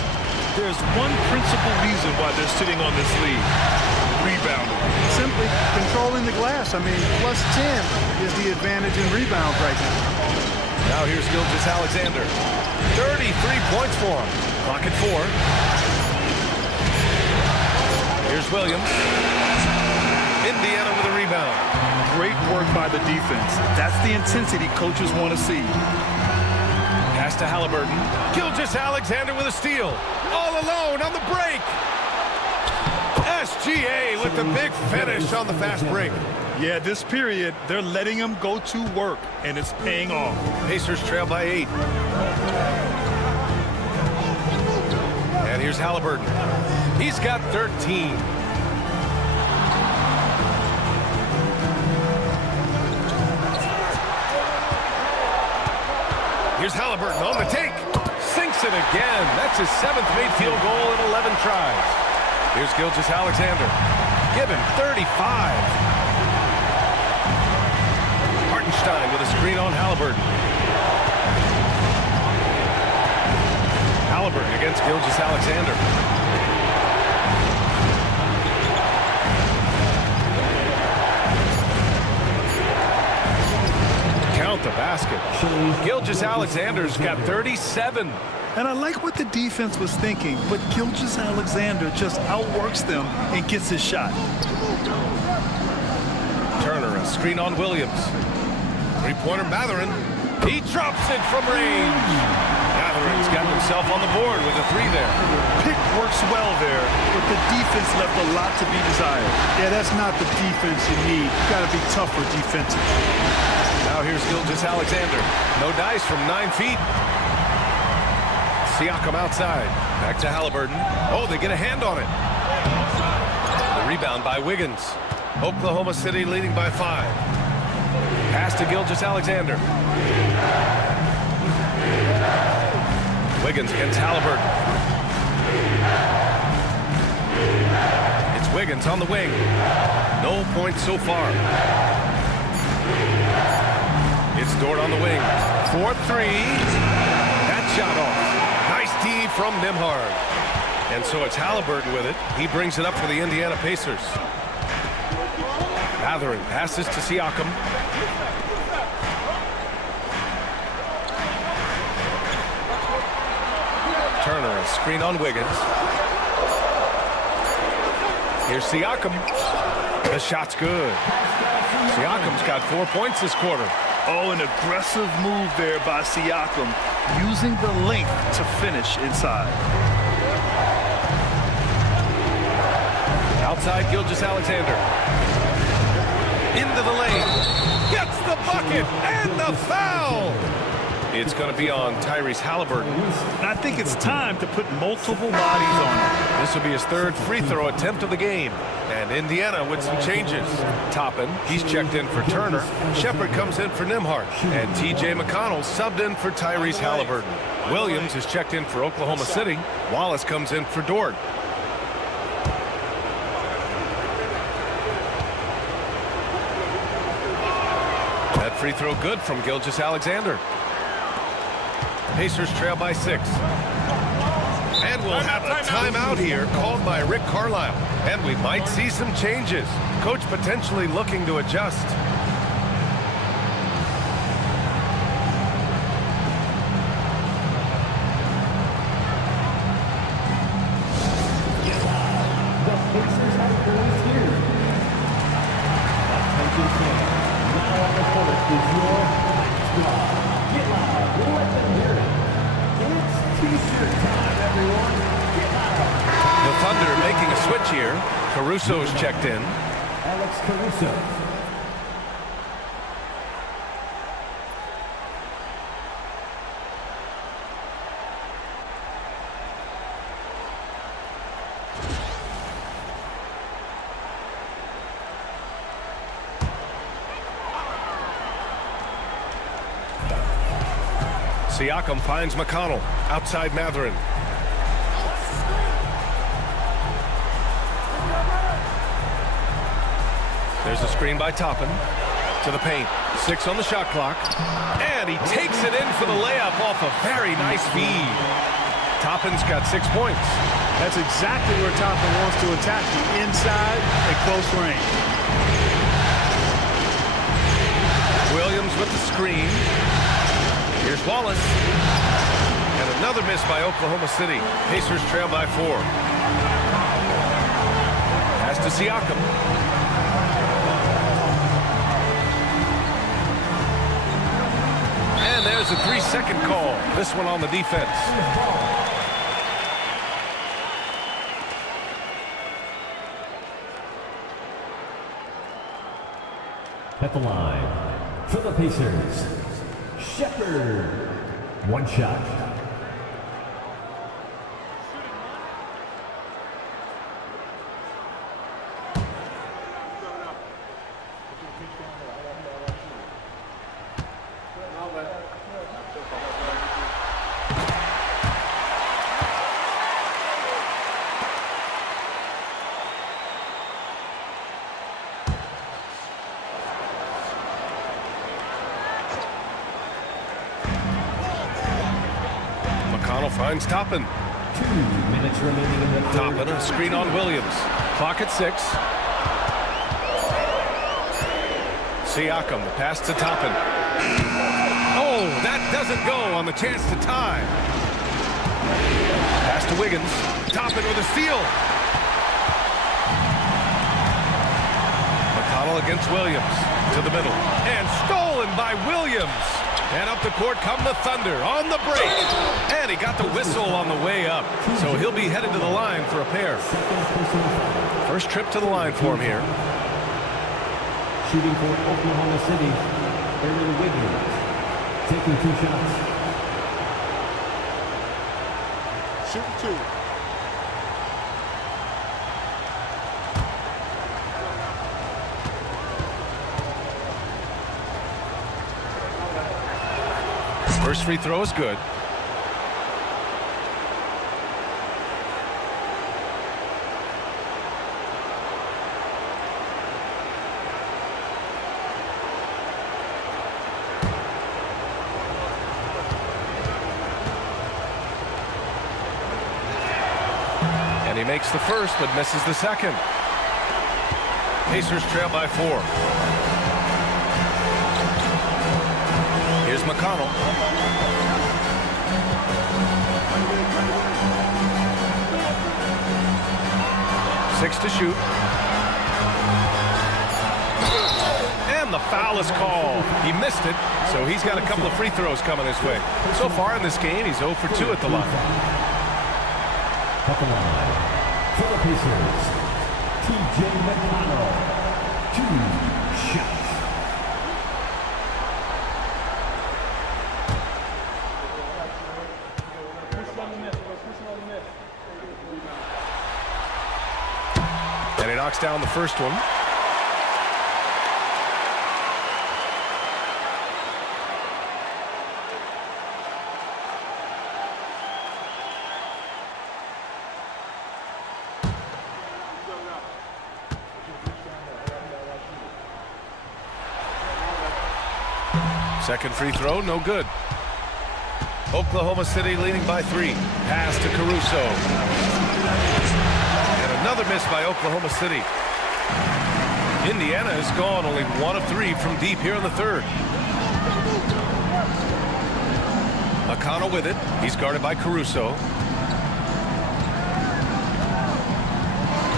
There's one principal reason why they're sitting on this lead. Rebounding. Simply controlling the glass. I mean, plus 10 is the advantage in rebounds right now. Now here's Gilgeous-Alexander. 33 points for him. Clock at 4. Here's Williams. Indiana with a rebound. Great work by the defense. That's the intensity coaches want to see. Pass to Halliburton. Gilgeous-Alexander with a steal. All alone on the break. SGA with the big finish on the fast break. Yeah, this period, they're letting him go to work, and it's paying off. Pacers trail by 8. And here's Halliburton. He's got 13. Here's Halliburton on the take. Sinks it again. That's his 7th made field goal in 11 tries. Here's Gilgeous-Alexander. Give him 35. Hartenstein with a screen on Halliburton. Halliburton against Gilgeous-Alexander. Count the basket. Gilgeous-Alexander's got 37. And I like what the defense was thinking, but Gilgeous-Alexander just outworks them and gets his shot. Turner, a screen on Williams. Three-pointer Mathurin. He drops it from range. Mathurin's got himself on the board with a three there. Pick works well there, but the defense left a lot to be desired. Yeah, that's not the defense you need. You got to be tougher defensively. Now here's Gilgeous-Alexander. No dice from 9 feet. Siakam outside. Back to Halliburton. Oh, they get a hand on it. The rebound by Wiggins. Oklahoma City leading by 5. Pass to Gilgeous-Alexander. Wiggins against Halliburton. It's Wiggins on the wing. No points so far. It's Dort on the wing. 4-3. That shot off. Nice D from Nembhard. And so it's Halliburton with it. He brings it up for the Indiana Pacers. Mathurin passes to Siakam. Turner, a screen on Wiggins. Here's Siakam. The shot's good. Siakam's got 4 points this quarter. Oh, an aggressive move there by Siakam, using the length to finish inside. Outside Gilgeous-Alexander. Into the lane. Gets the bucket and the foul. It's going to be on Tyrese Halliburton. And I think it's time to put multiple bodies on him. This will be his 3rd free throw attempt of the game. And Indiana with some changes. Toppin, he's checked in for Turner. Shepard comes in for Nembhard. And T.J. McConnell subbed in for Tyrese Halliburton. Williams is checked in for Oklahoma City. Wallace comes in for Dort. That free throw good from Gilgeous-Alexander. Pacers trail by 6. And we'll have a timeout here called by Rick Carlisle. And we might see some changes. Coach potentially looking to adjust. The Pacers have goals here. Attention fans. Now on the court is your squad. Get loud. Let them hear it. It's T-shirt time, everyone. Get loud. The Thunder making a switch here. Caruso's checked in. Alex Caruso. Siakam finds McConnell. Outside Mathurin. There's a screen by Toppin. To the paint. 6 on the shot clock. And he takes it in for the layup off a very nice feed. Toppin's got 6 points. That's exactly where Toppin wants to attack you, inside at close range. Williams with the screen. Here's Wallace. And another miss by Oklahoma City. Pacers trail by 4. Pass to Siakam. And there's a 3-second call. This one on the defense. At the line for the Pacers, Shepard. One shot. McConnell finds Toppin. 2 minutes remaining in the third. Toppin, a screen on Williams. Clock at 6. Siakam, the pass to Toppin. Oh, that doesn't go on the chance to tie. Pass to Wiggins. Toppin with a steal. McConnell against Williams. To the middle. And stolen by Williams. And up the court come the Thunder on the break. And he got the whistle on the way up. So he'll be headed to the line for a pair. First trip to the line for him here. Shooting for Oklahoma City, Aaron Wiggins. Taking 2 shots. Shooting 2. First free throw is good. And he makes the first but misses the second. Pacers trail by 4. Here's McConnell. Six to shoot. And the foul is called. He missed it, so he's got a couple of free throws coming his way. So far in this game, he's 0 for 2 at the line. Up the line. For the Pacers, TJ McConnell. 2 shots. And he knocks down the first one. Second free throw, no good. Oklahoma City leading by 3. Pass to Caruso. And another miss by Oklahoma City. Indiana has gone only 1 of 3 from deep here in the third. McConnell with it. He's guarded by Caruso.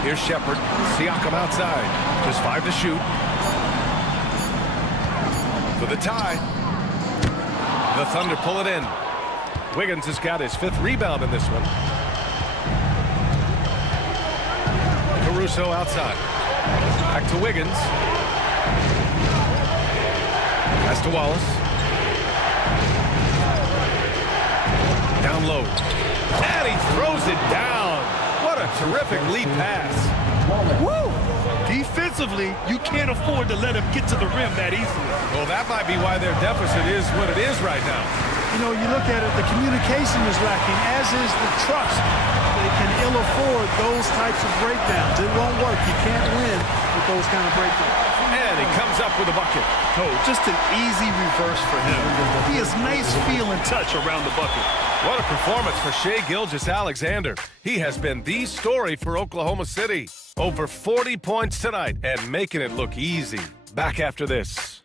Here's Shepard. Siakam outside. Just 5 to shoot. For the tie. The Thunder pull it in. Wiggins has got his 5th rebound in this one. Caruso outside. Back to Wiggins. Pass to Wallace. Down low. And he throws it down. What a terrific lead pass. Woo! Defensively, you can't afford to let him get to the rim that easily. Well, that might be why their deficit is what it is right now. You know, you look at it, the communication is lacking, as is the trust. They can ill afford those types of breakdowns. It won't work. You can't win with those kind of breakdowns. And he comes up with a bucket. Oh, just an easy reverse for him. He has nice feel and touch around the bucket. What a performance for Shai Gilgeous-Alexander. He has been the story for Oklahoma City. Over 40 points tonight and making it look easy. Back after this.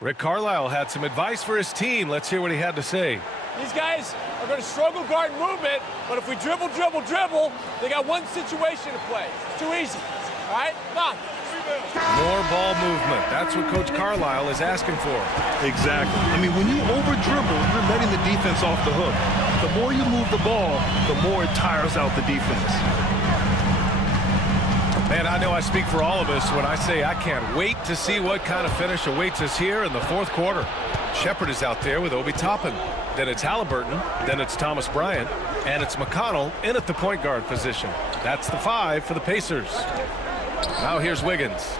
Rick Carlisle had some advice for his team. Let's hear what he had to say. These guys are going to struggle guarding movement, but if we dribble, they got one situation to play. It's too easy. All right? Come on. More ball movement. That's what Coach Carlisle is asking for. Exactly. I mean, when you over-dribble, you're letting the defense off the hook. The more you move the ball, the more it tires out the defense. Man, I know I speak for all of us when I say I can't wait to see what kind of finish awaits us here in the fourth quarter. Shepard is out there with Obi Toppin. Then it's Halliburton. Then it's Thomas Bryant. And it's McConnell in at the point guard position. That's the 5 for the Pacers. Now here's Wiggins.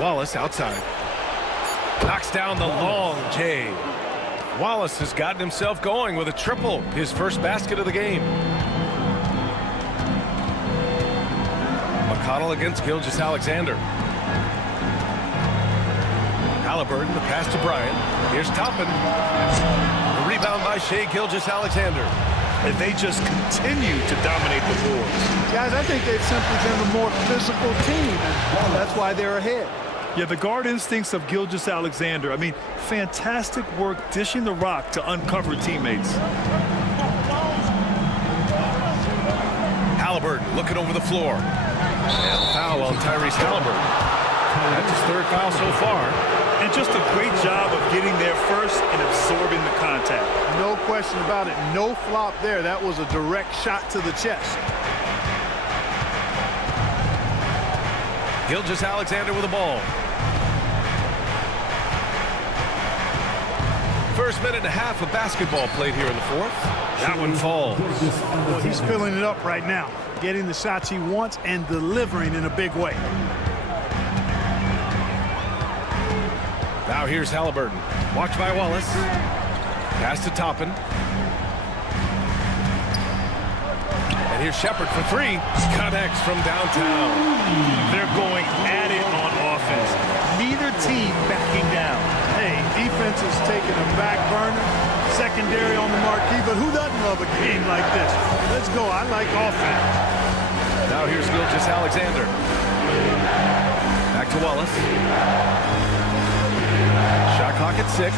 Wallace outside. Knocks down the long J. Wallace has gotten himself going with a triple, his first basket of the game. McConnell against Gilgeous-Alexander. Halliburton, the pass to Bryant. Here's Toppin. The rebound by Shai Gilgeous-Alexander. And they just continue to dominate the boards. Guys, I think they've simply been the more physical team, and that's why they're ahead. Yeah, the guard instincts of Gilgeous-Alexander. I mean, fantastic work dishing the rock to uncover teammates. Halliburton looking over the floor. And the foul on Tyrese Halliburton. That's his third foul so far. And just a great job of getting there first and absorbing the contact. No question about it. No flop there. That was a direct shot to the chest. Gilgeous-Alexander with the ball. First minute and a half of basketball played here in the fourth. That one falls. Well, he's filling it up right now, getting the shots he wants and delivering in a big way. Now here's Halliburton. Watched by Wallace. Pass to Toppin. And here's Shepard for three. Connects from downtown. They're going at it on offense. Neither team backing down. Hey, defense is taking a back burner, secondary on the marquee, but who doesn't love a game like this? Let's go. I like offense. Now here's Gilgeous-Alexander. Back to Wallace. Shot clock at 6.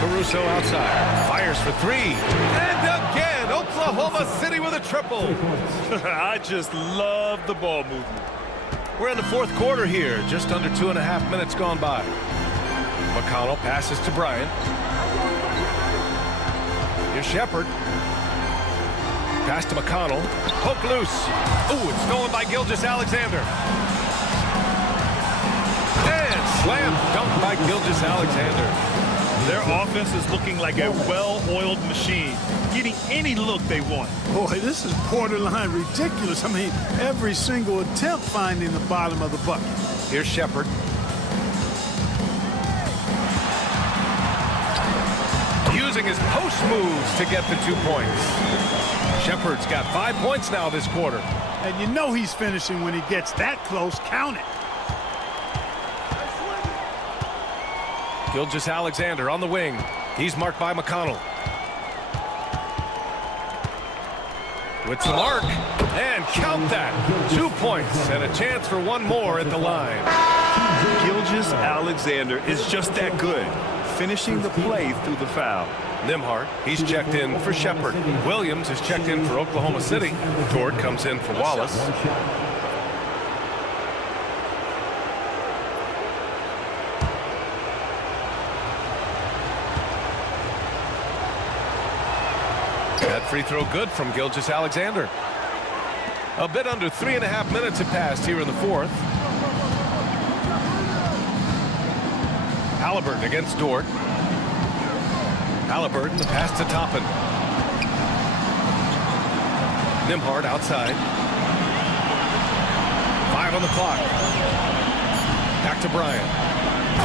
Caruso outside. Fires for three. And again, Oklahoma City with a triple. I just love the ball movement. We're in the fourth quarter here. Just under 2.5 minutes gone by. McConnell passes to Bryant. Here's Shepard. Pass to McConnell. Poke loose. Ooh, it's stolen by Gilgeous-Alexander. And slam dunk by Gilgeous-Alexander. Their offense is looking like a well-oiled machine, getting any look they want. Boy, this is borderline ridiculous. I mean, every single attempt finding the bottom of the bucket. Here's Shepard. Using his post moves to get the 2 points. Shepard's got 5 points now this quarter. And you know he's finishing when he gets that close. Count it. Gilgeous-Alexander on the wing. He's marked by McConnell. With the mark. And count that. 2 points and a chance for one more at the line. Gilgeous-Alexander is just that good, finishing the play through the foul. Nimhart, he's checked in for Shepard. Williams is checked in for Oklahoma City. Dort comes in for Wallace. That free throw good from Gilgeous-Alexander. A bit under 3.5 minutes have passed here in the fourth. Halliburton against Dort. Halliburton, the pass to Toppin. Nimhart outside. 5 on the clock. Back to Bryant.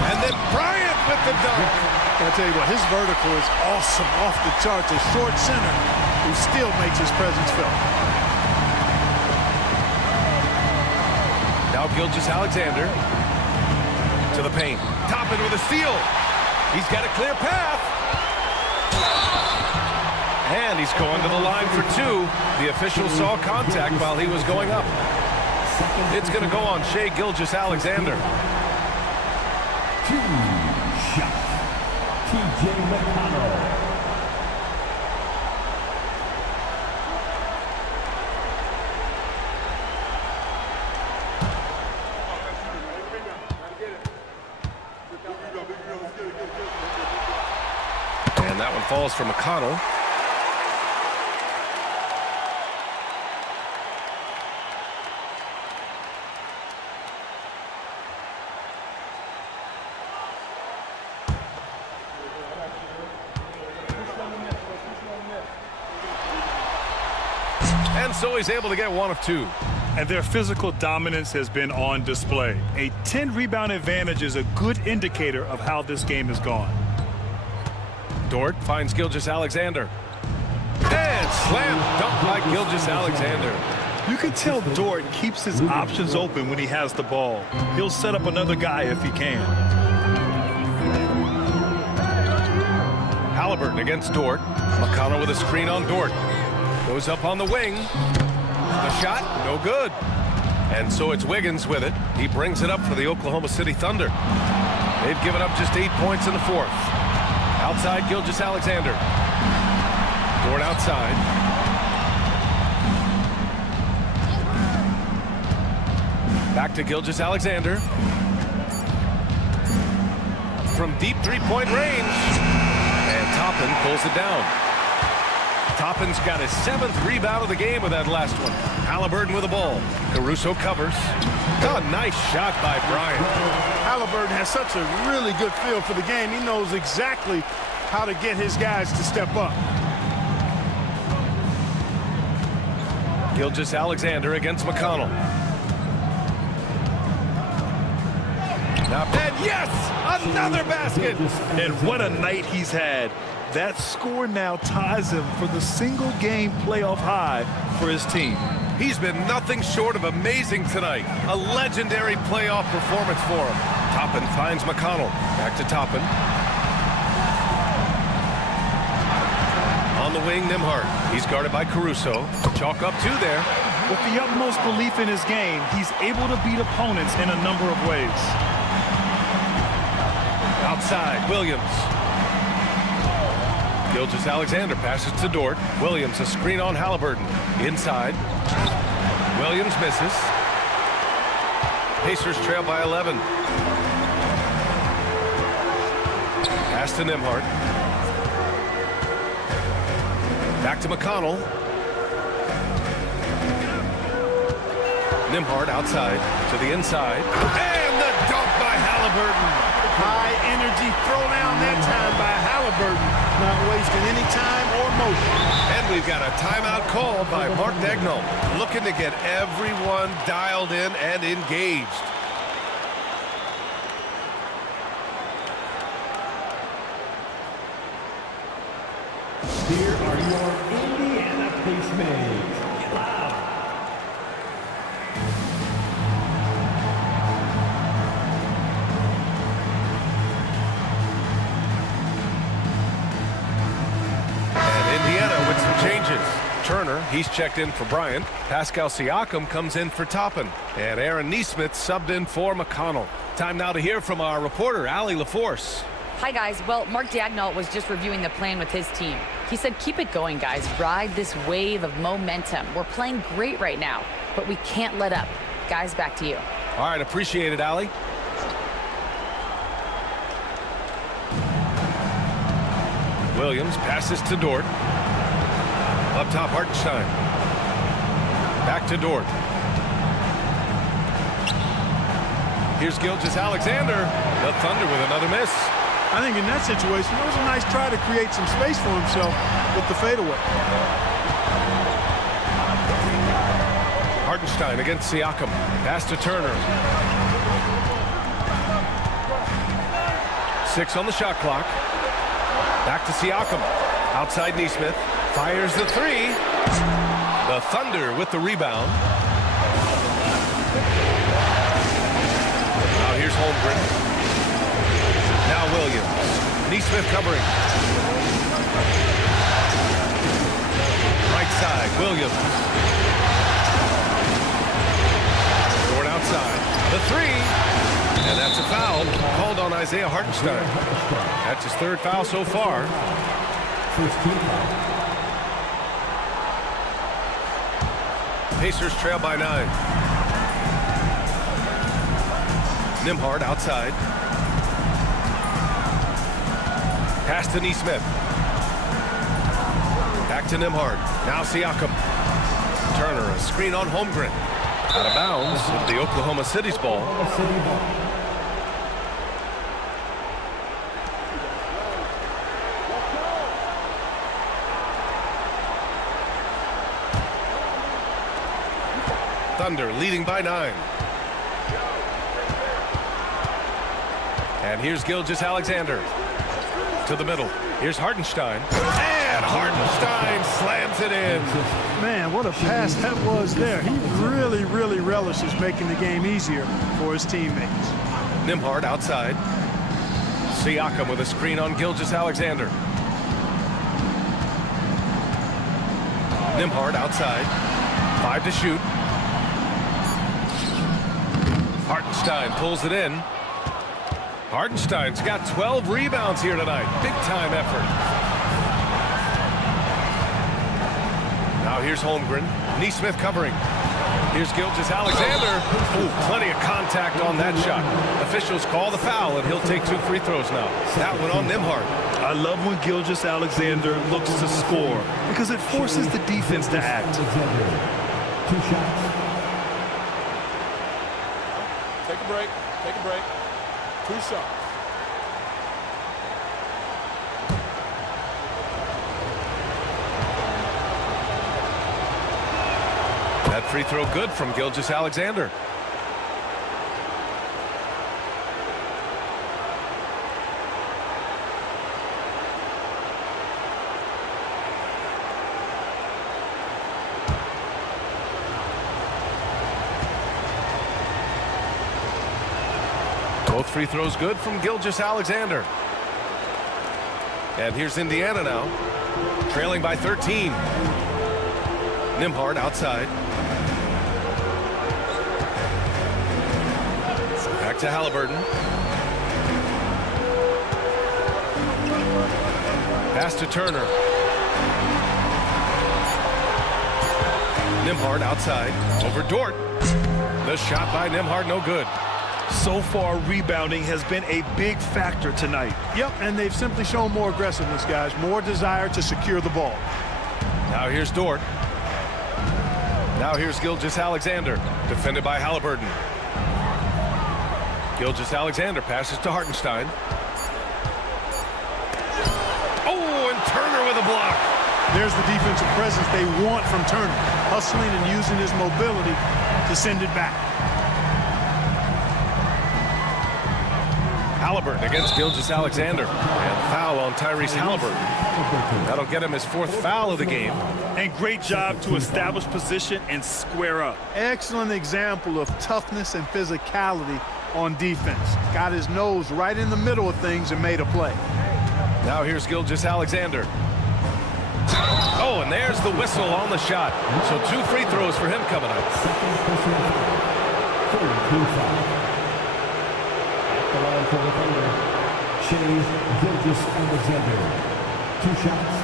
And then Bryant with the dunk. I'll tell you what, his vertical is awesome, off the charts. A short center who still makes his presence felt. Now Gilgeous-Alexander to the paint. Toppin with a steal. He's got a clear path. And he's going to the line for 2. The official saw contact while he was going up. It's going to go on Shai Gilgeous-Alexander. 2 shots. T.J. McConnell. And that one falls for McConnell. And so he's able to get 1 of 2. and their physical dominance has been on display. A 10-rebound advantage is a good indicator of how this game has gone. Dort finds Gilgeous-Alexander. And slam dunk by Gilgeous-Alexander. You can tell Dort keeps his options open when he has the ball. He'll set up another guy if he can. Halliburton against Dort. McConnell with a screen on Dort. Goes up on the wing. The shot, no good. And so it's Wiggins with it. He brings it up for the Oklahoma City Thunder. They've given up just 8 points in the fourth. Outside Gilgeous-Alexander. Dort outside. Back to Gilgeous-Alexander. From deep three-point range. And Toppin pulls it down. Toppin's got his 7th rebound of the game with that last one. Halliburton with the ball. Caruso covers. Oh, nice shot by Bryant. Halliburton has such a really good feel for the game. He knows exactly how to get his guys to step up. Gilgeous-Alexander against McConnell. Now, and yes! Another basket! And what a night he's had. That score now ties him for the single-game playoff high for his team. He's been nothing short of amazing tonight. A legendary playoff performance for him. Toppin finds McConnell. Back to Toppin. On the wing, Nembhard. He's guarded by Caruso. Chalk up 2 there. With the utmost belief in his game, he's able to beat opponents in a number of ways. Outside, Williams. Gilgeous-Alexander passes to Dort. Williams, a screen on Halliburton. Inside. Williams misses. Pacers trail by 11. Pass to Nembhard. Back to McConnell. Nembhard outside to the inside. And the dunk by Halliburton. High energy throwdown that time by Halliburton. Not wasting any time or motion. And we've got a timeout called by Mark Daigneault, looking to get everyone dialed in and engaged. Here are your Indiana Pacemates. Get loud. Indiana with some changes. Turner, he's checked in for Bryant. Pascal Siakam comes in for Toppin. And Aaron Nesmith subbed in for McConnell. Time now to hear from our reporter, Allie LaForce. Hi, guys. Well, Mark Daigneault was just reviewing the plan with his team. He said, keep it going, guys. Ride this wave of momentum. We're playing great right now, but we can't let up. Guys, back to you. All right, appreciate it, Allie. Williams passes to Dort. Up top, Hartenstein. Back to Dort. Here's Gilgeous-Alexander. The Thunder with another miss. I think in that situation, it was a nice try to create some space for himself with the fadeaway. Hartenstein against Siakam. Pass to Turner. 6 on the shot clock. Back to Siakam. Outside Nesmith. Fires the 3. The Thunder with the rebound. Now here's Holmgren. Now Williams. Nesmith covering. Right side, Williams. Dort outside. The 3. And that's a foul called on Isaiah Hartenstein. That's his 3rd foul so far. First team foul. Pacers trail by 9. Nembhard outside. Pass to Nesmith. Back to Nembhard. Now Siakam. Turner, a screen on Holmgren. Out of bounds, the Oklahoma City's ball. Thunder leading by 9. And here's Gilgeous-Alexander to the middle. Here's Hartenstein. And Hartenstein slams it in. Man, what a pass that was there. He really, really relishes making the game easier for his teammates. Nembhard outside. Siakam with a screen on Gilgeous-Alexander. Nembhard outside. 5 to shoot. Hartenstein pulls it in. Hartenstein's got 12 rebounds here tonight. Big time effort. Now here's Holmgren. Neesmith covering. Here's Gilgeous-Alexander. Ooh, plenty of contact on that shot. Officials call the foul, and he'll take 2 free throws now. That one on Nembhard. I love when Gilgeous-Alexander looks to score because it forces the defense to act. 2 shots. Take a break. Take a break. 2 shots. That free throw good from Gilgeous-Alexander. Both free throws good from Gilgeous-Alexander. And here's Indiana now, trailing by 13. Nembhard outside. Back to Halliburton. Pass to Turner. Nembhard outside. Over Dort. The shot by Nembhard, no good. So far, rebounding has been a big factor tonight. Yep, and they've simply shown more aggressiveness, guys. More desire to secure the ball. Now here's Dort. Now here's Gilgeous-Alexander, defended by Halliburton. Gilgeous-Alexander passes to Hartenstein. Oh, and Turner with a block. There's the defensive presence they want from Turner, hustling and using his mobility to send it back. Halliburton against Gilgeous-Alexander. And foul on Tyrese Halliburton. That'll get him his 4th foul of the game. And great job to establish position and square up. Excellent example of toughness and physicality on defense. Got his nose right in the middle of things and made a play. Now here's Gilgeous-Alexander. Oh, and there's the whistle on the shot. So 2 free throws for him coming up. The line for the Thunder, Gilgeous-Alexander. 2 shots.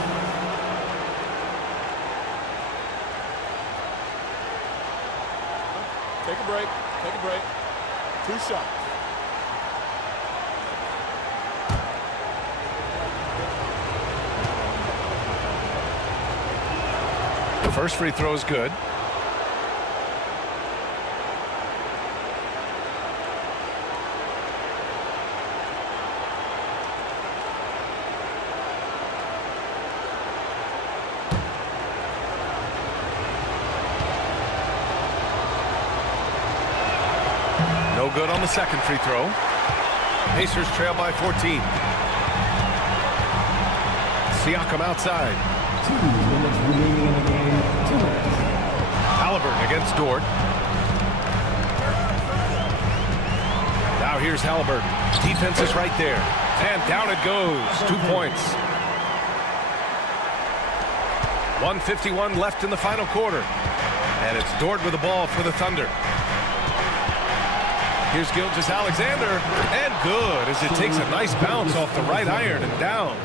Take a break. Take a break. 2 shots. The first free throw is good. No good on the second free throw. Pacers trail by 14. Siakam outside. 2 minutes remaining in the game. 2 minutes. Halliburton against Dort. Now here's Halliburton. Defense is right there. And down it goes. 2 points. 1:51 left in the final quarter. And it's Dort with the ball for the Thunder. Here's Gilgeous-Alexander, and good as it takes a nice bounce off the right iron and down.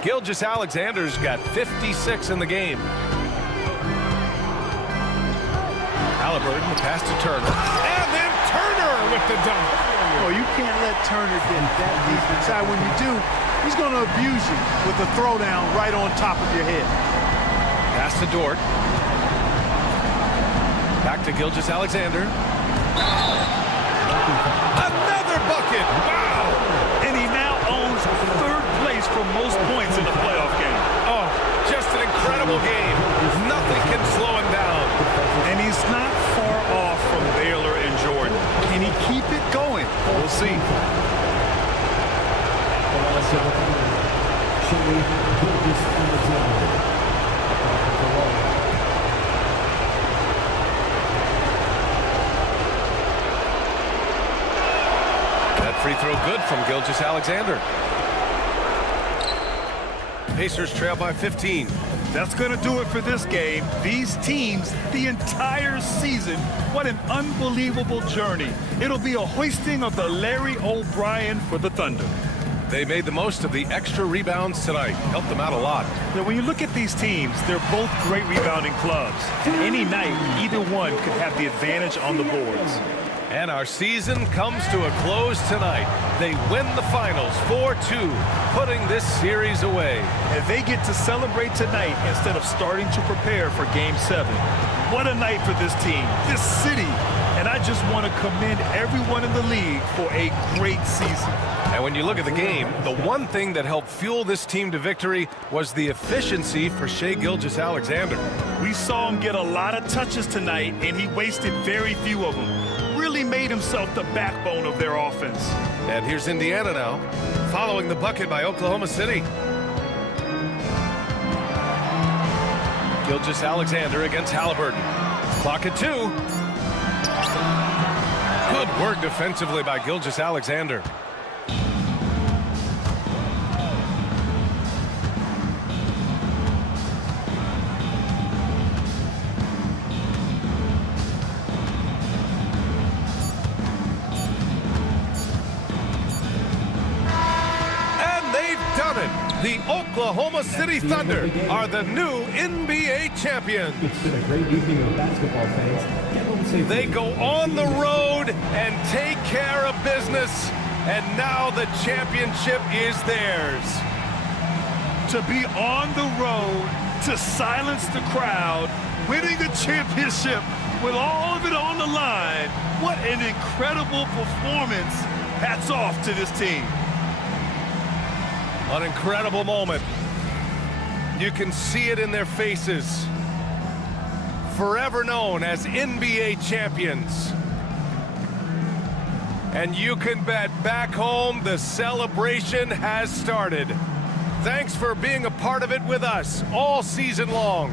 Gilgeous-Alexander's got 56 in the game. Halliburton, the pass to Turner, and then Turner with the dunk. Oh, you can't let Turner get that deep inside. When you do, he's going to abuse you with the throwdown right on top of your head. Pass to Dort. Back to Gilgeous-Alexander. Another bucket! Wow! And he now owns 3rd place for most points in a playoff game. Oh, just an incredible game. Nothing can slow him down. And he's not far off of the Thunder, Shea Gilgeous-Alexander. That free throw good from Gilgeous-Alexander. Pacers trail by 15. That's going to do it for this game. These teams, the entire season, what an unbelievable journey. It'll be a hoisting of the Larry O'Brien for the Thunder. They made the most of the extra rebounds tonight. Helped them out a lot. Now, when you look at these teams, they're both great rebounding clubs. And any night, either one could have the advantage on the boards. And our season comes to a close tonight. They win the finals 4-2, putting this series away. And they get to celebrate tonight instead of starting to prepare for Game 7. What a night for this team, this city. And I just want to commend everyone in the league for a great season. And when you look at the game, the one thing that helped fuel this team to victory was the efficiency for Shea Gilgeous-Alexander. We saw him get a lot of touches tonight, and he wasted very few of them. Really made himself the backbone of their offense. And here's Indiana now, following the bucket by Oklahoma City. Gilgeous-Alexander against Halliburton. Clock at 2. Good work defensively by Gilgeous-Alexander. The Oklahoma City Thunder are the new NBA champions. It's been a great evening of basketball, fans. They go on the road and take care of business, and now the championship is theirs. To be on the road, to silence the crowd, winning a championship with all of it on the line, what an incredible performance. Hats off to this team. An incredible moment. You can see it in their faces. Forever known as NBA champions. And you can bet back home the celebration has started. Thanks for being a part of it with us all season long.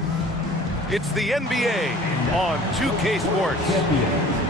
It's the NBA on 2K Sports.